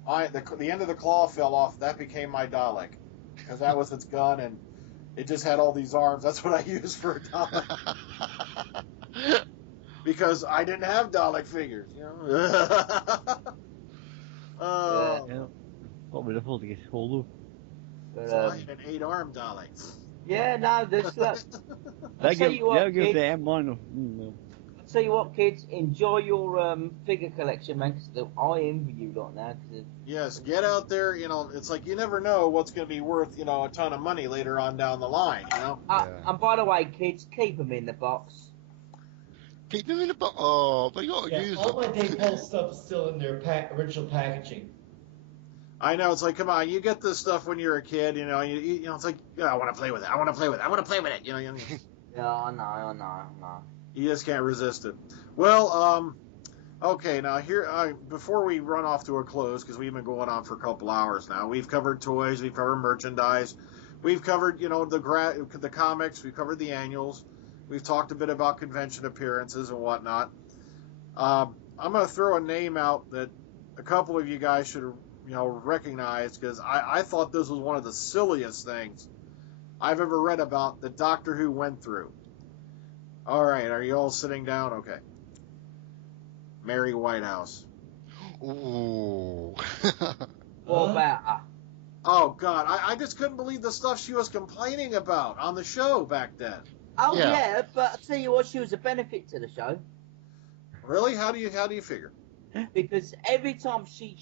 The end of the claw fell off. That became my Dalek, because that was its gun, and it just had all these arms. That's what I used for a Dalek. Because I didn't have Dalek figures, you know. Yeah. Probably difficult to get hold of. But, So I had an 8-arm Dalek. yeah, no, this look. They tell give, you what, they'll give kid. the M1. I'll tell you what, kids, enjoy your figure collection, man. Because I envy you lot now. Cause Yes, get out there. You know, it's like you never know what's going to be worth, you know, a ton of money later on down the line. You know. Yeah. And by the way, kids, keep them in the box. Keep them in the box. Oh, but you got to Yeah, use all them. my Daypole stuff is still in their original packaging. I know, it's like, come on, you get this stuff when you're a kid, you know, you know, it's like, I want to play with it, I want to play with it, I want to play with it, you know, Yeah, I know. you just can't resist it. Well, okay, now here, before we run off to a close, because we've been going on for a couple hours now, we've covered toys, we've covered merchandise, we've covered, you know, the comics, we've covered the annuals, we've talked a bit about convention appearances and whatnot. I'm going to throw a name out that a couple of you guys should, you know, recognize, because I thought this was one of the silliest things I've ever read about that Doctor Who went through. All right, are you all sitting down? Okay. Mary Whitehouse. Ooh. What about her? Oh, God, I just couldn't believe the stuff she was complaining about on the show back then. Oh Yeah. yeah, but I'll tell you what, she was a benefit to the show Really? How do you figure? because every time she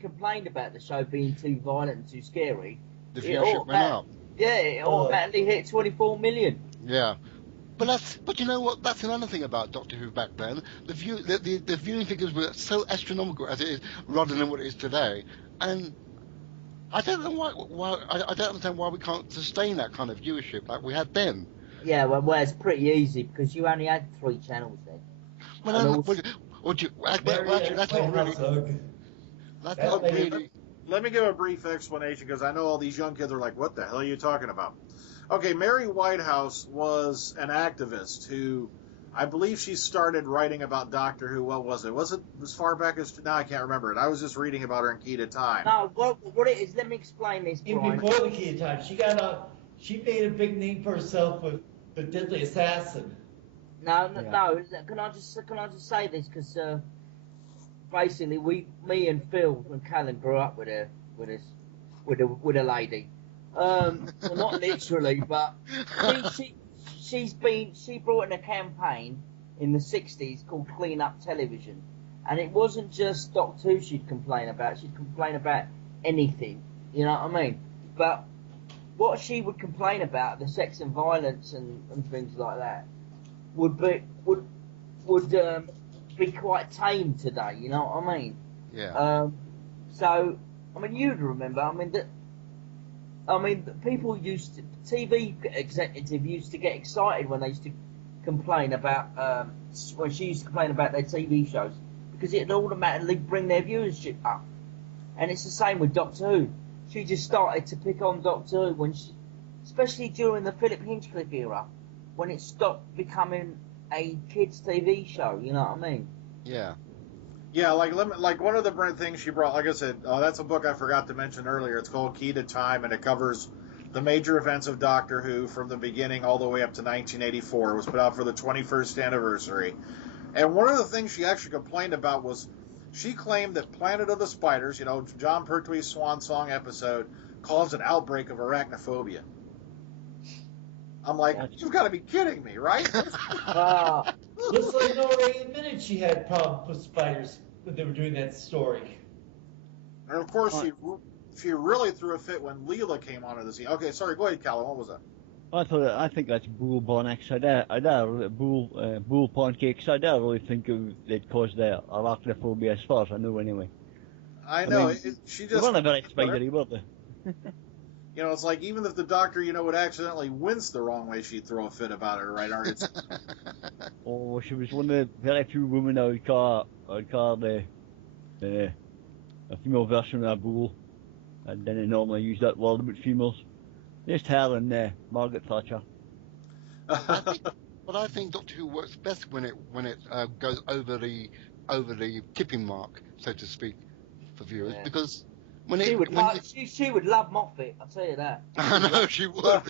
complained about the show being too violent and too scary, The viewership went up. Yeah, it automatically hit 24 million. Yeah. But you know what? That's another thing about Doctor Who back then. The viewing figures were so astronomical as it is, rather than what it is today. And I don't know why I don't understand why we can't sustain that kind of viewership like we had then. Yeah, well, it's pretty easy because you only had 3 channels then. Well, actually, that's not really. That's not really. Let me give a brief explanation, because I know all these young kids are like, what the hell are you talking about? Okay, Mary Whitehouse was an activist who, I believe she started writing about Doctor Who. What was it? Was it as far back as... No, I can't remember it. I was just reading about her in Key to Time. No, what it is, let me explain this, Even Brian. before the Key of Time, she made a big name for herself with The Deadly Assassin. No. Can I just say this? Because basically, me and Phil and Callan grew up with a lady. Well, not literally, but she brought in a campaign in the 60s called Clean Up Television, and it wasn't just Doctor Who she'd complain about. She'd complain about anything. You know what I mean? But what she would complain about, the sex and violence and things like that, would be quite tame today. You know what I mean? Yeah. So I mean, you'd remember. People TV executive used to get excited when they used to complain about when she used to complain about their TV shows, because it'd automatically bring their viewership up. And it's the same with Doctor Who. She just started to pick on Doctor Who especially during the Phillip Hinchcliffe era, when it stopped becoming a kids' TV show. You know what I mean? Yeah. Yeah, like one of the things she brought, like I said, that's a book I forgot to mention earlier. It's called Key to Time, and it covers the major events of Doctor Who from the beginning all the way up to 1984. It was put out for the 21st anniversary. And one of the things she actually complained about was she claimed that Planet of the Spiders, you know, John Pertwee's Swan Song episode, caused an outbreak of arachnophobia. I'm like, you've got to be kidding me, right? Looks like Nora admitted she had problems with spiders when they were doing that story. And of course, she really threw a fit when Leela came onto the scene. Okay, sorry, go ahead, Callan. What was that? I think that's bull bonnets. Bull pancakes. I don't really think it caused arachnophobia, as far as I know, anyway. I know. She just... They weren't very spidery, were they? You know, it's like, even if the doctor, you know, would accidentally wince the wrong way, she'd throw a fit about it, right, Art? She was one of the very few women I would call a female version of a bull, and then they normally use that word about females. Just her and Margaret Thatcher. But I think Doctor Who works best when it goes over the tipping mark, so to speak, for viewers, because when she it would when love, she would love Moffat. I'll tell you that. I know she would.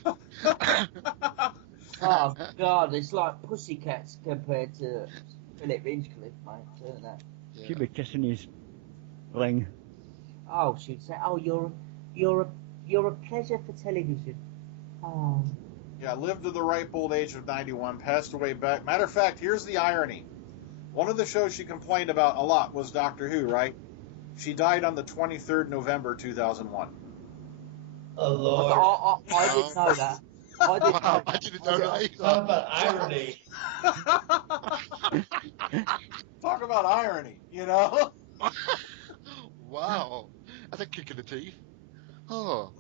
Oh God, it's like pussycats compared to Phillip Hinchcliffe, mate. I'll tell you that. Yeah. She'd be kissing his ring. Oh, she'd say, "Oh, you're a pleasure for television." Oh. Yeah, lived to the ripe old age of 91, passed away back. Matter of fact, here's the irony. One of the shows she complained about a lot was Doctor Who, right? She died on the 23rd November 2001. Oh, Lord. I didn't know that. I didn't know that. I didn't know that either. Talk about irony. Talk about irony, you know? Wow, that's a kick in the teeth. Oh.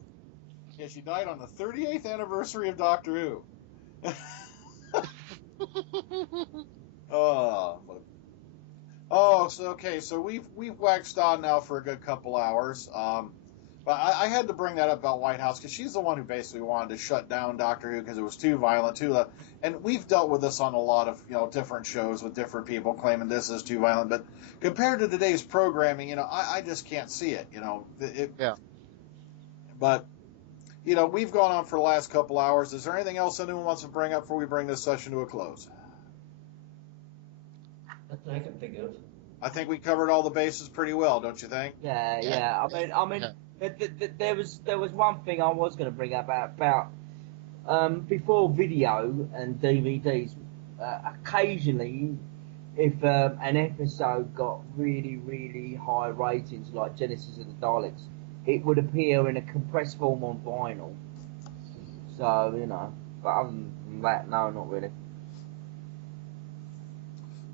Yeah, she died on the 38th anniversary of Doctor Who. So we've waxed on now for a good couple hours. But I had to bring that up about Whitehouse because she's the one who basically wanted to shut down Doctor Who because it was too violent, and we've dealt with this on a lot of different shows with different people claiming this is too violent. But compared to today's programming, I just can't see it. Yeah. But we've gone on for the last couple hours. Is there anything else anyone wants to bring up before we bring this session to a close? Nothing I can think of. I think we covered all the bases pretty well, don't you think? Yeah. I mean, there was one thing I was going to bring up about before video and DVDs. Occasionally, if an episode got really, really high ratings, like Genesis of the Daleks, it would appear in a compressed form on vinyl. So, but other than that, no, not really.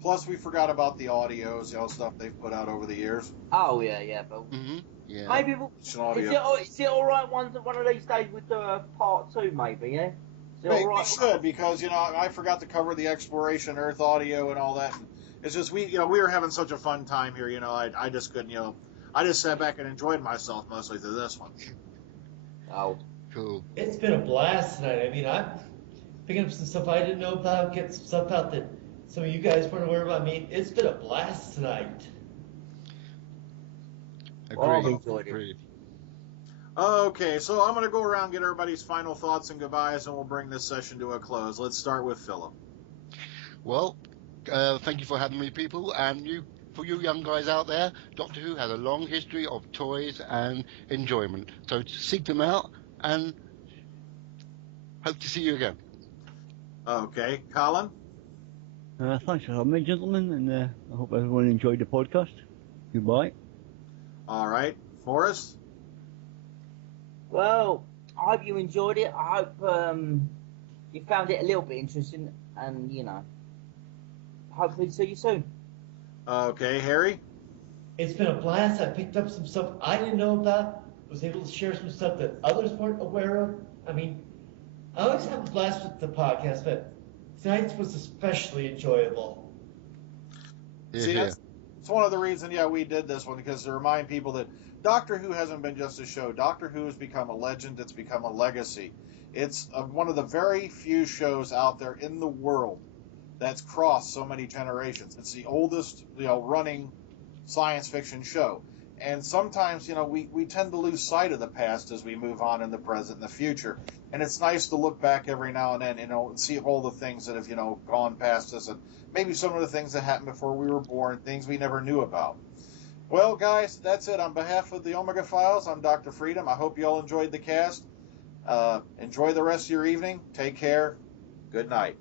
Plus, we forgot about the audios, stuff they've put out over the years. Oh, yeah, but... Mm-hmm. Yeah. Maybe is it all right one of these days with the part 2, maybe, yeah? We should, because, I forgot to cover the Exploration Earth audio and all that. It's just, we were having such a fun time here, I just couldn't, I just sat back and enjoyed myself mostly through this one. Oh. Cool. It's been a blast tonight. I mean, I'm picking up some stuff I didn't know about, getting some stuff out that some of you guys weren't aware about. I mean, it's been a blast tonight. Agreed. Okay, so I'm going to go around and get everybody's final thoughts and goodbyes, and we'll bring this session to a close. Let's start with Phillip. Well, thank you for having me, people, and for you young guys out there, Doctor Who has a long history of toys and enjoyment. So seek them out, and hope to see you again. Okay, Callan? Thanks for having me, gentlemen, and I hope everyone enjoyed the podcast. Goodbye. All right, Forrest? Well, I hope you enjoyed it. I hope you found it a little bit interesting, and hopefully see you soon. Okay, Harry? It's been a blast. I picked up some stuff I didn't know about. Was able to share some stuff that others weren't aware of. I mean, I always have a blast with the podcast, but tonight's was especially enjoyable. See, that's one of the reasons, we did this one, because to remind people that Doctor Who hasn't been just a show. Doctor Who has become a legend. It's become a legacy. It's one of the very few shows out there in the world that's crossed so many generations. It's the oldest, running science fiction show. And sometimes, we tend to lose sight of the past as we move on in the present and the future. And it's nice to look back every now and then, and see all the things that have, gone past us, and maybe some of the things that happened before we were born, things we never knew about. Well, guys, that's it. On behalf of the Omega Files, I'm Dr. Freedom. I hope you all enjoyed the cast. Enjoy the rest of your evening. Take care. Good night.